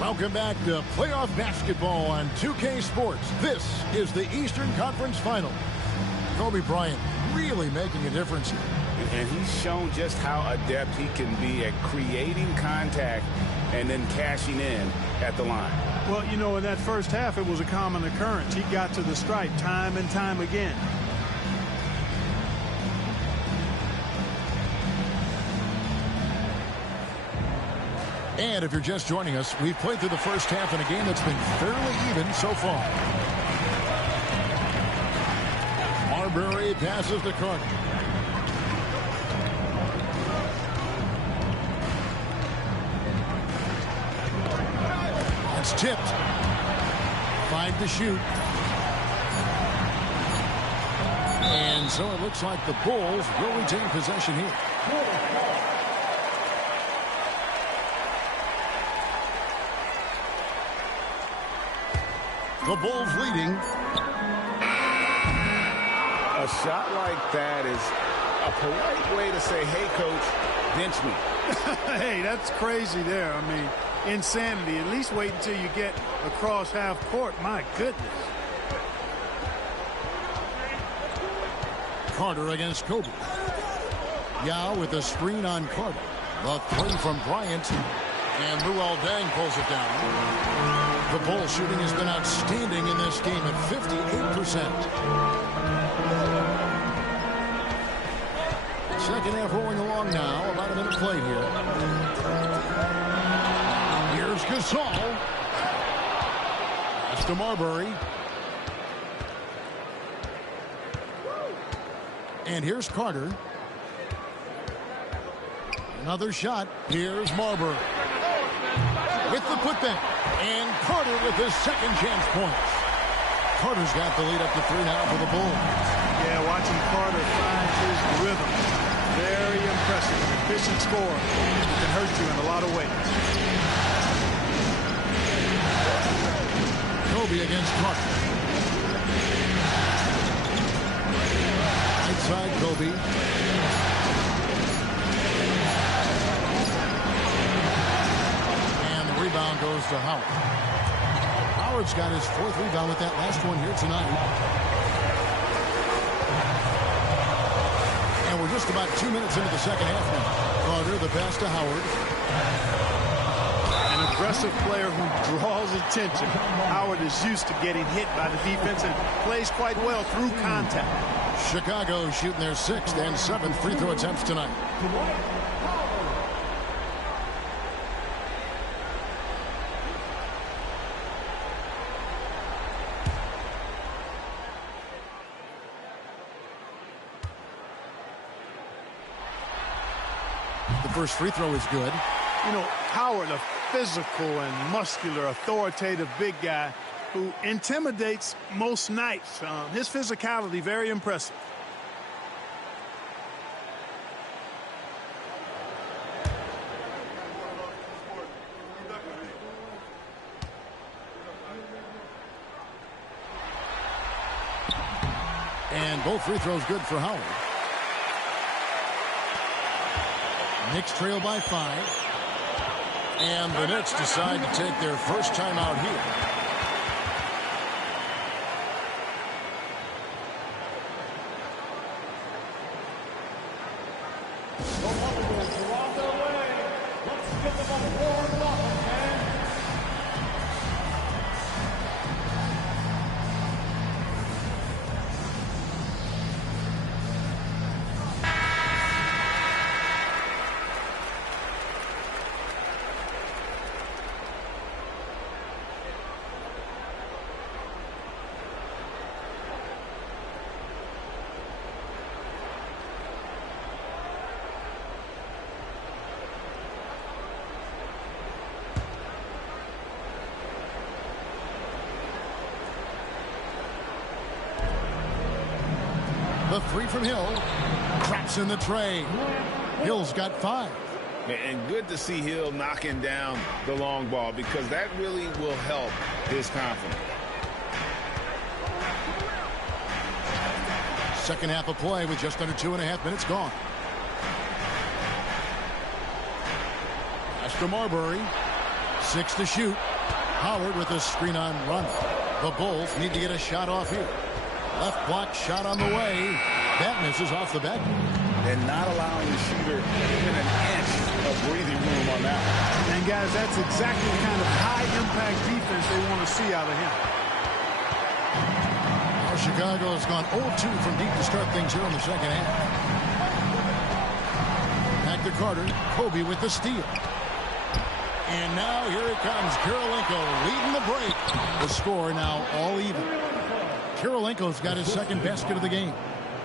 Welcome back to playoff basketball on 2K Sports. This is the Eastern Conference Final. Kobe Bryant really making a difference here. And he's shown just how adept he can be at creating contact and then cashing in at the line. Well, you know, in that first half, it was a common occurrence. He got to the stripe time and time again. And if you're just joining us, we've played through the first half in a game that's been fairly even so far. Marbury passes to Carter. It's tipped. 5 to shoot. And so it looks like the Bulls will retain possession here. The Bulls leading. A shot like that is a polite way to say, hey, coach, bench me. Hey, that's crazy there. I mean, insanity. At least wait until you get across half court. My goodness. Carter against Kobe. Yao with a screen on Carter. The three from Bryant. And Luol Deng pulls it down. The ball shooting has been outstanding in this game at 58%. Second half rolling along now. About a minute played here. Here's Gasol. Pass to Marbury. And here's Carter. Another shot. Here's Marbury. With the putback. And Carter with his second chance points. Carter's got the lead up to 3 now for the Bulls. Yeah, watching Carter find his rhythm. Very impressive. Efficient scorer. He can hurt you in a lot of ways. Kobe against Carter. Right side, Kobe. And the rebound goes to Howard. Howard's got his 4th rebound with that last one here tonight. And we're just about 2 minutes into the second half now. Carter, the pass to Howard. An aggressive player who draws attention. Howard is used to getting hit by the defense and plays quite well through contact. Chicago shooting their 6th and 7th free throw attempts tonight. The first free throw is good. You know, Howard, a physical and muscular, authoritative big guy who intimidates most nights. His physicality, very impressive. And both free throws good for Howard. Knicks trail by 5. And the Knicks decide to take their first timeout here. The three from Hill. Traps in the tray. Hill's got 5. And good to see Hill knocking down the long ball because that really will help his confidence. Second half of play with just under 2.5 minutes gone. Pass to Marbury. 6 to shoot. Howard with a screen on run. The Bulls need to get a shot off here. Left block shot on the way. That misses off the back. And not allowing the shooter even an inch of breathing room on that one. And guys, that's exactly the kind of high-impact defense they want to see out of him. Now Chicago has gone 0-2 from deep to start things here in the second half. Back to Carter. Kobe with the steal. And now here it comes. Kirilenko leading the break. The score now all even. Kirilenko's got his second basket of the game.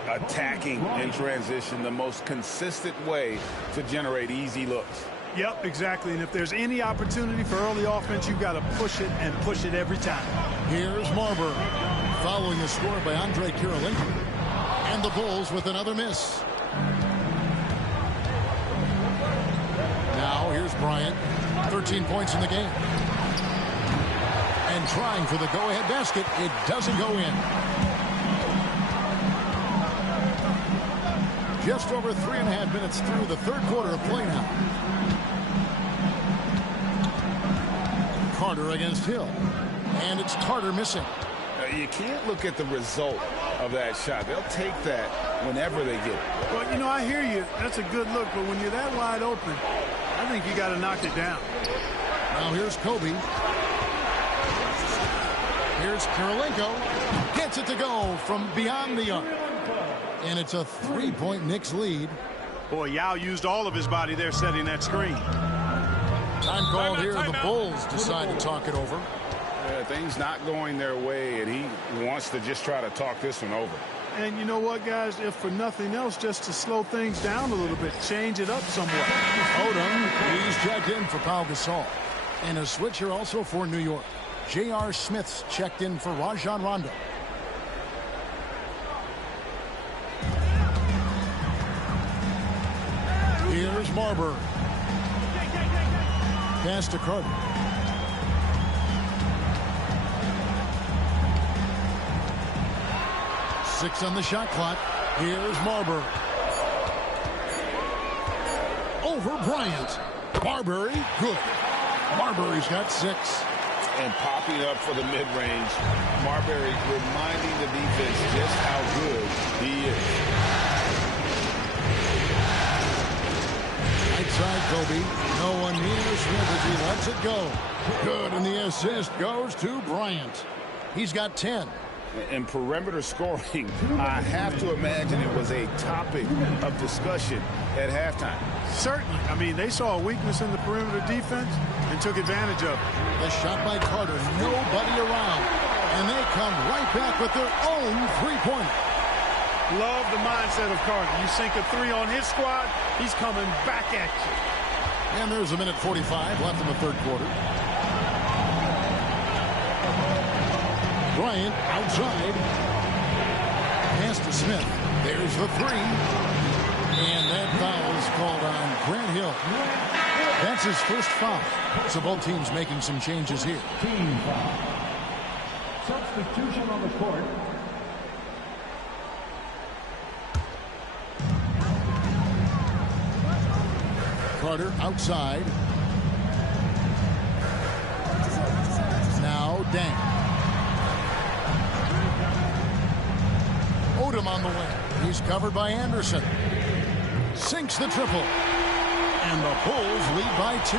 Attacking in transition, the most consistent way to generate easy looks. Yep, exactly. And if there's any opportunity for early offense, you've got to push it and push it every time. Here's Marbury following the score by Andre Kirilenko. And the Bulls with another miss. Now here's Bryant. 13 points in the game. And trying for the go-ahead basket. It doesn't go in. Just over 3.5 minutes through the third quarter of play now. Carter against Hill. And it's Carter missing. You can't look at the result of that shot. They'll take that whenever they get it. Well, you know, I hear you. That's a good look. But when you're that wide open, I think you got to knock it down. Now here's Kobe. Here's Kirilenko. Gets it to go from beyond the arc. And it's a 3-point Knicks lead. Boy, Yao used all of his body there setting that screen. Time called here. The Bulls decide to talk it over. Things not going their way, and he wants to just try to talk this one over. And you know what, guys? If for nothing else, just to slow things down a little bit, change it up somewhat. Odom, he's checked in for Pau Gasol. And a switch here also for New York. J.R. Smith's checked in for Rajon Rondo. Here's Marbury. Pass to Carter. Six on the shot clock. Here's Marbury. Over Bryant. Marbury, good. Marbury's got 6. And popping up for the mid-range. Marbury reminding the defense just how good he is. Right side, Kobe. No one near Smith as he lets it go. Good, and the assist goes to Bryant. He's got 10. And perimeter scoring, I have to imagine it was a topic of discussion at halftime. Certainly. I mean, they saw a weakness in the perimeter defense and took advantage of it. The shot by Carter, nobody around. And they come right back with their own three-pointer. Love the mindset of Carter. You sink a 3 on his squad, he's coming back at you. And there's a minute 45 left in the third quarter. Bryant outside. Pass to Smith. There's the 3. And that foul is called on Grant Hill. That's his first foul. So both teams making some changes here. Team foul. Substitution on the court. Carter outside. Now Dang. Odom on the wing. He's covered by Anderson. Sinks the triple. And the Bulls lead by 2.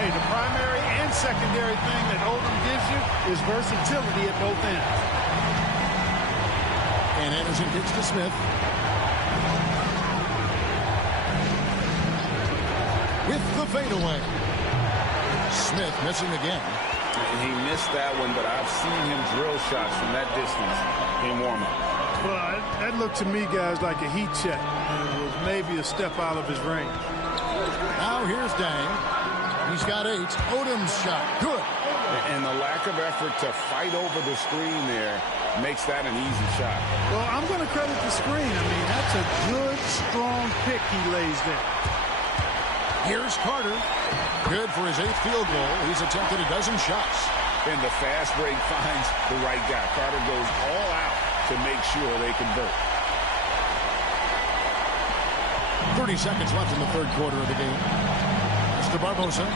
Hey, the primary and secondary thing that Odom gives you is versatility at both ends. And Anderson gets to Smith. With the fadeaway. Smith missing again. He missed that one, but I've seen him drill shots from that distance in warm-up. Well, that looked to me, guys, like a heat check. And it was maybe a step out of his range. Now here's Dang. He's got 8. Odom's shot. Good. And the lack of effort to fight over the screen there makes that an easy shot. Well, I'm going to credit the screen. I mean, that's a good, strong pick he lays there. Here's Carter. Good for his 8th field goal. He's attempted a dozen shots. And the fast break finds the right guy. Carter goes all out to make sure they convert. 30 seconds left in the third quarter of the game. Mr. Barbosa.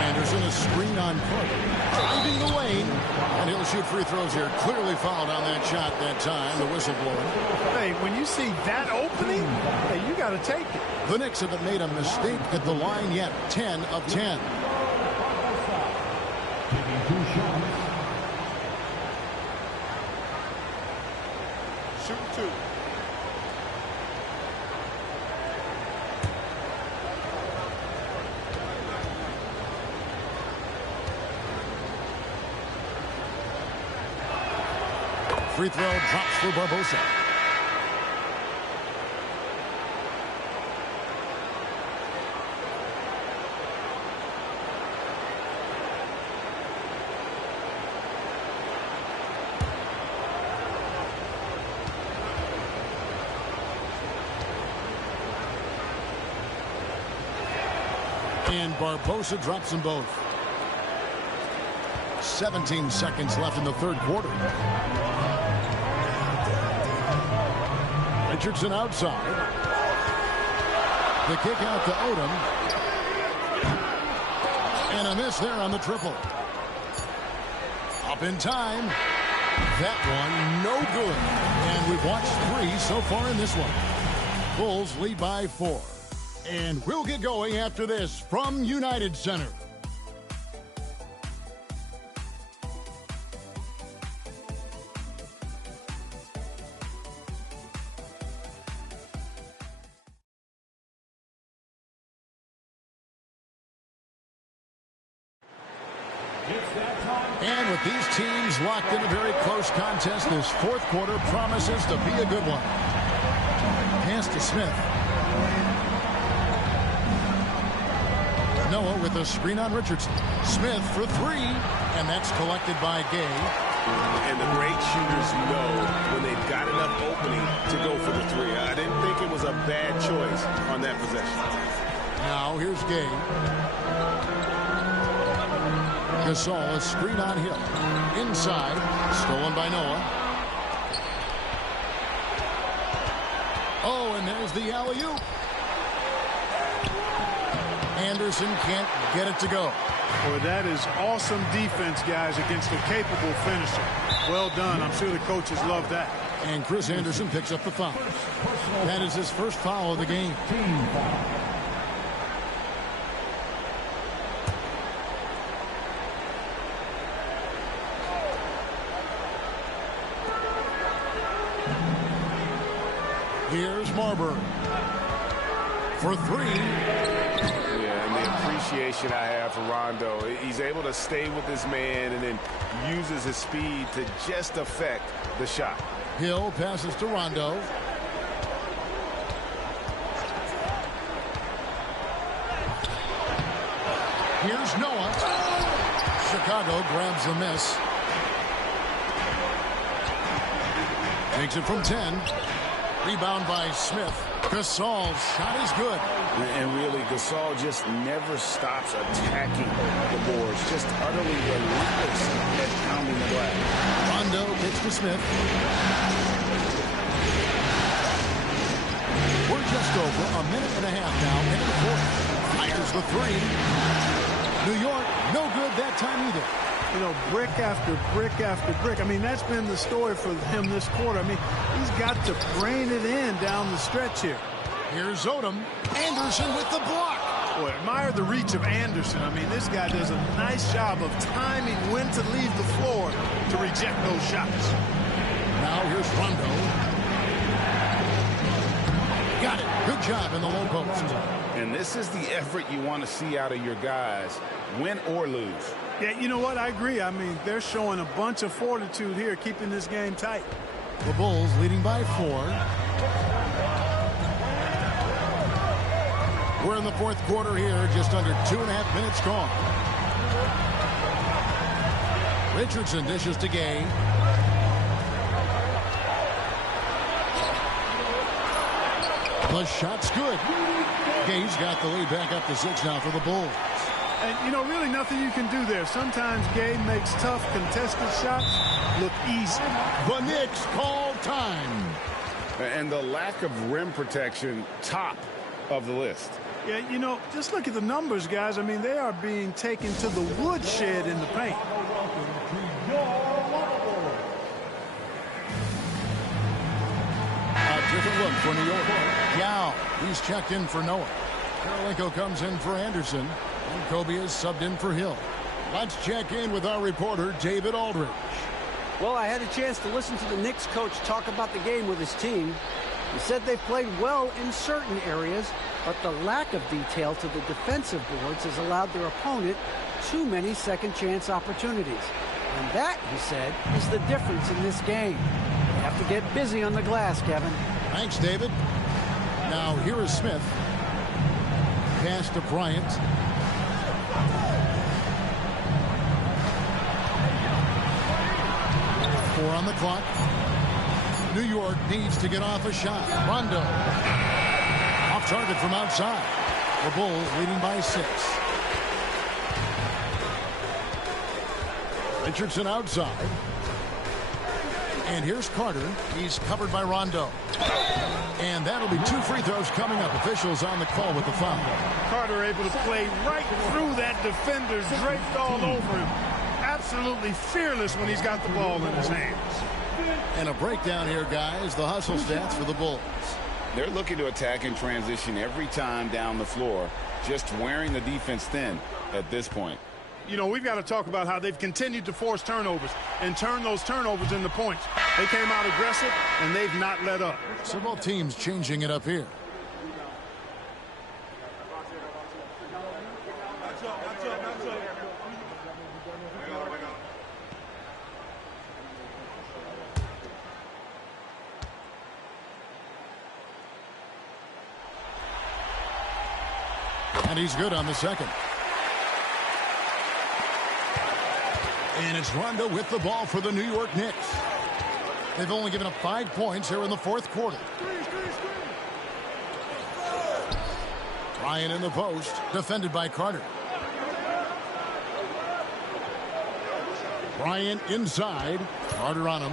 Anderson, a screen on Carter. Driving the lane. And he'll shoot free throws here. Clearly fouled on that shot that time. The whistle blowing. Hey, when you see that opening, hey, you got to take it. The Knicks haven't made a mistake at the line yet. 10 of 10. Taking 2 shots. Shoot 2. Free throw drops for Barbosa. And Barbosa drops them both. 17 seconds left in the third quarter. Richardson outside. The kick out to Odom. And a miss there on the triple. Up in time. That one, no good. And we've watched 3 so far in this one. Bulls lead by 4. And we'll get going after this from United Center. And with these teams locked in a very close contest, this fourth quarter promises to be a good one. Pass to Smith. Noah with a screen on Richardson. Smith for 3, and that's collected by Gay. And the great shooters know when they've got enough opening to go for the 3. I didn't think it was a bad choice on that possession. Now here's Gay. Gasol, a screen on Hill. Inside, stolen by Noah. Oh, and there's the alley-oop. Anderson can't get it to go. Boy, that is awesome defense, guys, against a capable finisher. Well done. I'm sure the coaches love that. And Chris Anderson picks up the foul. That is his first foul of the game. Here's Marbury for 3. Yeah, and the appreciation I have for Rondo. He's able to stay with this man and then uses his speed to just affect the shot. Hill passes to Rondo. Here's Noah. Chicago grabs the miss. Takes it from 10. Rebound by Smith. Gasol's shot is good. And really, Gasol just never stops attacking the boards. Just utterly relentless at pounding the glass. Rondo pitch to Smith. We're just over a minute and a half now into the fourth. Fires the 3. New York, no good that time either. You know, brick after brick after brick. I mean, that's been the story for him this quarter. I mean, he's got to rein it in down the stretch here. Here's Odom. Anderson with the block. Boy, admire the reach of Anderson. I mean, this guy does a nice job of timing when to leave the floor to reject those shots. Now here's Rondo. Got it. Good job in the low post. And this is the effort you want to see out of your guys, win or lose. Yeah, you know what? I agree. I mean, they're showing a bunch of fortitude here, keeping this game tight. The Bulls leading by 4. We're in the fourth quarter here, just under 2.5 minutes gone. Richardson dishes to Gay. The shot's good. Gay's got the lead back up to 6 now for the Bulls. And, you know, really nothing you can do there. Sometimes Gay makes tough contested shots look easy. The Knicks call time. And the lack of rim protection, top of the list. Yeah, you know, just look at the numbers, guys. I mean, they are being taken to the woodshed in the paint. A different look for New York. Yao, he's checked in for Noah. Karolinko comes in for Anderson. And Kobe is subbed in for Hill. Let's check in with our reporter, David Aldridge. Well, I had a chance to listen to the Knicks coach talk about the game with his team. He said they played well in certain areas, but the lack of detail to the defensive boards has allowed their opponent too many second-chance opportunities. And that, he said, is the difference in this game. They have to get busy on the glass, Kevin. Thanks, David. Now, here is Smith. Pass to Bryant. Four on the clock. New York needs to get off a shot. Rondo. Off target from outside. The Bulls leading by 6. Richardson outside. And here's Carter. He's covered by Rondo. And that'll be 2 free throws coming up. Officials on the call with the foul. Carter able to play right through that defender, draped all over him. Absolutely fearless when he's got the ball in his hands. And a breakdown here, guys. The hustle stats for the Bulls. They're looking to attack in transition every time down the floor, just wearing the defense thin at this point. You know, we've got to talk about how they've continued to force turnovers and turn those turnovers into points. They came out aggressive, and they've not let up. So both teams changing it up here. And he's good on the second. And it's Rondo with the ball for the New York Knicks. They've only given up 5 points here in the fourth quarter. Ryan in the post, defended by Carter. Bryant inside. Carter on him.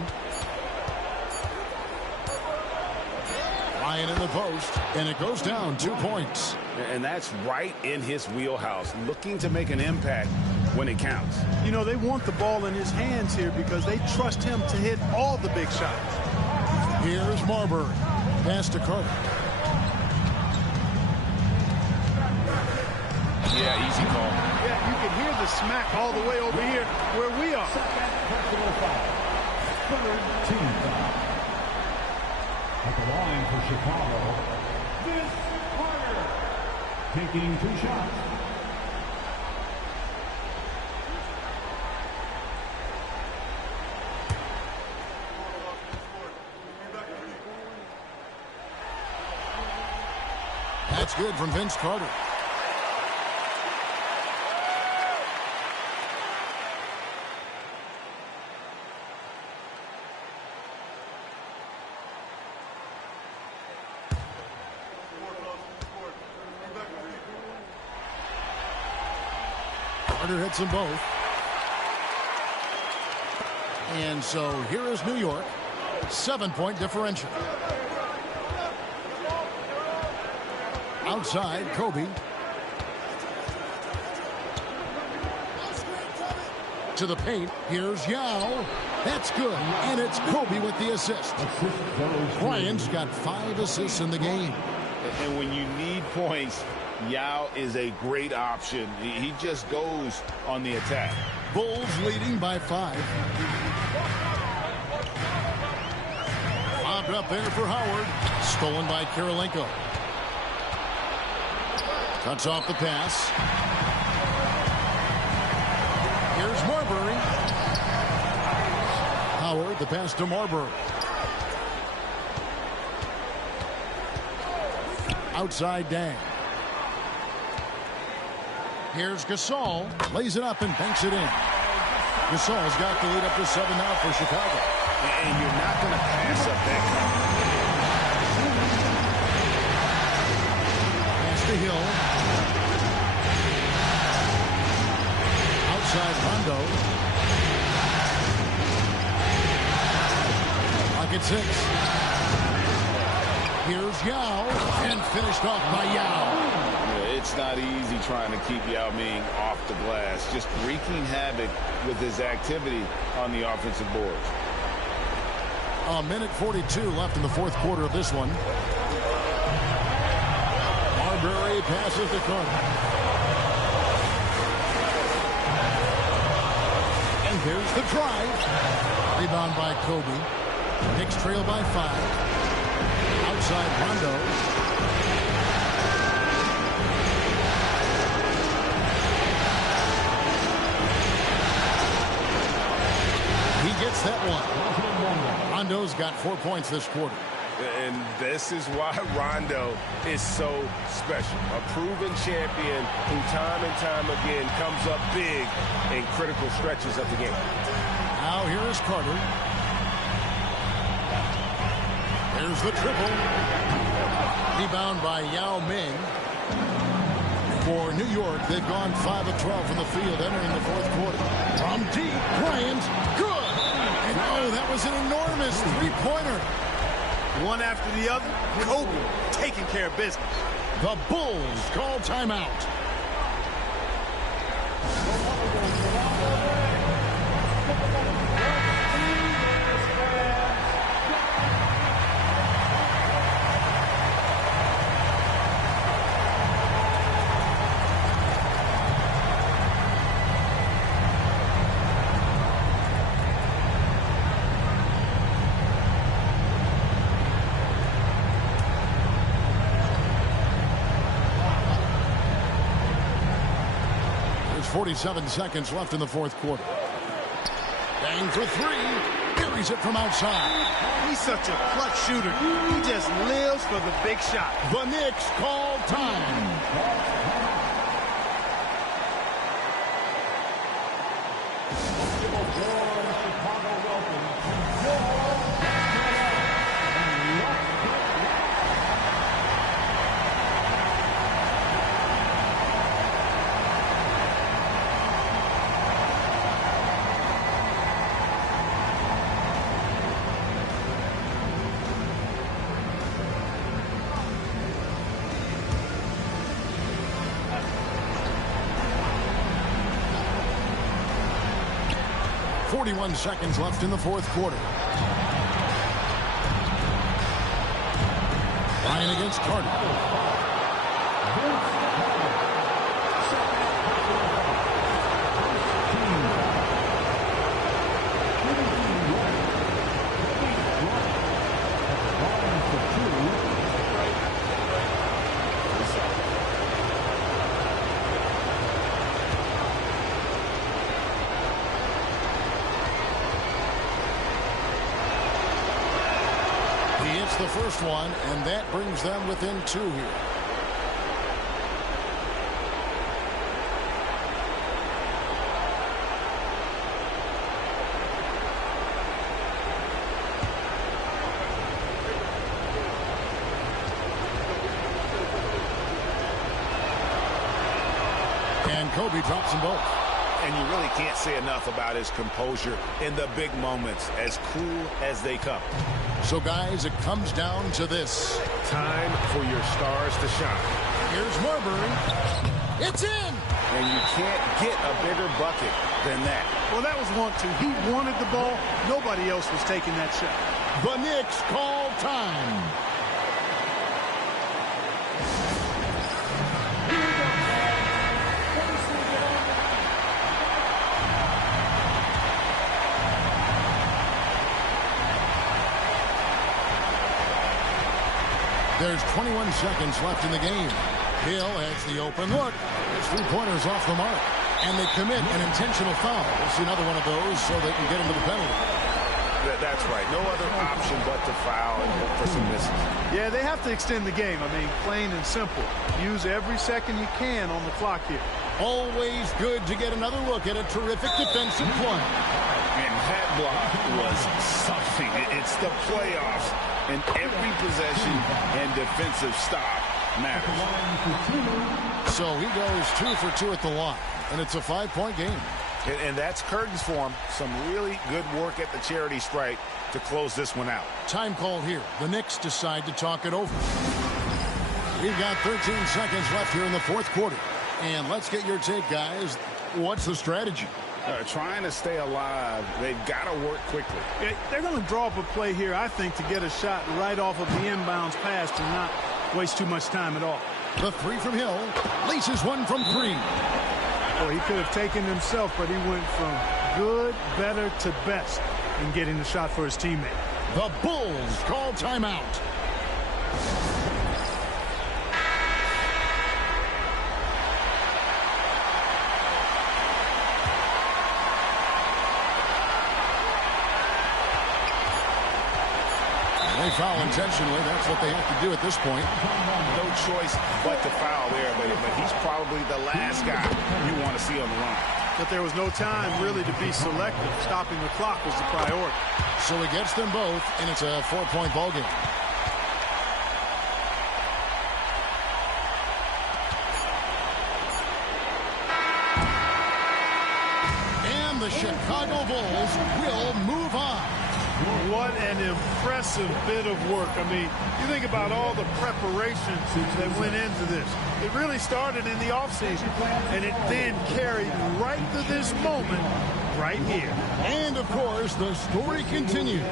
Ryan in the post, and it goes down 2 points. And that's right in his wheelhouse, looking to make an impact when it counts. You know, they want the ball in his hands here because they trust him to hit all the big shots. Here's Marbury. Pass to Carter. Yeah, easy call. Yeah, you can hear the smack all the way over here where we are. Third team foul. At the line for Chicago, this Carter taking 2 shots. That's good from Vince Carter. Carter hits them both. And so here is New York. 7-point differential. Outside, Kobe. To the paint. Here's Yao. That's good. And it's Kobe with the assist. Bryant's got 5 assists in the game. And when you need points, Yao is a great option. He just goes on the attack. Bulls leading by 5. Lobbed up there for Howard. Stolen by Kirilenko. Cuts off the pass. Here's Marbury. Howard, the pass to Marbury. Outside Dang. Here's Gasol. Lays it up and banks it in. Gasol's got the lead up to 7 now for Chicago. And you're not going to pass up that. Pass to Hill. Outside Rondo. Pocket 6. Here's Yao. And finished off by Yao. It's not easy trying to keep Yao Ming off the glass, just wreaking havoc with his activity on the offensive boards. A minute 42 left in the fourth quarter of this one. Marbury passes to Carter. And here's the drive. Rebound by Kobe. Knicks trail by 5. Outside Rondo. Gets that one. Rondo's got 4 points this quarter. And this is why Rondo is so special. A proven champion who time and time again comes up big in critical stretches of the game. Now here is Carter. There's the triple. Rebound by Yao Ming. For New York, they've gone 5 of 12 from the field entering the fourth quarter. From deep, Bryant, good. And oh, that was an enormous three-pointer. One after the other, Kobe taking care of business. The Bulls call timeout. There's 47 seconds left in the fourth quarter. Bang for three. Buries it from outside. He's such a clutch shooter. He just lives for the big shot. The Knicks call time. .41 seconds left in the fourth quarter. Ryan against Carter. The first one, and that brings them within 2 here. And Kobe drops them both. And you really can't say enough about his composure in the big moments, as cool as they come. So, guys, it comes down to this. Time for your stars to shine. Here's Marbury. It's in! And you can't get a bigger bucket than that. Well, that was 1-2. He wanted the ball. Nobody else was taking that shot. The Knicks call time. There's 21 seconds left in the game. Hill has the open look. His three-pointers off the mark. And they commit an intentional foul. We'll see another one of those so they can get into the penalty. That's right. No other option but to foul and look for some misses. Yeah, they have to extend the game. I mean, plain and simple. Use every second you can on the clock here. Always good to get another look at a terrific defensive play. And that block was something. It's the playoffs. And every possession and defensive stop matters. So he goes 2 for 2 at the line, and it's a 5-point game. And that's curtains for him. Some really good work at the charity stripe to close this one out. Time call here. The Knicks decide to talk it over. We've got 13 seconds left here in the fourth quarter. And let's get your take, guys. What's the strategy? Trying to stay alive. They've got to work quickly. They're going to draw up a play here, I think, to get a shot right off of the inbounds pass and not waste too much time at all. The three from Hill. Laces one from 3. Well, he could have taken himself, but he went from good, better to best in getting the shot for his teammate. The Bulls call timeout. They foul intentionally. That's what they have to do at this point. No choice but to foul there, but he's probably the last guy you want to see on the line. But there was no time really to be selective. Stopping the clock was the priority. So he gets them both, and it's a 4-point ball game. the Chicago Bulls will move on. What an impressive bit of work. I mean, you think about all the preparation that went into this. It really started in the offseason, and it then carried right to this moment right here. And, of course, the story continues.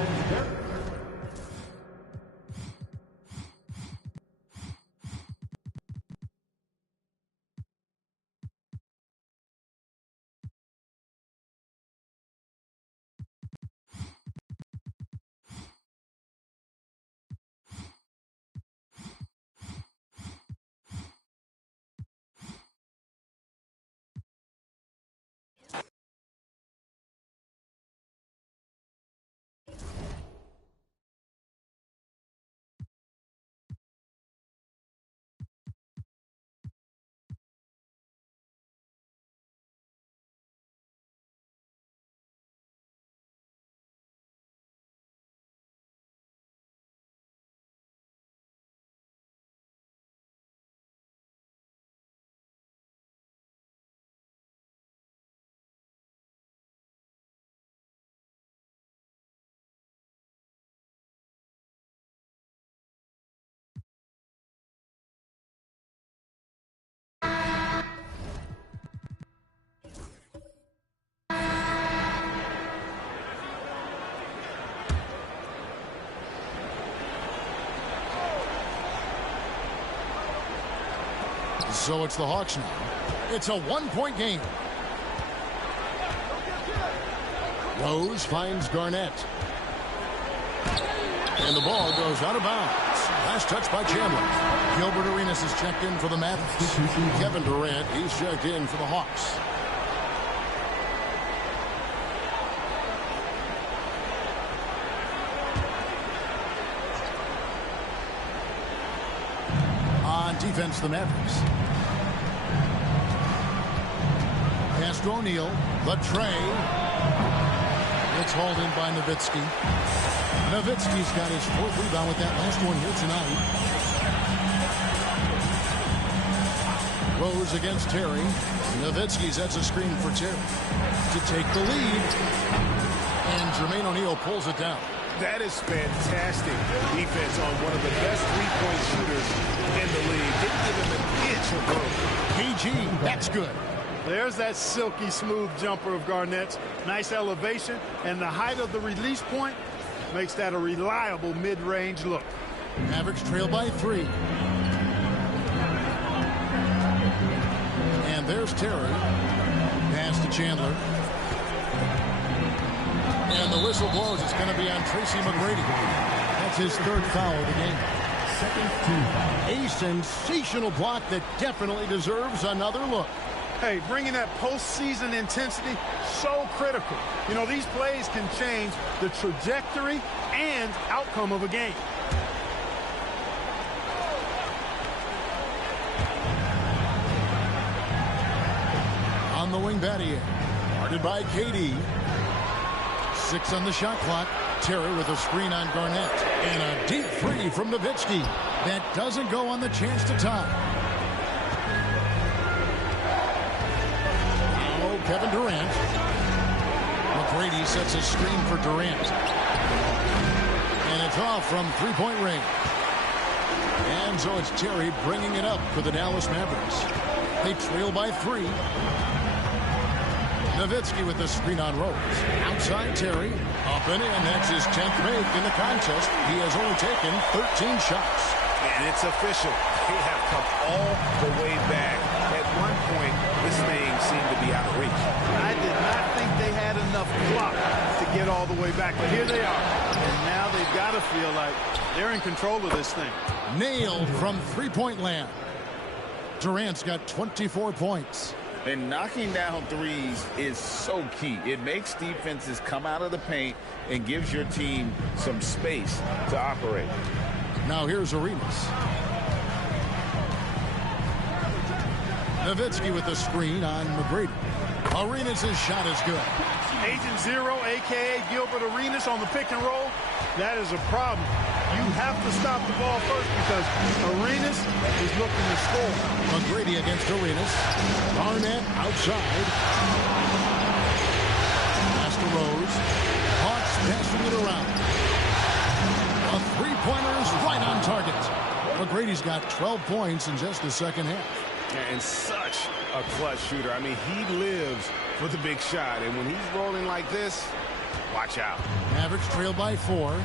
So it's the Hawks now. It's a one-point game. Rose finds Garnett. And the ball goes out of bounds. Last touch by Chandler. Gilbert Arenas is checked in for the Mavericks. Kevin Durant, he's checked in for the Hawks. On defense, the Mavericks. Pass to O'Neal. The tray. It's hauled in by Nowitzki. Nowitzki's got his fourth rebound with that last one here tonight. Rose against Terry. Nowitzki sets a screen for Terry to take the lead. And Jermaine O'Neal pulls it down. That is fantastic defense on one of the best three-point shooters in the league. Didn't give him an inch of room. PG, that's good. There's that silky smooth jumper of Garnett's. Nice elevation, and the height of the release point makes that a reliable mid-range look. Mavericks trail by 3. And there's Terry. Pass to Chandler. And the whistle blows. It's going to be on Tracy McGrady. That's his third foul of the game. A sensational block that definitely deserves another look. Hey, bringing that postseason intensity, so critical. You know, these plays can change the trajectory and outcome of a game. On the wing, Battier. Guarded by KD. 6 on the shot clock. Terry with a screen on Garnett. And a deep three from Nowitzki. That doesn't go on the chance to tie. Kevin Durant. McGrady sets a screen for Durant. And it's off from three-point range. And so it's Terry bringing it up for the Dallas Mavericks. They trail by 3. Nowitzki with the screen on Rose. Outside Terry. Up and in. That's his 10th make in the contest. He has only taken 13 shots. And it's official. They have come all the way back. At one point, this thing seemed to be out of reach. I did not think they had enough clock to get all the way back, but here they are. And now they've got to feel like they're in control of this thing. Nailed from three-point land. Durant's got 24 points. And knocking down threes is so key. It makes defenses come out of the paint and gives your team some space to operate. Now here's Arenas. Nowitzki with the screen on McGrady. Arenas' shot is good. Agent Zero, a.k.a. Gilbert Arenas on the pick and roll. That is a problem. You have to stop the ball first because Arenas is looking to score. McGrady against Arenas. Garnett outside. Rose. Hawks passing it around. A three-pointer is right on target. McGrady's got 12 points in just the second half. And such a clutch shooter. I mean, he lives for the big shot. And when he's rolling like this, watch out. Mavericks trail by 4.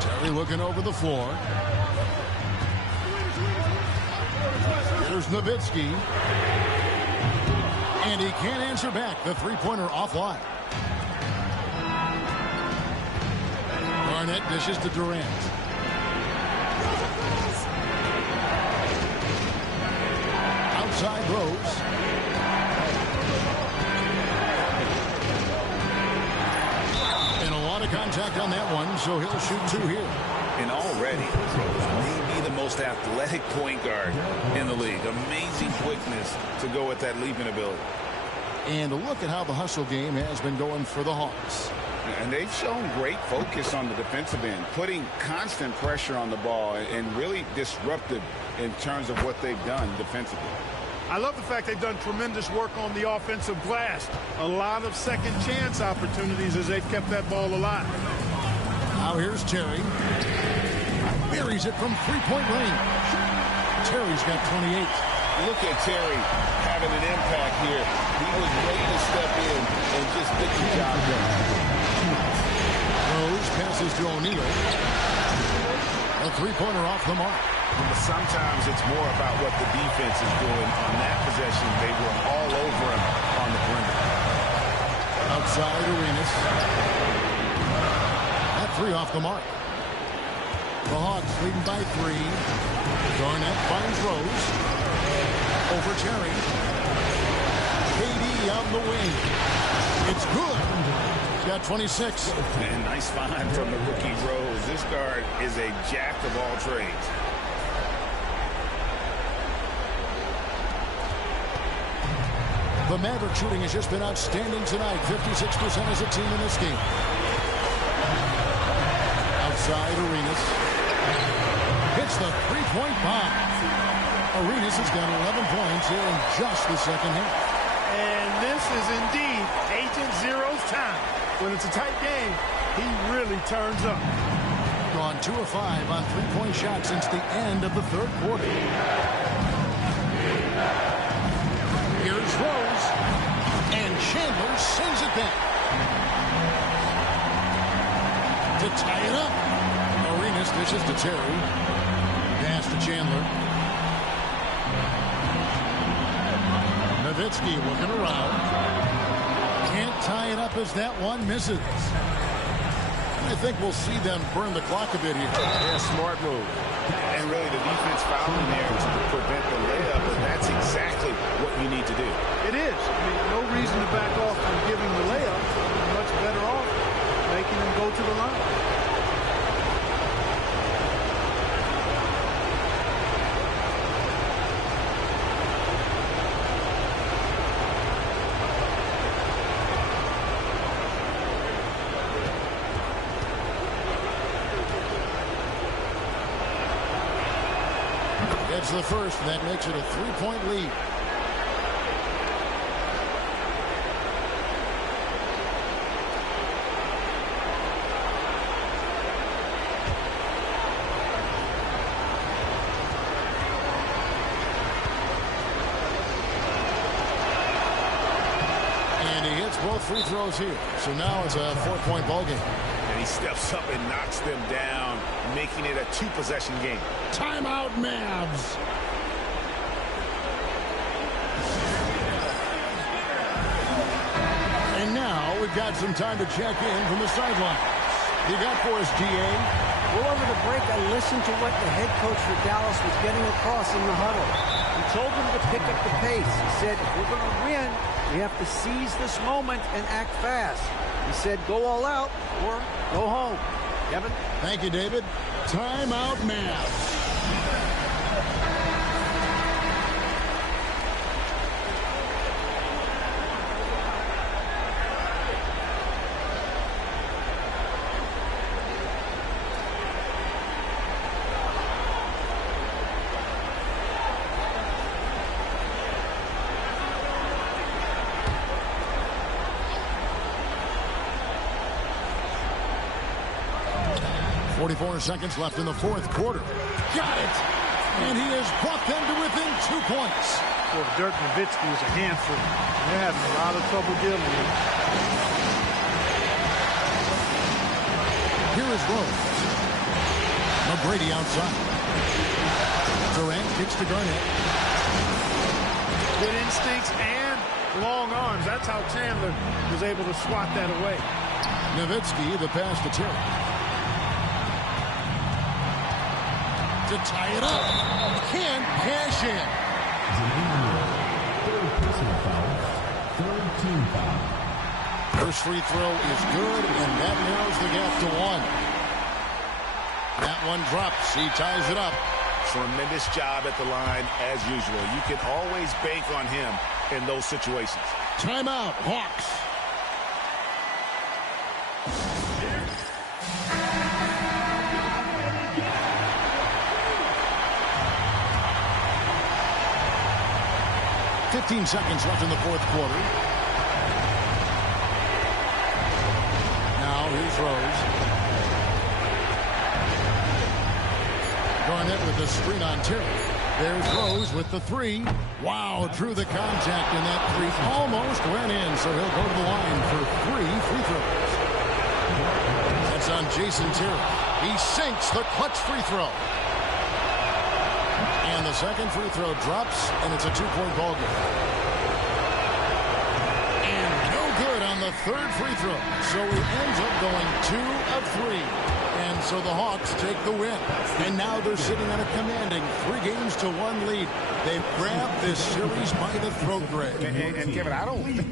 Terry looking over the floor. Here's Nowitzki. And he can't answer back. The three-pointer offline. Garnett dishes to Durant. Outside Rose. And a lot of contact on that one, so he'll shoot 2 here. And already, Rose may be the most athletic point guard in the league. Amazing quickness to go with that leaping ability. And look at how the hustle game has been going for the Hawks. And they've shown great focus on the defensive end, putting constant pressure on the ball and really disruptive in terms of what they've done defensively. I love the fact they've done tremendous work on the offensive glass. A lot of second chance opportunities as they've kept that ball alive. Now here's Terry. Buries it from three-point range. Terry's got 28. Look at Terry having an impact here. He was ready to step in and just get the job done. Rose passes to O'Neal. A three-pointer off the mark. But sometimes it's more about what the defense is doing on that possession. They were all over him on the perimeter. Outside Arenas. That three off the mark. The Hawks leading by 3. Garnett finds Rose. Over Terry. KD on the wing. It's good. He's got 26. And nice find from the rookie Rose. This guard is a jack of all trades. The Maverick shooting has just been outstanding tonight. 56% as a team in this game. Outside Arenas. Hits the three-point bomb. Arenas has got 11 points here in just the second half. And this is indeed Agent Zero's time. When it's a tight game, he really turns up. Gone 2 of 5 on three-point shots since the end of the third quarter. Here's Rose. And Chandler sends it back. To tie it up. Arenas dishes to Terry. Pass to Chandler. Nowitzki looking around. Can't tie it up as that one misses. I think we'll see them burn the clock a bit here. Yeah, smart move. And really the defense fouling there to prevent the layup, but that's exactly what you need to do. It is. I mean, no reason to back off from giving the layup. You're much better off making him go to the line. It's the first, and that makes it a 3-point lead. And he hits both free throws here. So now it's a 4-point ball game. And he steps up and knocks them down, making it a 2-possession game. Timeout, Mavs. And now we've got some time to check in from the sideline. You got for us, GA? Well, over the break, I listened to what the head coach for Dallas was getting across in the huddle. He told them to pick up the pace. He said, if we're going to win, we have to seize this moment and act fast. He said, go all out or go home. Kevin? Thank you, David. Timeout, Mavs. 44 seconds left in the fourth quarter. Got it! And he has brought them to within 2 points. Well, Dirk Nowitzki is a handful. They're having a lot of trouble dealing with him. Here is Rose. McGrady outside. Durant kicks to Garnett. Good instincts and long arms. That's how Chandler was able to swat that away. Nowitzki, the pass to Terry. To tie it up. Can't cash in. Third personal foul. Third team foul. First free throw is good, and that narrows the gap to 1. That one drops. He ties it up. Tremendous job at the line as usual. You can always bank on him in those situations. Timeout, Hawks. $15 seconds left in the fourth quarter. Now here's Rose. Garnett with the screen on Terry. There's Rose with the three. Wow, drew the contact, and that three almost went in, so he'll go to the line for 3 free throws. That's on Jason Terry. He sinks the clutch free throw. And the second free throw drops, and it's a 2-point ball game. And no good on the third free throw. So he ends up going 2 of 3. And so the Hawks take the win. And now they're sitting on a commanding 3-1 lead. They've grabbed this series by the throat, Greg. And Kevin, I don't think...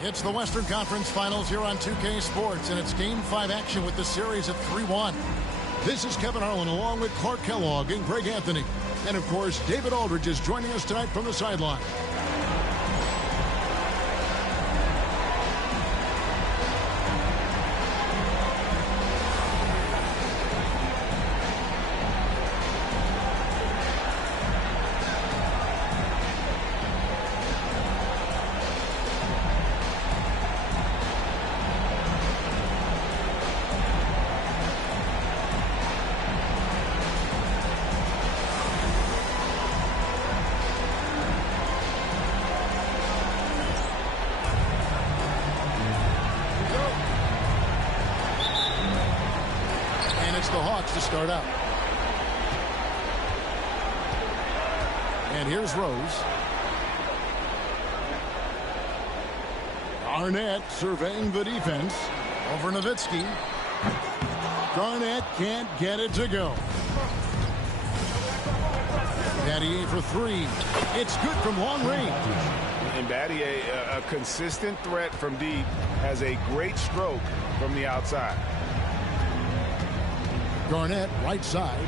It's the Western Conference Finals here on 2K Sports, and it's Game 5 action with the series at 3-1. This is Kevin Harlan along with Clark Kellogg and Greg Anthony. And, of course, David Aldridge is joining us tonight from the sideline. To start out. And here's Rose. Garnett surveying the defense. Over Nowitzki. Garnett can't get it to go. Battier for three. It's good from long range. And Battier, a consistent threat from deep, has a great stroke from the outside. Garnett, right side.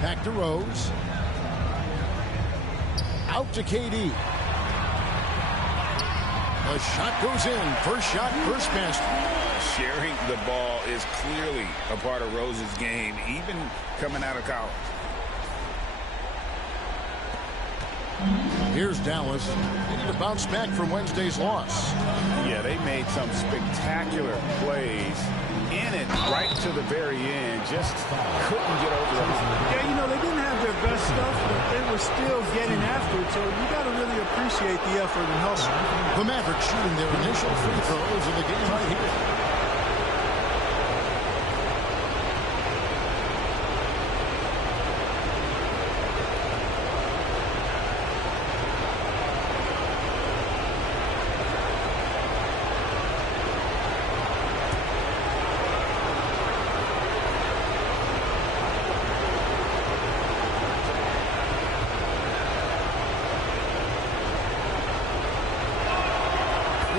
Back to Rose. Out to KD. The shot goes in. First shot, first basket. Sharing the ball is clearly a part of Rose's game, even coming out of college. Here's Dallas. They need to bounce back from Wednesday's loss. Yeah, they made some spectacular plays in it right to the very end. Just couldn't get over the hump. Yeah, you know, they didn't have their best stuff, but they were still getting after it. So you got to really appreciate the effort and hustle. The Mavericks shooting their initial free throws of the game right here.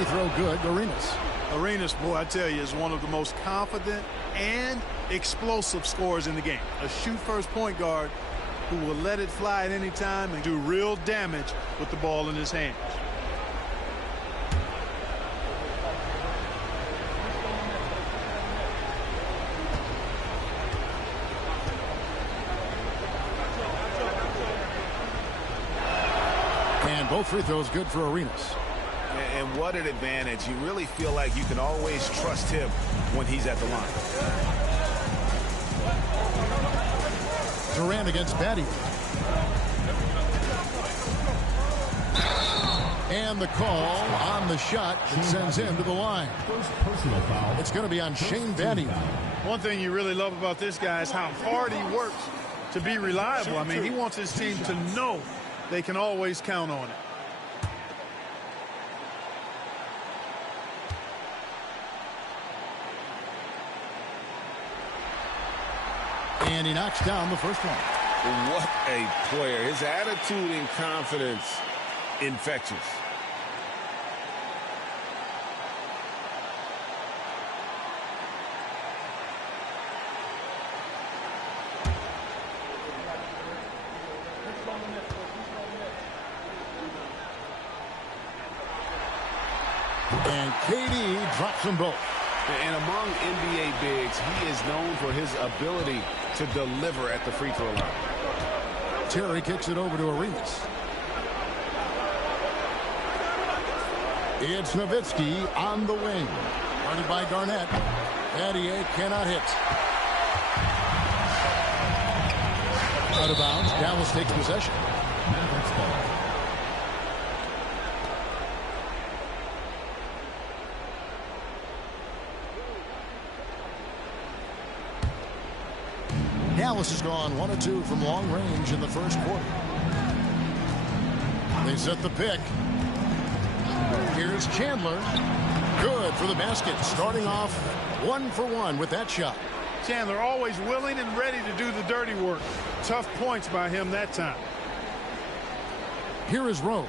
Throw good. Arenas, boy, I tell you, is one of the most confident and explosive scorers in the game. A shoot-first point guard who will let it fly at any time and do real damage with the ball in his hands. And both free throws good for Arenas. And what an advantage. You really feel like you can always trust him when he's at the line. Durant against Batty. And the call on the shot that sends him to the line. It's going to be on Shane Batty. One thing you really love about this guy is how hard he works to be reliable. I mean, he wants his team to know they can always count on it. And he knocks down the first one. What a player. His attitude and confidence, infectious. And KD drops them both. And among NBA bigs, he is known for his ability to deliver at the free throw line. Terry kicks it over to Arenas. It's Nowitzki on the wing. Guarded by Garnett. Battier cannot hit. Out of bounds. Dallas takes possession. Dallas has gone 1 of 2 from long range in the first quarter. They set the pick. Here's Chandler. Good for the basket. Starting off 1 for 1 with that shot. Chandler always willing and ready to do the dirty work. Tough points by him that time. Here is Rose.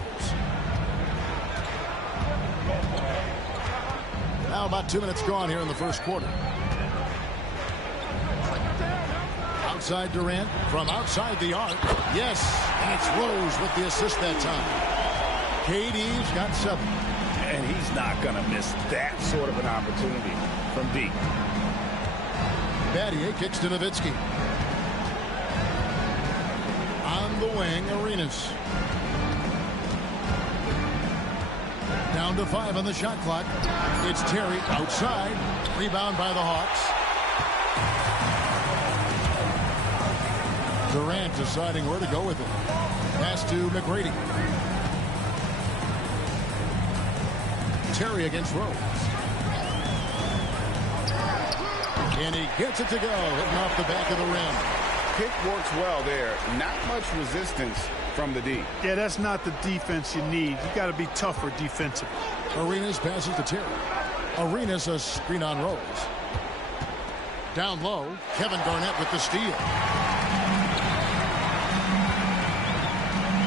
Now about 2 minutes gone here in the first quarter. Outside Durant from outside the arc. Yes, and it's Rose with the assist that time. KD's got 7. And he's not going to miss that sort of an opportunity from deep. Battier kicks to Nowitzki. On the wing, Arenas. Down to 5 on the shot clock. It's Terry outside. Rebound by the Hawks. Durant deciding where to go with it. Pass to McGrady. Terry against Rose. And he gets it to go, hitting off the back of the rim. Pick works well there. Not much resistance from the D. Yeah, that's not the defense you need. You got to be tougher defensively. Arenas passes to Terry. Arenas a screen on Rose. Down low, Kevin Garnett with the steal.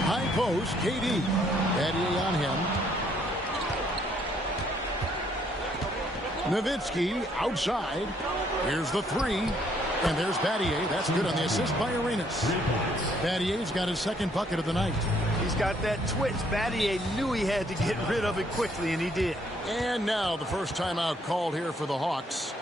High post, KD. Battier on him. Nowitzki outside. Here's the 3. And there's Battier. That's good on the assist by Arenas. Battier's got his second bucket of the night. He's got that twitch. Battier knew he had to get rid of it quickly, and he did. And now the first timeout called here for the Hawks.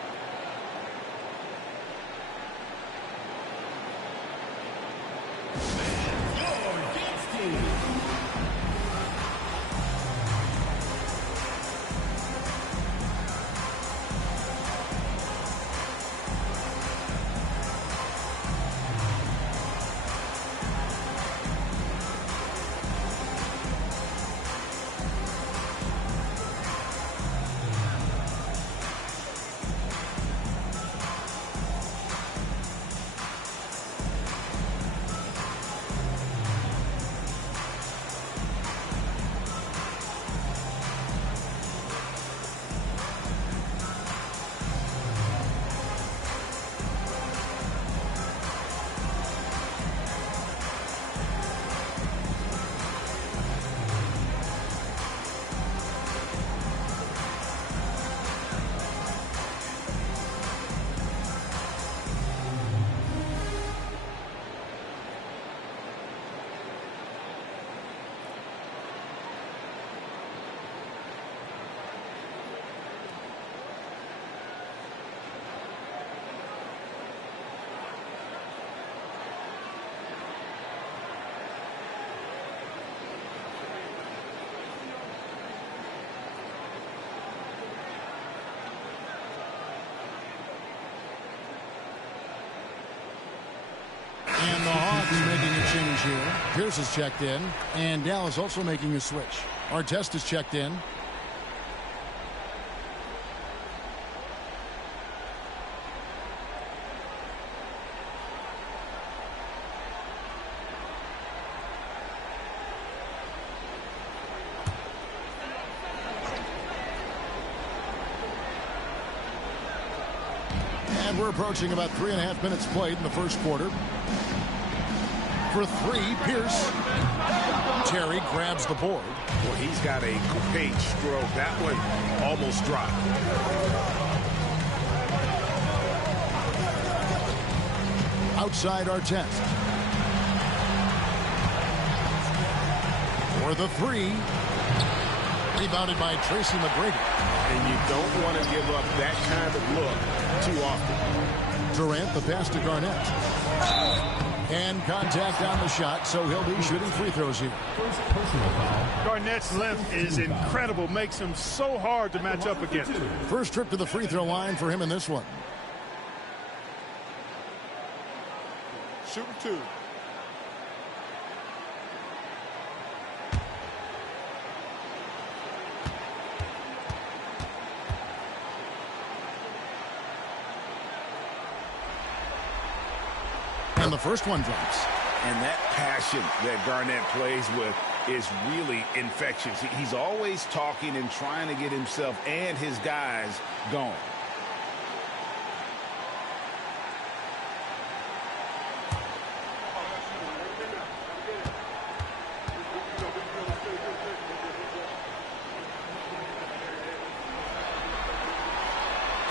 here. Pierce is checked in, and Dallas also making a switch. Artest is checked in. And we're approaching about 3.5 minutes played in the first quarter. For three, Pierce. Terry grabs the board. Well, he's got a great stroke. That one almost dropped. Outside Artest. For the three. Rebounded by Tracy McGrady. And you don't want to give up that kind of look too often. Durant, the pass to Garnett. And contact on the shot, so he'll be shooting free throws here. Garnett's length is incredible. Makes him so hard to match up against. First trip to the free throw line for him in this one. Shooting two. And the first one drops. And that passion that Garnett plays with is really infectious. He's always talking and trying to get himself and his guys going.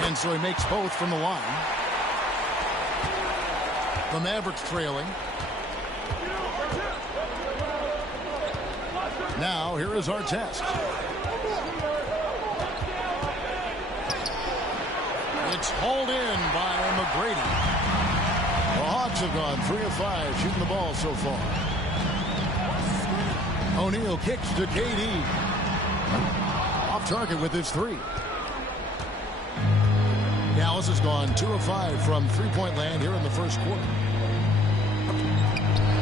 And so he makes both from the line. The Mavericks trailing. Now, here is Artest. It's hauled in by McGrady. The Hawks have gone 3 of 5 shooting the ball so far. O'Neal kicks to KD. Off target with his three. Dallas has gone 2 of 5 from three-point land here in the first quarter.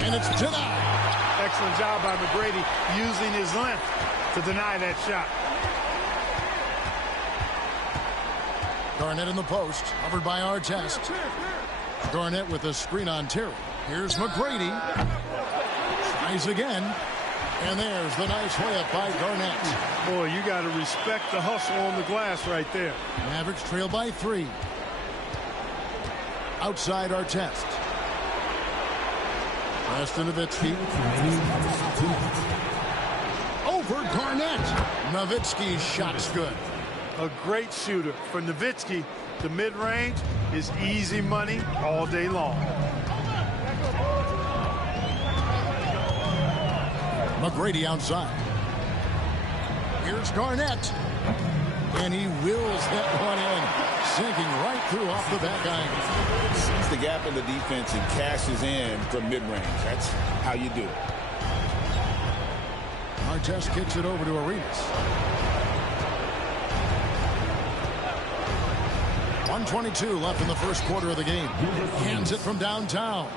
And it's denied. Excellent job by McGrady using his length to deny that shot. Garnett in the post, covered by Artest. Garnett with a screen on Terry. Here's McGrady. Tries again. And there's the nice layup by Garnett. Boy, you got to respect the hustle on the glass right there. Mavericks trail by 3. Outside Artest. Nowitzki. Over Garnett. Nowitzki's shot's good. A great shooter. For Nowitzki, the mid-range is easy money all day long. McGrady outside. Here's Garnett. And he wills that one in. Sinking right through off the back iron. Sees the gap in the defense and cashes in from mid-range. That's how you do it. Artest kicks it over to Arenas. 1:22 left in the first quarter of the game. Hands it from downtown.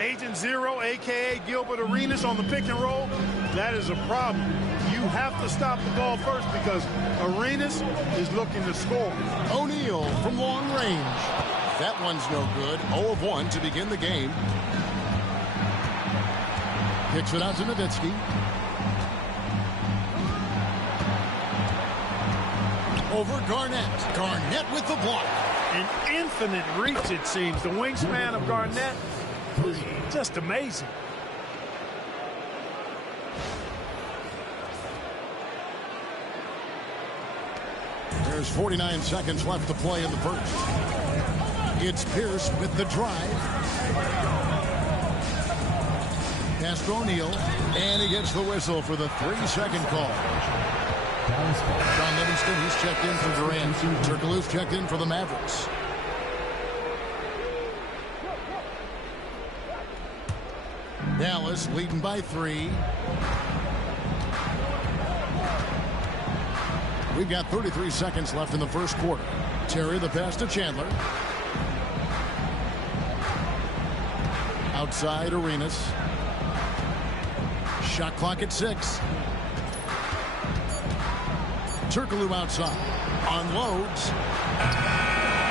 Agent Zero, a.k.a. Gilbert Arenas on the pick and roll. That is a problem. You have to stop the ball first because Arenas is looking to score. O'Neal from long range. That one's no good. 0 of 1 to begin the game. Kicks it out to Nowitzki. Over Garnett. Garnett with the block. An infinite reach, it seems. The wingspan of Garnett is just amazing. There's 49 seconds left to play in the first. It's Pierce with the drive. Pass to O'Neal, and he gets the whistle for the 3-second call. John Livingston, he's checked in for Durant. Turkoglu's checked in for the Mavericks. Dallas leading by 3. We've got 33 seconds left in the first quarter. Terry the pass to Chandler. Outside Arenas. Shot clock at 6. Turkoglu outside. Unloads.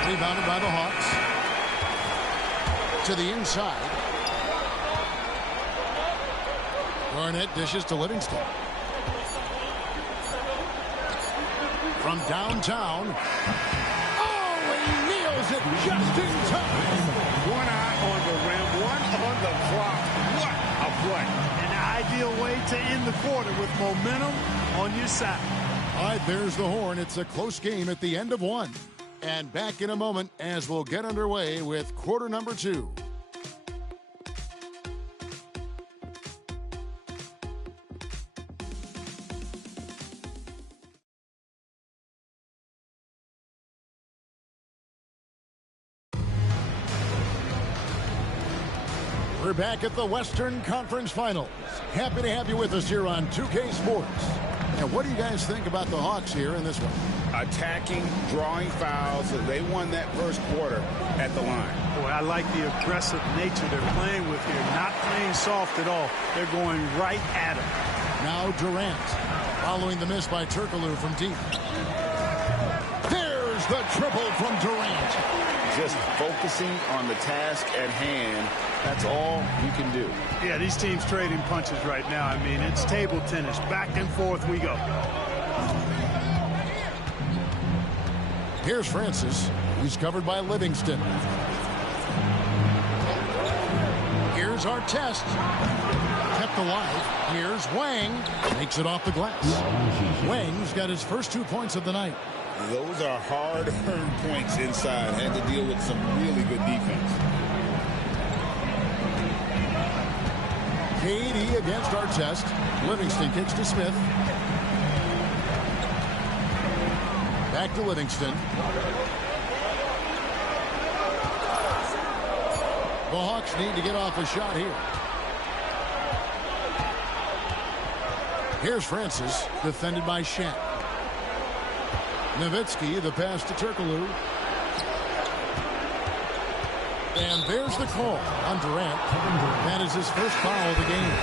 Rebounded by the Hawks. To the inside. Garnett dishes to Livingston. From downtown. Oh, he nails it just in time. One eye on the rim, one on the clock. What a play. An ideal way to end the quarter with momentum on your side. All right, there's the horn. It's a close game at the end of one. And back in a moment as we'll get underway with quarter number 2. We're back at the Western Conference Finals. Happy to have you with us here on 2K Sports. And what do you guys think about the Hawks here in this one? Attacking, drawing fouls. They won that first quarter at the line. Boy, I like the aggressive nature they're playing with here. Not playing soft at all. They're going right at him. Now Durant, following the miss by Turkoglu from deep. There's the triple from Durant. Just focusing on the task at hand. That's all you can do. Yeah, these teams trading punches right now. I mean, it's table tennis. Back and forth we go. Here's Francis. He's covered by Livingston. Here's Artest. Kept alive. Here's Wang. Makes it off the glass. Wang's got his first 2 points of the night. Those are hard-earned points inside. Had to deal with some really good defense. KD against Artest. Livingston kicks to Smith. Back to Livingston. The Hawks need to get off a shot here. Here's Francis, defended by Shat. Nowitzki, the pass to Turkoglu. And there's the call on Durant. That is his first foul of the game.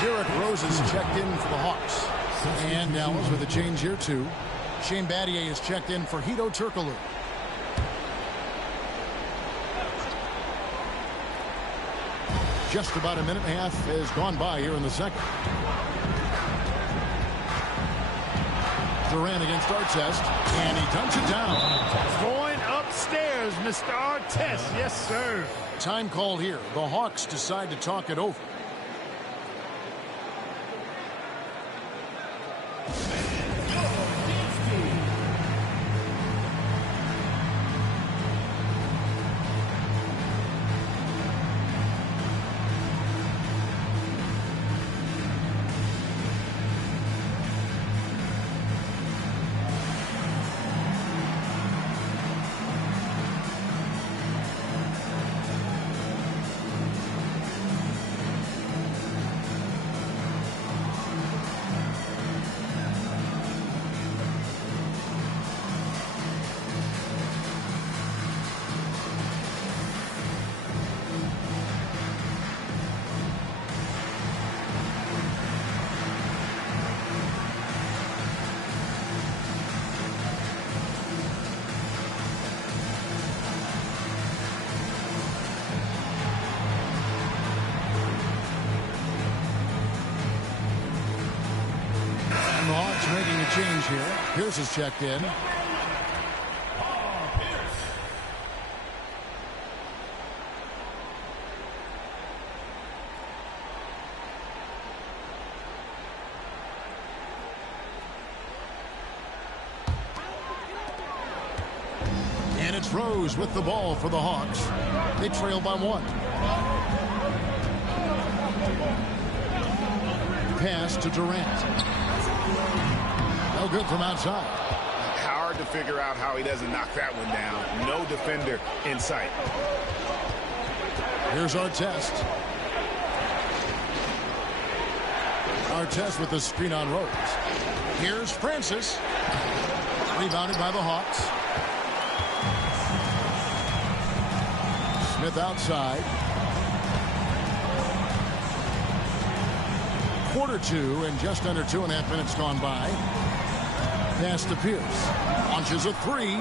Derrick Rose is checked in for the Hawks. And Dallas with a change here too. Shane Battier is checked in for Hedo Turkoglu. Just about a minute and a half has gone by here in the second. Durant against Artest, and he dunks it down. Going upstairs, Mr. Artest. Yes, sir. Time called here. The Hawks decide to talk it over. Making a change here. Pierce is checked in. And it's Rose with the ball for the Hawks. They trail by 1. Pass to Durant. No good from outside. Hard to figure out how he doesn't knock that one down. No defender in sight. Here's Artest. Artest with the screen on Rose. Here's Francis. Rebounded by the Hawks. Smith outside. Quarter two and just under 2.5 minutes gone by. Pass to Pierce. Launches a three.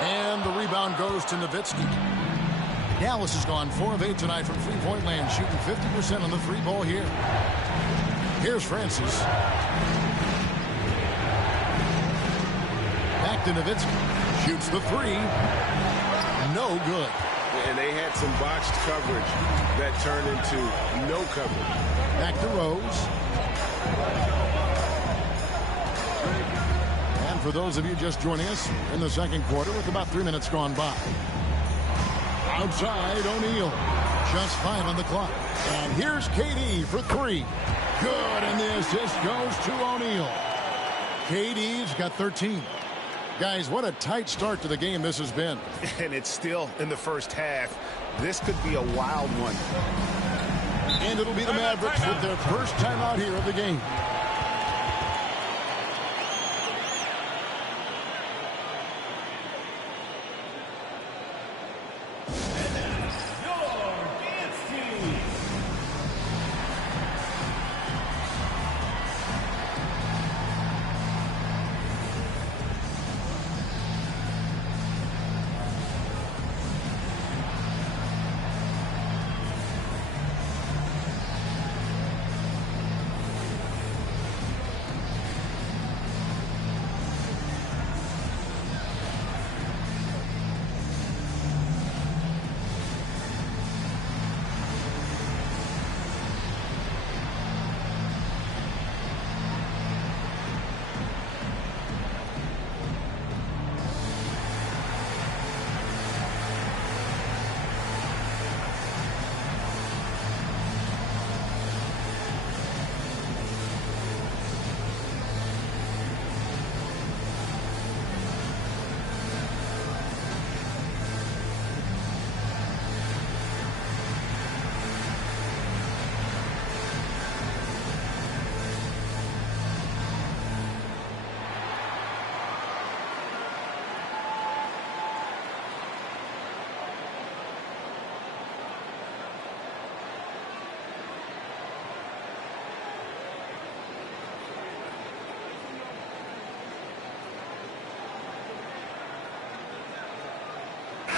And the rebound goes to Nowitzki. Dallas has gone 4 of 8 tonight from three-point land, shooting 50% on the three ball here. Here's Francis. Back to Nowitzki. Shoots the three. No good. And they had some botched coverage that turned into no coverage. Back to Rose. And for those of you just joining us in the second quarter with about 3 minutes gone by. Outside, O'Neal. Just 5 on the clock. And here's KD for three. Good, and the assist goes to O'Neal. KD's got 13. Guys, what a tight start to the game this has been. And it's still in the first half. This could be a wild one. And it'll be the Mavericks with their first time out here of the game.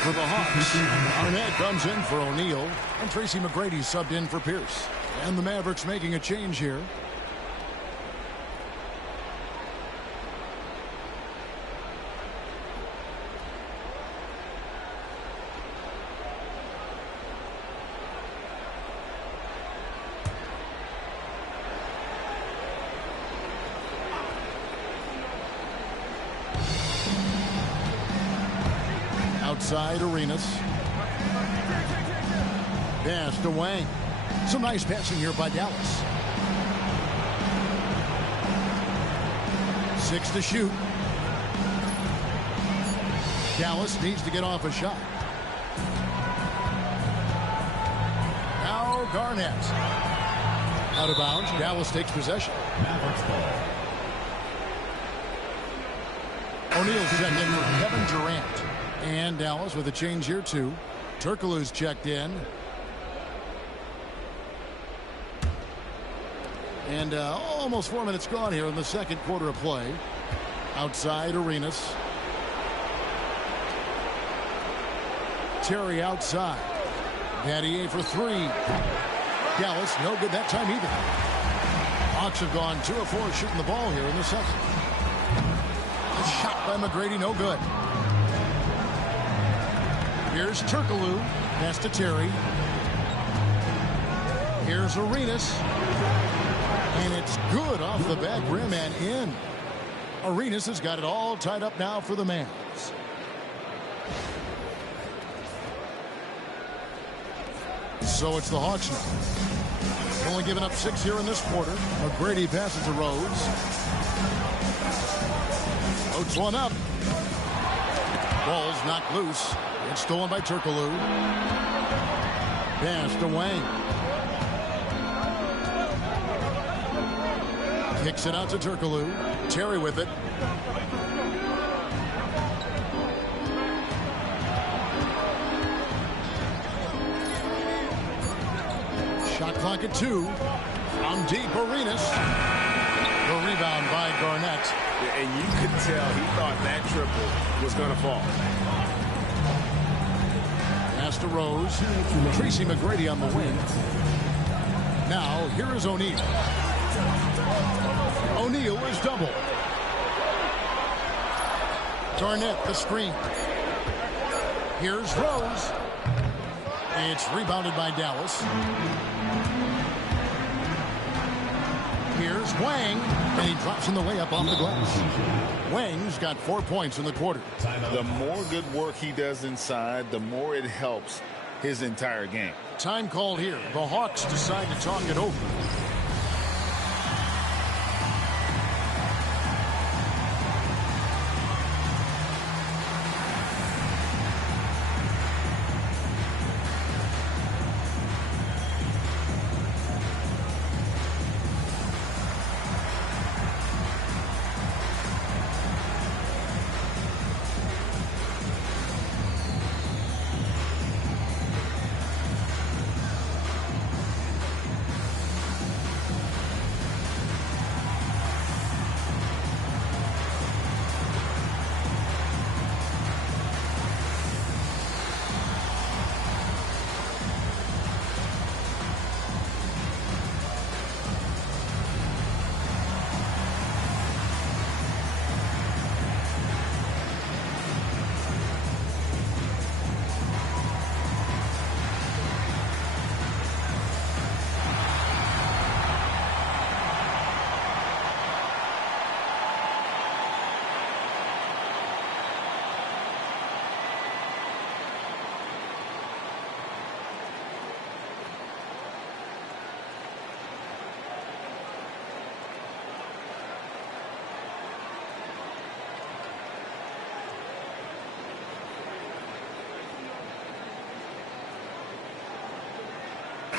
For the Hawks, Arnett comes in for O'Neal, and Tracy McGrady subbed in for Pierce. And the Mavericks making a change here. Outside Arenas. Pass to Wang. Some nice passing here by Dallas. 6 to shoot. Dallas needs to get off a shot. Now Garnett. Out of bounds. Dallas takes possession. O'Neal's checked in for Kevin Durant. And Dallas with a change here too. Turkoglu's checked in. And almost 4 minutes gone here in the second quarter of play. Outside Arenas. Terry outside. Battier for three. Dallas no good that time either. Hawks have gone 2 of 4 shooting the ball here in the second. A shot by McGrady, no good. Here's Turkoglu. Pass to Terry. Here's Arenas. And it's good off the back rim and in. Arenas has got it all tied up now for the Mavs. So it's the Hawks now. Only giving up 6 here in this quarter. McGrady passes to Rose. Floats one up. Ball's knocked loose. It's stolen by Turkoglu. Pass to Wang. Kicks it out to Turkoglu. Terry with it. Shot clock at 2. From deep, Arenas. The rebound by Garnett. And you could tell he thought that triple was going to fall. Pass to Rose. Tracy McGrady on the wing. Now, here is O'Neal. O'Neal is double. Garnett, the screen. Here's Rose. It's rebounded by Dallas. Here's Wang, and he drops in the layup off the glass. Wang's got 4 points in the quarter. The more good work he does inside, the more it helps his entire game. Time called here. The Hawks decide to talk it over.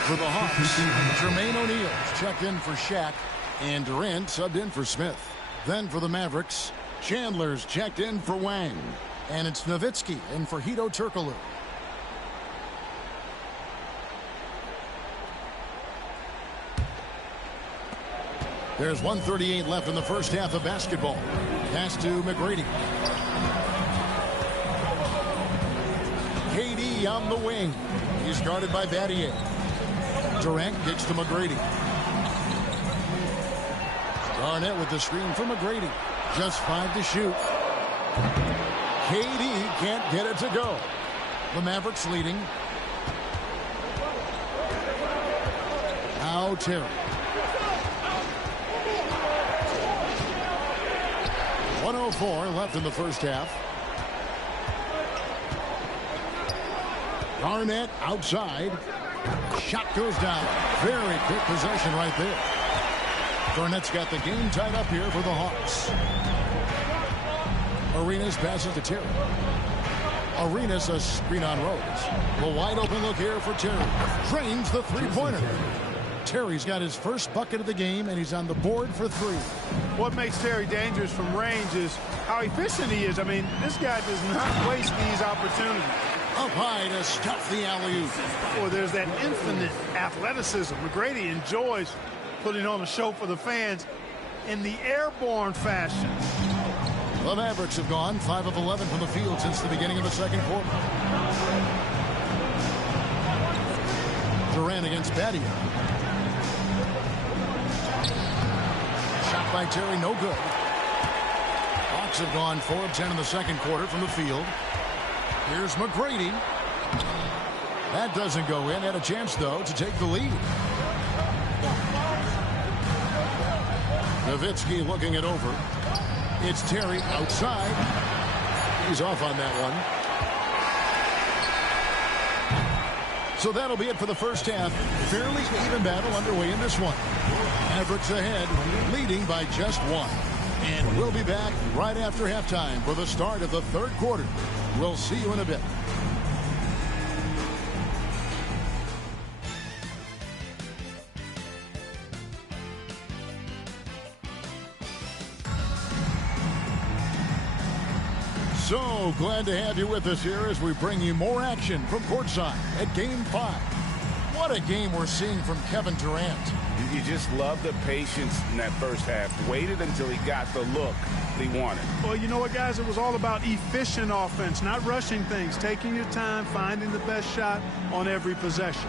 For the Hawks, Jermaine O'Neal checked in for Shaq, and Durant subbed in for Smith. Then for the Mavericks, Chandler's checked in for Wang, and it's Nowitzki in for Hedo Turkoglu. There's 1:38 left in the first half of basketball. Pass to McGrady. KD on the wing. He's guarded by Battier. Durant gets to McGrady. Garnett with the screen for McGrady. Just 5 to shoot. KD can't get it to go. The Mavericks leading. Now Terry. 1:04 left in the first half. Garnett outside. Shot goes down. Very quick possession right there. Garnett's got the game tied up here for the Hawks. Arenas passes to Terry. Arenas a screen on Rose. The wide open look here for Terry. Drains the three-pointer. Terry's got his first bucket of the game, and he's on the board for 3. What makes Terry dangerous from range is how efficient he is. I mean, this guy does not waste these opportunities. Up high to stuff the alley-oop. Well, there's that infinite athleticism. McGrady enjoys putting on a show for the fans in the airborne fashion. The Mavericks have gone 5 of 11 from the field since the beginning of the second quarter. Durant against Battier. Shot by Terry, no good. Hawks have gone 4 of 10 in the second quarter from the field. Here's McGrady. That doesn't go in. Had a chance, though, to take the lead. Nowitzki looking it over. It's Terry outside. He's off on that one. So that'll be it for the first half. Fairly even battle underway in this one. Mavericks ahead, leading by just 1. And we'll be back right after halftime for the start of the third quarter. We'll see you in a bit. So glad to have you with us here as we bring you more action from courtside at Game 5. What a game we're seeing from Kevin Durant. You just love the patience in that first half. Waited until he got the look he wanted. Well, you know what, guys? It was all about efficient offense, not rushing things, taking your time, finding the best shot on every possession.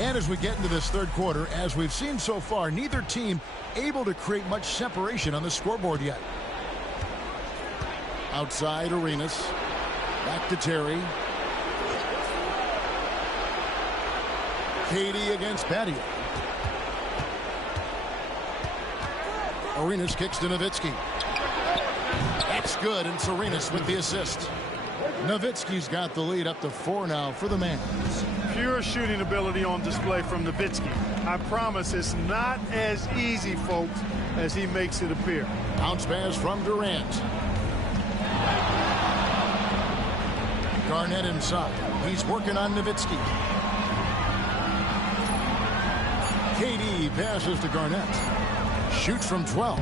And as we get into this third quarter, as we've seen so far, neither team able to create much separation on the scoreboard yet. Outside Arenas. Back to Terry. Katie against Badia. Arenas kicks to Nowitzki. That's good, and it's Arenas with the assist. Nowitzki's got the lead up to 4 now for the man. Pure shooting ability on display from Nowitzki. I promise it's not as easy, folks, as he makes it appear. Bounce pass from Durant. Garnett inside. He's working on Nowitzki. KD passes to Garnett. Shoots from 12.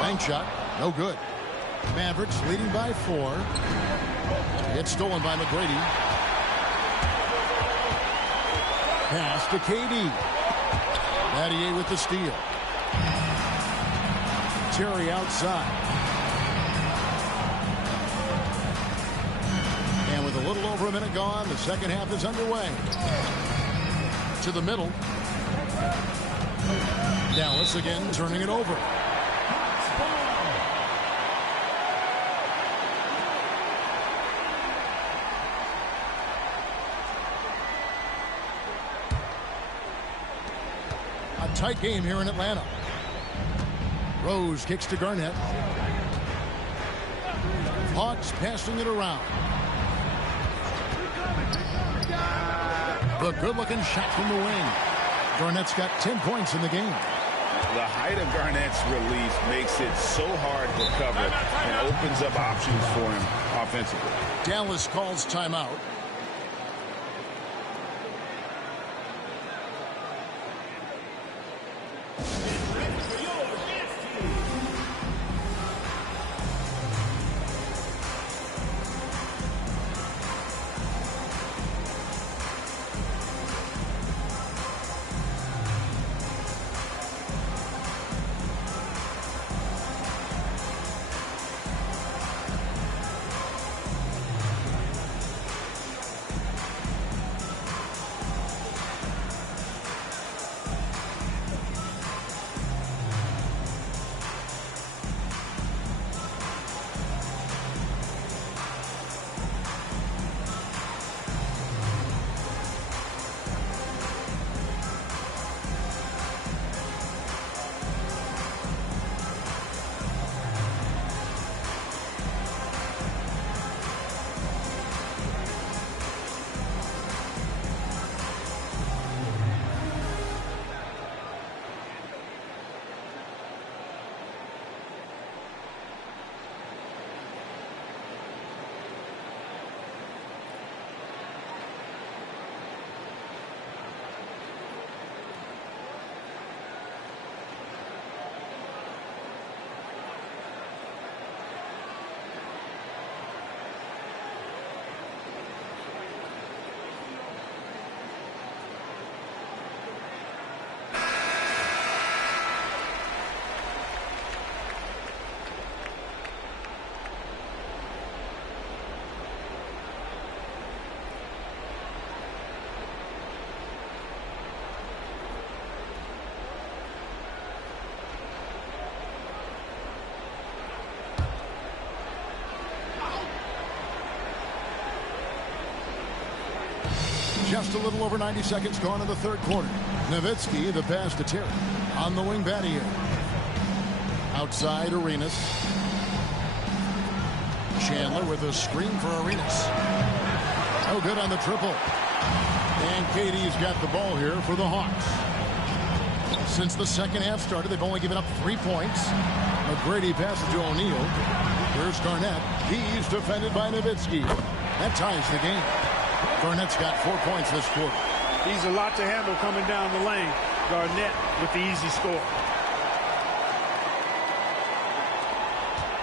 Bank shot. No good. Mavericks leading by 4. It's stolen by McGrady. Pass to KD. Battier with the steal. Terry outside. And with a little over a minute gone, the second half is underway. To the middle. Dallas again turning it over. A tight game here in Atlanta. Rose kicks to Garnett. Hawks passing it around. The good-looking shot from the wing. Garnett's got 10 points in the game. The height of Garnett's release makes it so hard to cover and opens up options for him offensively. Dallas calls timeout. Just a little over 90 seconds gone in the third quarter. Nowitzki, the pass to Terry. On the wing, Battier. Outside, Arenas. Chandler with a screen for Arenas. No good on the triple. And KD's got the ball here for the Hawks. Since the second half started, they've only given up 3 points. McGrady passes to O'Neal. Here's Garnett. He's defended by Nowitzki. That ties the game. Garnett's got 4 points this quarter. He's a lot to handle coming down the lane. Garnett with the easy score.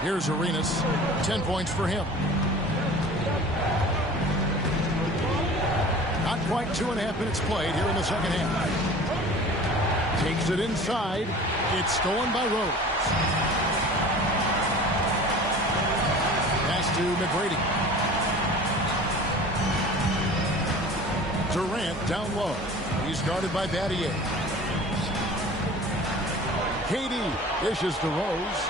Here's Arenas. 10 points for him. Not quite 2.5 minutes played here in the second half. Takes it inside. It's stolen by Rose. Pass to McGrady. Durant down low. He's guarded by Battier. KD dishes to Rose.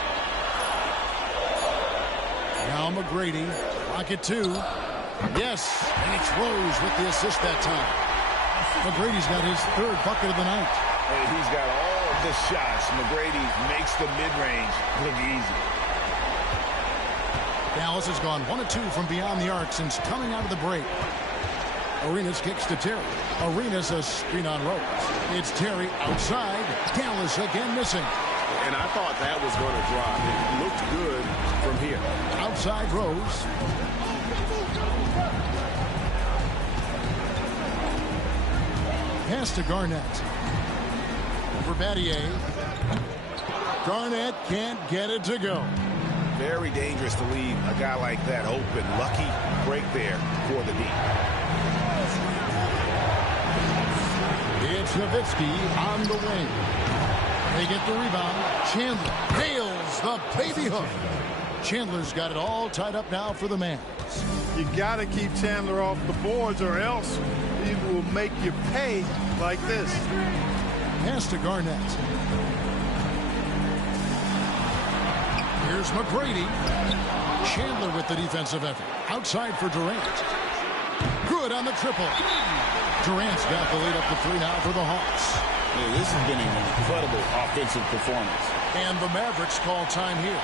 Now McGrady. Rocket 2. Yes, and it's Rose with the assist that time. McGrady's got his 3rd bucket of the night. Hey, he's got all of the shots. McGrady makes the mid-range look easy. Dallas has gone 1 of 2 from beyond the arc since coming out of the break. Arenas kicks to Terry. Arenas a screen on Rose. It's Terry outside. Dallas again missing. And I thought that was going to drop. It looked good from here. Outside Rose. Pass to Garnett. For Battier. Garnett can't get it to go. Very dangerous to leave a guy like that open. Lucky break there for the D. It's Nowitzki on the wing. They get the rebound. Chandler nails the baby hook. Chandler's got it all tied up now for the Mavs. You got to keep Chandler off the boards or else he will make you pay like this. Pass to Garnett. Here's McGrady. Chandler with the defensive effort. Outside for Durant. Good on the triple. Durant's got the lead up to 3 now for the Hawks. Yeah, this has been an incredible offensive performance. And the Mavericks call time here.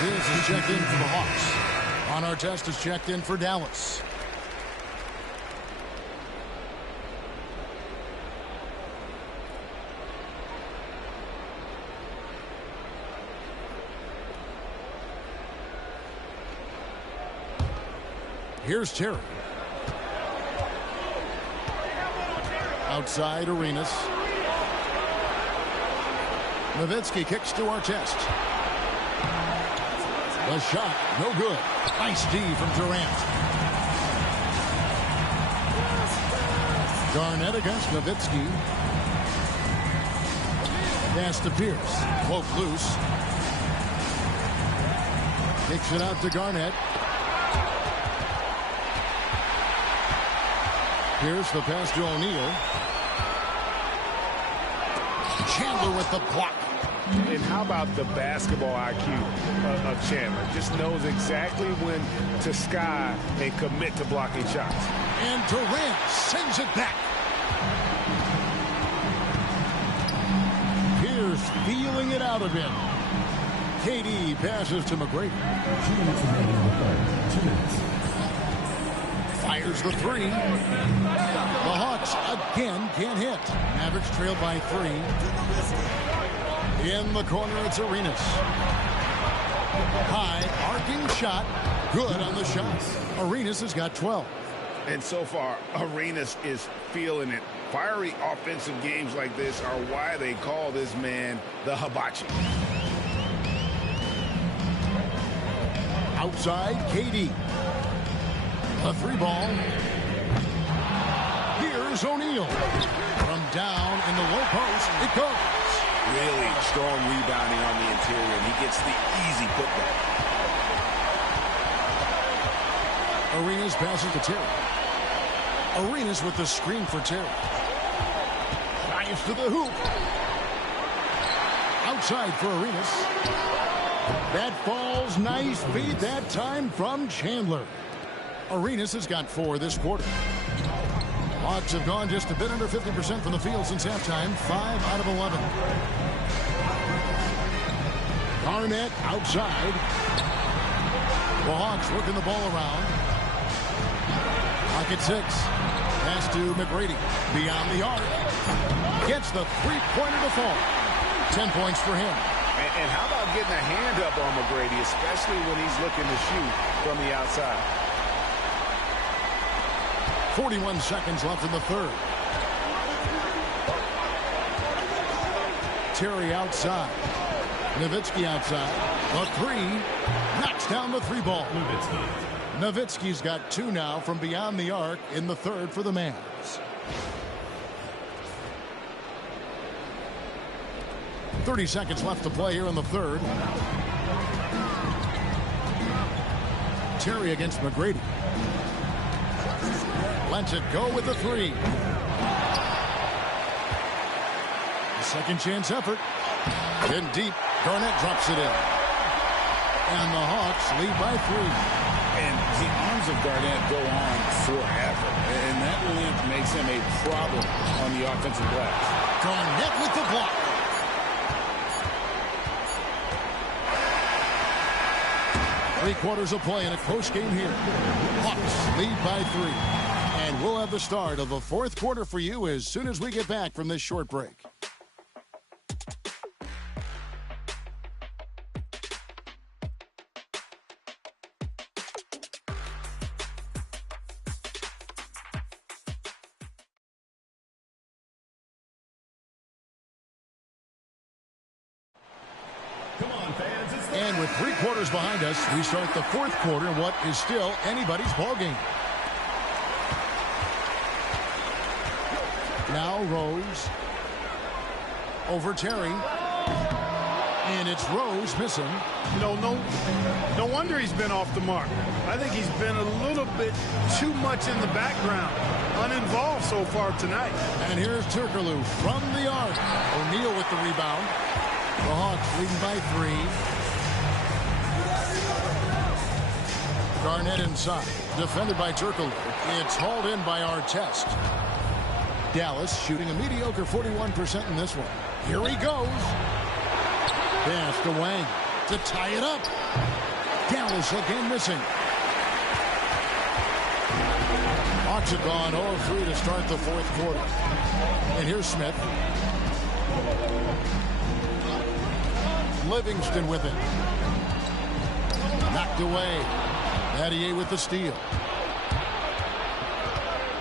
This is checked in for the Hawks. On our test is checked in for Dallas. Here's Terry. Outside Arenas. Nowitzki kicks to our chest. The shot, no good. Nice D from Durant. Garnett against Nowitzki. Pass to Pierce. Woke loose. Kicks it out to Garnett. Here's the pass to O'Neal. Chandler with the block. And how about the basketball IQ of Chandler? Just knows exactly when to sky and commit to blocking shots. And Durant sends it back. Pierce feeling it out of him. KD passes to McGrady. Fires the 3. The Hawks again can't hit. Mavericks trail by 3. In the corner, it's Arenas. High, arcing shot. Good on the shot. Arenas has got 12. And so far, Arenas is feeling it. Fiery offensive games like this are why they call this man the hibachi. Outside, KD. A 3-ball. Here's O'Neal. From down in the low post, it goes. Really strong rebounding on the interior, and he gets the easy putback. Arenas passes to Terry. Arenas with the screen for Terry. Drives to the hoop. Outside for Arenas. That falls. Nice feed that time from Chandler. Arenas has got 4 this quarter. Hawks have gone just a bit under 50% from the field since halftime. 5 out of 11. Garnett outside. The Hawks working the ball around. Pocket 6. Pass to McGrady. Beyond the arc. Gets the three-pointer to fall. 10 points for him. And how about getting a hand up on McGrady, especially when he's looking to shoot from the outside? 41 seconds left in the third. Terry outside. Nowitzki outside. The 3. Knocks down the 3-ball. Nowitzki's got 2 now from beyond the arc in the third for the Mavs. 30 seconds left to play here in the third. Terry against McGrady. Lets it go with the 3. Second chance effort. In deep. Garnett drops it in. And the Hawks lead by 3. And the arms of Garnett go on forever. And that really makes him a problem on the offensive glass. Garnett with the block. Three-quarters of play in a close game here. Hawks lead by 3. And we'll have the start of the fourth quarter for you as soon as we get back from this short break. And with 3 quarters behind us, we start the fourth quarter in what is still anybody's ball game. Now Rose. Over Terry. And it's Rose missing. No wonder he's been off the mark. I think he's been a little bit too much in the background. Uninvolved so far tonight. And here's Turkoglu from the arc. O'Neal with the rebound. The Hawks leading by 3. Garnett inside. Defended by Turkoglu. It's hauled in by Artest. Dallas shooting a mediocre 41% in this one. Here he goes. Pass to Wang to tie it up. Dallas again missing. Hawks have gone 0-3 to start the fourth quarter. And here's Smith. Livingston with it. Knocked away. Adier with the steal.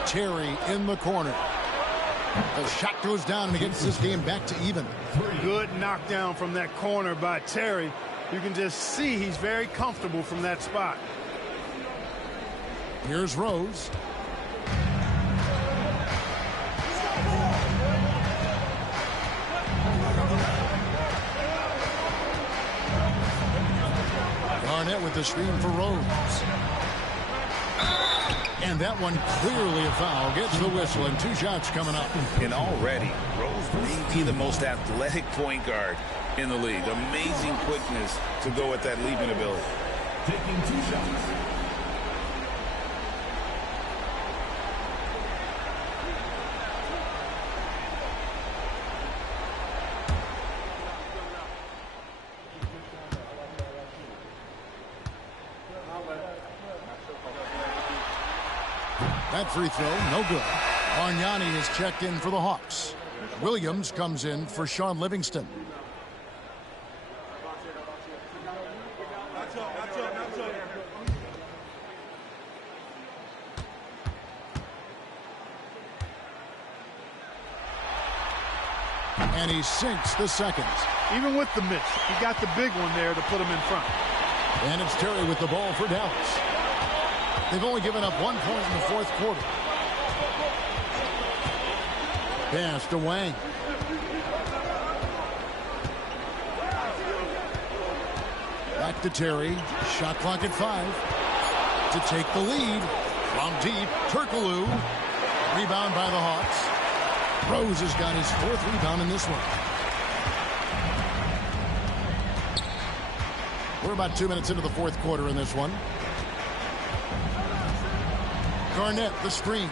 Terry in the corner. The shot goes down and it gets this game back to even. Good knockdown from that corner by Terry. You can just see he's very comfortable from that spot. Here's Rose. Garnett with the screen for Rose. And that one clearly a foul. Gets the whistle and 2 shots coming up. And already, Rose may be the most athletic point guard in the league. Amazing quickness to go with that leaping ability. Taking 2 shots. That free throw, no good. Bargnani is checked in for the Hawks. Williams comes in for Sean Livingston. And he sinks the second. Even with the miss, he got the big one there to put him in front. And it's Terry with the ball for Dallas. They've only given up 1 point in the fourth quarter. Pass to Wang. Back to Terry. Shot clock at 5. To take the lead. From deep, Turkoglu. Rebound by the Hawks. Rose has got his 4th rebound in this one. We're about 2 minutes into the fourth quarter in this one. Garnett, the screen.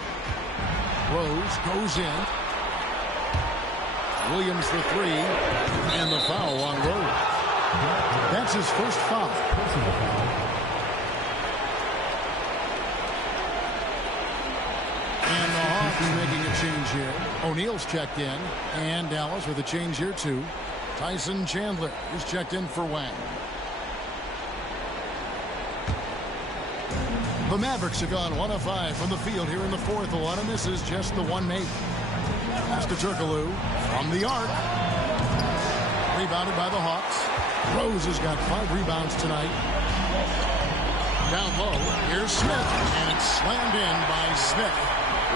Rose goes in. Williams for 3. And the foul on Rose. That's his first foul. And the Hawks making a change here. O'Neal's checked in. And Dallas with a change here too. Tyson Chandler is checked in for Wang. The Mavericks have gone 1 of 5 from the field here in the fourth. A lot of misses, just the one made. Pass to Turkoglu from the arc. Rebounded by the Hawks. Rose has got 5 rebounds tonight. Down low, here's Smith, and it's slammed in by Smith.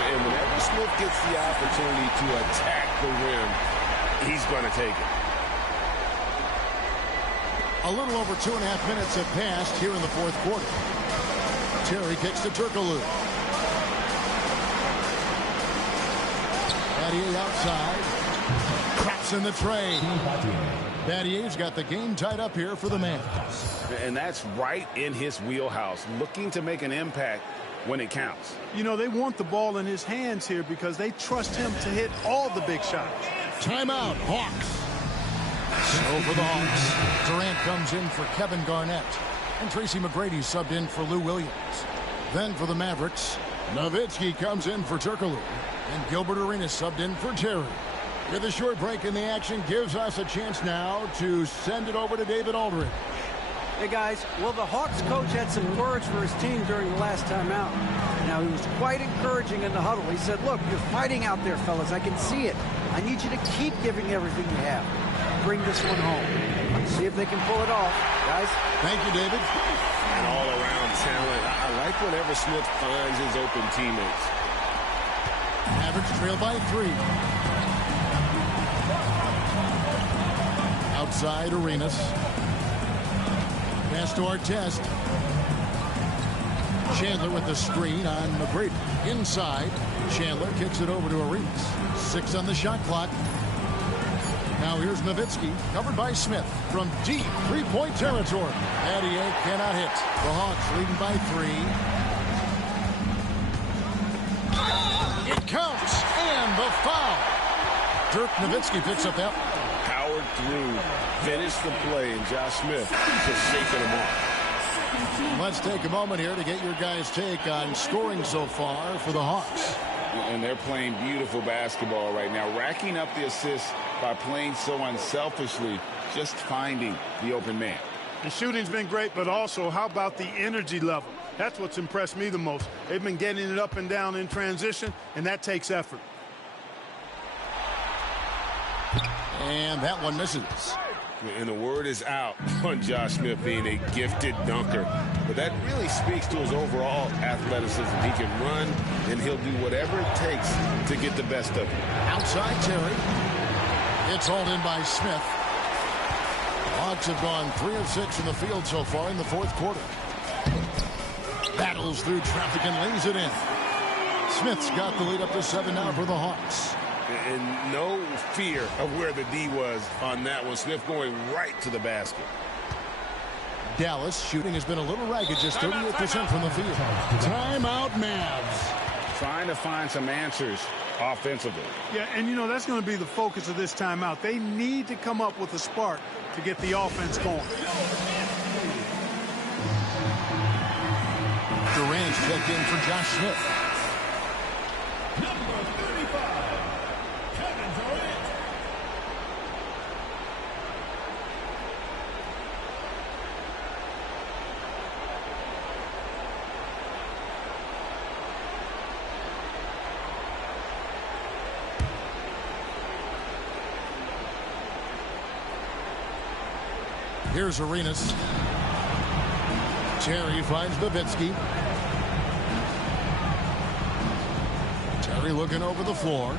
And whenever Smith gets the opportunity to attack the rim, he's going to take it. A little over 2.5 minutes have passed here in the fourth quarter. Terry kicks to Turkoglu. Battier outside. Traps in the tray. Battier's got the game tied up here for the Mavs. And that's right in his wheelhouse, looking to make an impact when it counts. You know, they want the ball in his hands here because they trust him to hit all the big shots. Timeout, Hawks. So for the Hawks, Durant comes in for Kevin Garnett. And Tracy McGrady subbed in for Lou Williams. Then for the Mavericks, Nowitzki comes in for Turkoglu. And Gilbert Arenas subbed in for Terry. With a short break in the action gives us a chance now to send it over to David Aldridge. Hey guys, well the Hawks coach had some words for his team during the last time out. Now he was quite encouraging in the huddle. He said, look, you're fighting out there, fellas. I can see it. I need you to keep giving everything you have. Bring this one home. See if they can pull it off, guys. Thank you, David. And all-around talent. I like whenever Smith finds his open teammates. Mavericks trail by 3. Outside, Arenas. Pass to Artest. Chandler with the screen on McGrady. Inside, Chandler kicks it over to Arenas. 6 on the shot clock. Now here's Nowitzki, covered by Smith from deep three-point territory. Battier cannot hit. The Hawks leading by 3. It counts, and the foul. Dirk Nowitzki picks up that one. Powered through, finished the play, and Josh Smith just shaking him off. Let's take a moment here to get your guys' take on scoring so far for the Hawks. And they're playing beautiful basketball right now, racking up the assists by playing so unselfishly, just finding the open man. The shooting's been great, but also how about the energy level? That's what's impressed me the most. They've been getting it up and down in transition, and that takes effort. And that one misses. And the word is out on Josh Smith being a gifted dunker. But that really speaks to his overall athleticism. He can run, and he'll do whatever it takes to get the best of him. Outside Terry. It's hauled in by Smith. Hawks have gone 3 of 6 in the field so far in the fourth quarter. Battles through traffic and lays it in. Smith's got the lead up to 7 now for the Hawks. And no fear of where the D was on that one. Smith going right to the basket. Dallas shooting has been a little ragged, just 38% from the field. Timeout, Mavs. Trying to find some answers offensively. Yeah, and you know, that's going to be the focus of this timeout. They need to come up with a spark to get the offense going. Durant checked in for Josh Smith. Number 35, Kevin Durant. Here's Arenas. Terry finds Nowitzki. Terry looking over the floor.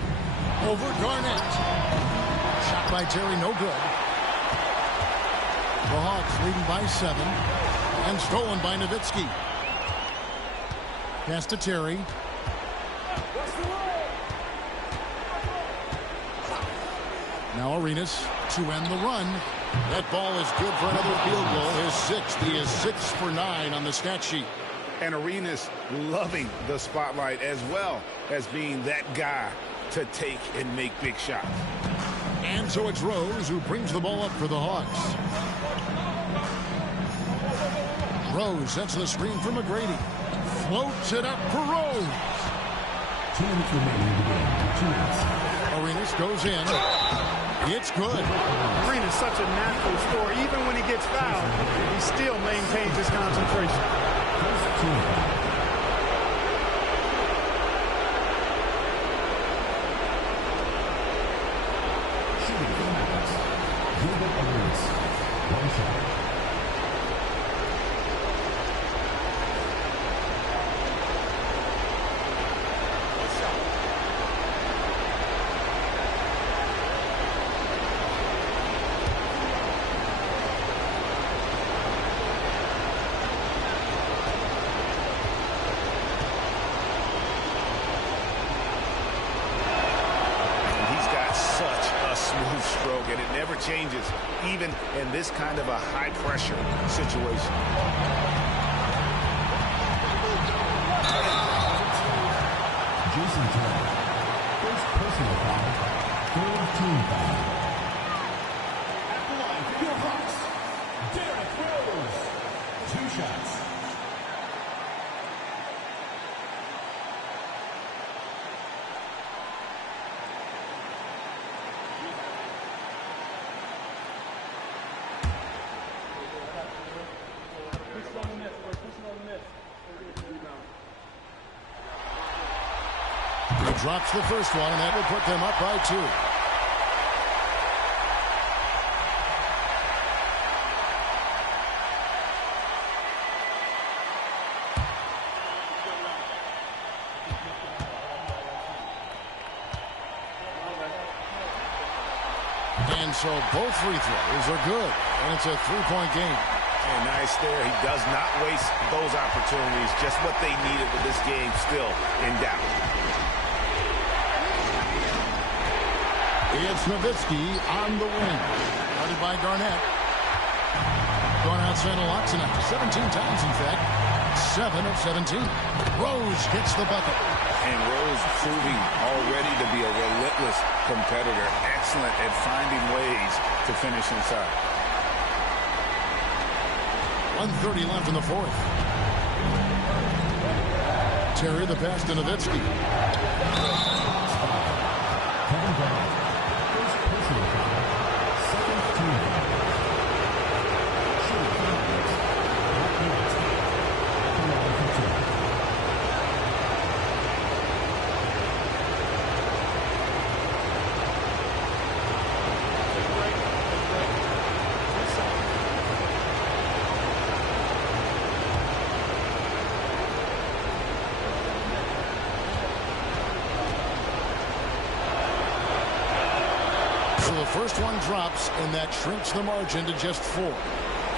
Over Garnett. Shot by Terry, no good. The Hawks leading by 7. And stolen by Nowitzki. Pass to Terry. Now Arenas to end the run. That ball is good for another field goal. His 6th. He is 6 for 9 on the stat sheet. And Arenas loving the spotlight as well as being that guy to take and make big shots. And so it's Rose who brings the ball up for the Hawks. Rose sets the screen for McGrady. Floats it up for Rose. 2 minutes remaining in the game. 2 minutes. Arenas goes in. It's good. Arenas such a natural scorer. Even when he gets fouled, he still maintains his concentration. First team. Shooting for the Hawks. Gilbert Arenas. 1 shot. And it never changes, even in this kind of a high-pressure situation. Jason Terry. First personal foul. Third team foul. At the line for your Hawks, Derrick Rose. 2 shots. He drops the first one, and that will put them up by 2. And so both free throws are good, and it's a 3-point game. And nice there. He does not waste those opportunities. Just what they needed with this game still in doubt. It's Nowitzki on the wing. Guarded by Garnett. Gone outside a lot tonight. 17 times, in fact. 7 of 17. Rose hits the bucket. And Rose proving already to be a relentless competitor. Excellent at finding ways to finish inside. 1:30 left in the 4th. Terry the pass to Nowitzki. Kevin Garnett. First personal foul. Second team foul. Shooting for the Hawks. At the line for 2. First one drops, and that shrinks the margin to just 4.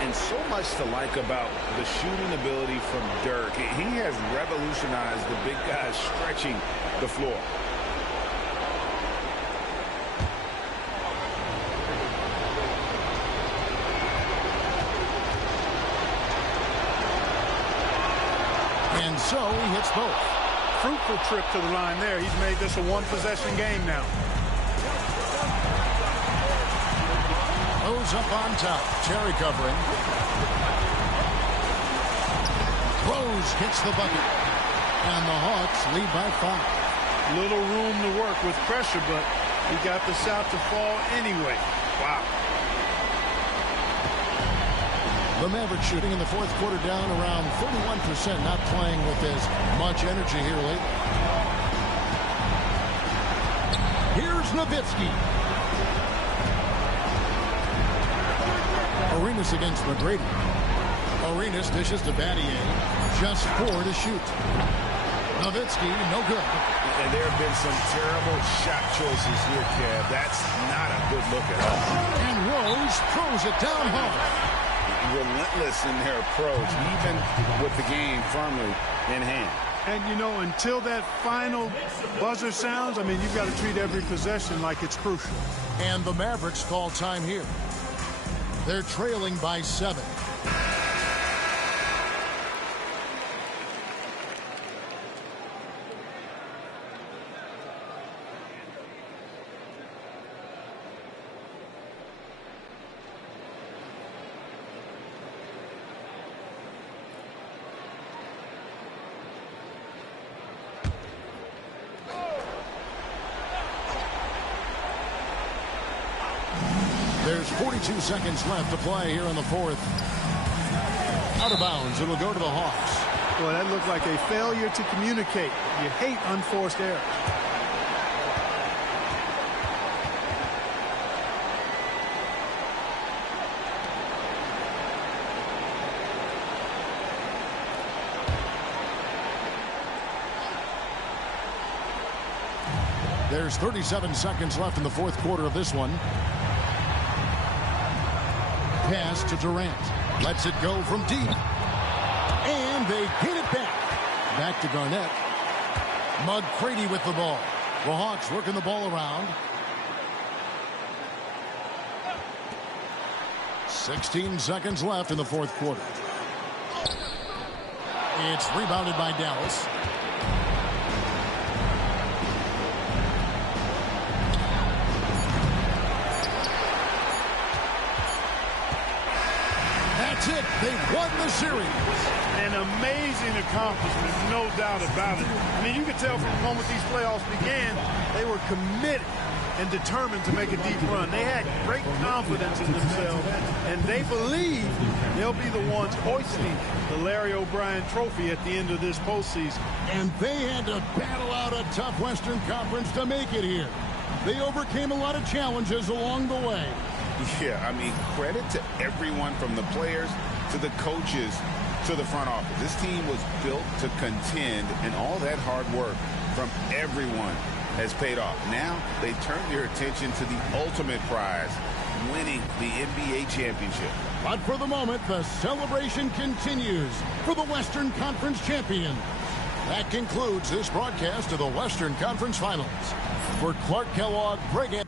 And so much to like about the shooting ability from Dirk. He has revolutionized the big guys stretching the floor. And so he hits both. Fruitful trip to the line there. He's made this a one-possession game now. Rose up on top. Terry covering. Rose hits the bucket. And the Hawks lead by 5. Little room to work with pressure, but he got the shot to fall anyway. Wow. The Mavericks shooting in the 4th quarter down around 31%, not playing with as much energy here lately. Here's Nowitzki. Arenas against McGrady. Arenas dishes to Battier. Just 4 to shoot. Nowitzki, no good. And there have been some terrible shot choices here, Kev. That's not a good look at all. And Rose throws it down hard. Relentless in their approach, even with the game firmly in hand. And, you know, until that final buzzer sounds, I mean, you've got to treat every possession like it's crucial. And the Mavericks call time here. They're trailing by 7. There's 42 seconds left to play here in the 4th. Out of bounds. It'll go to the Hawks. Well, that looked like a failure to communicate. You hate unforced error. There's 37 seconds left in the 4th quarter of this one. Pass to Durant. Lets it go from deep. And they get it back. Back to Garnett. McGrady with the ball. The Hawks working the ball around. 16 seconds left in the 4th quarter. It's rebounded by Dallas. That's it. They won the series. An amazing accomplishment, no doubt about it. I mean, you could tell from the moment these playoffs began, they were committed and determined to make a deep run. They had great confidence in themselves, and they believe they'll be the ones hoisting the Larry O'Brien trophy at the end of this postseason. And they had to battle out a tough Western Conference to make it here. They overcame a lot of challenges along the way. Yeah, I mean, credit to everyone from the players to the coaches to the front office. This team was built to contend, and all that hard work from everyone has paid off. Now they turn their attention to the ultimate prize, winning the NBA championship. But for the moment, the celebration continues for the Western Conference champions. That concludes this broadcast of the Western Conference Finals. For Clark Kellogg, Greg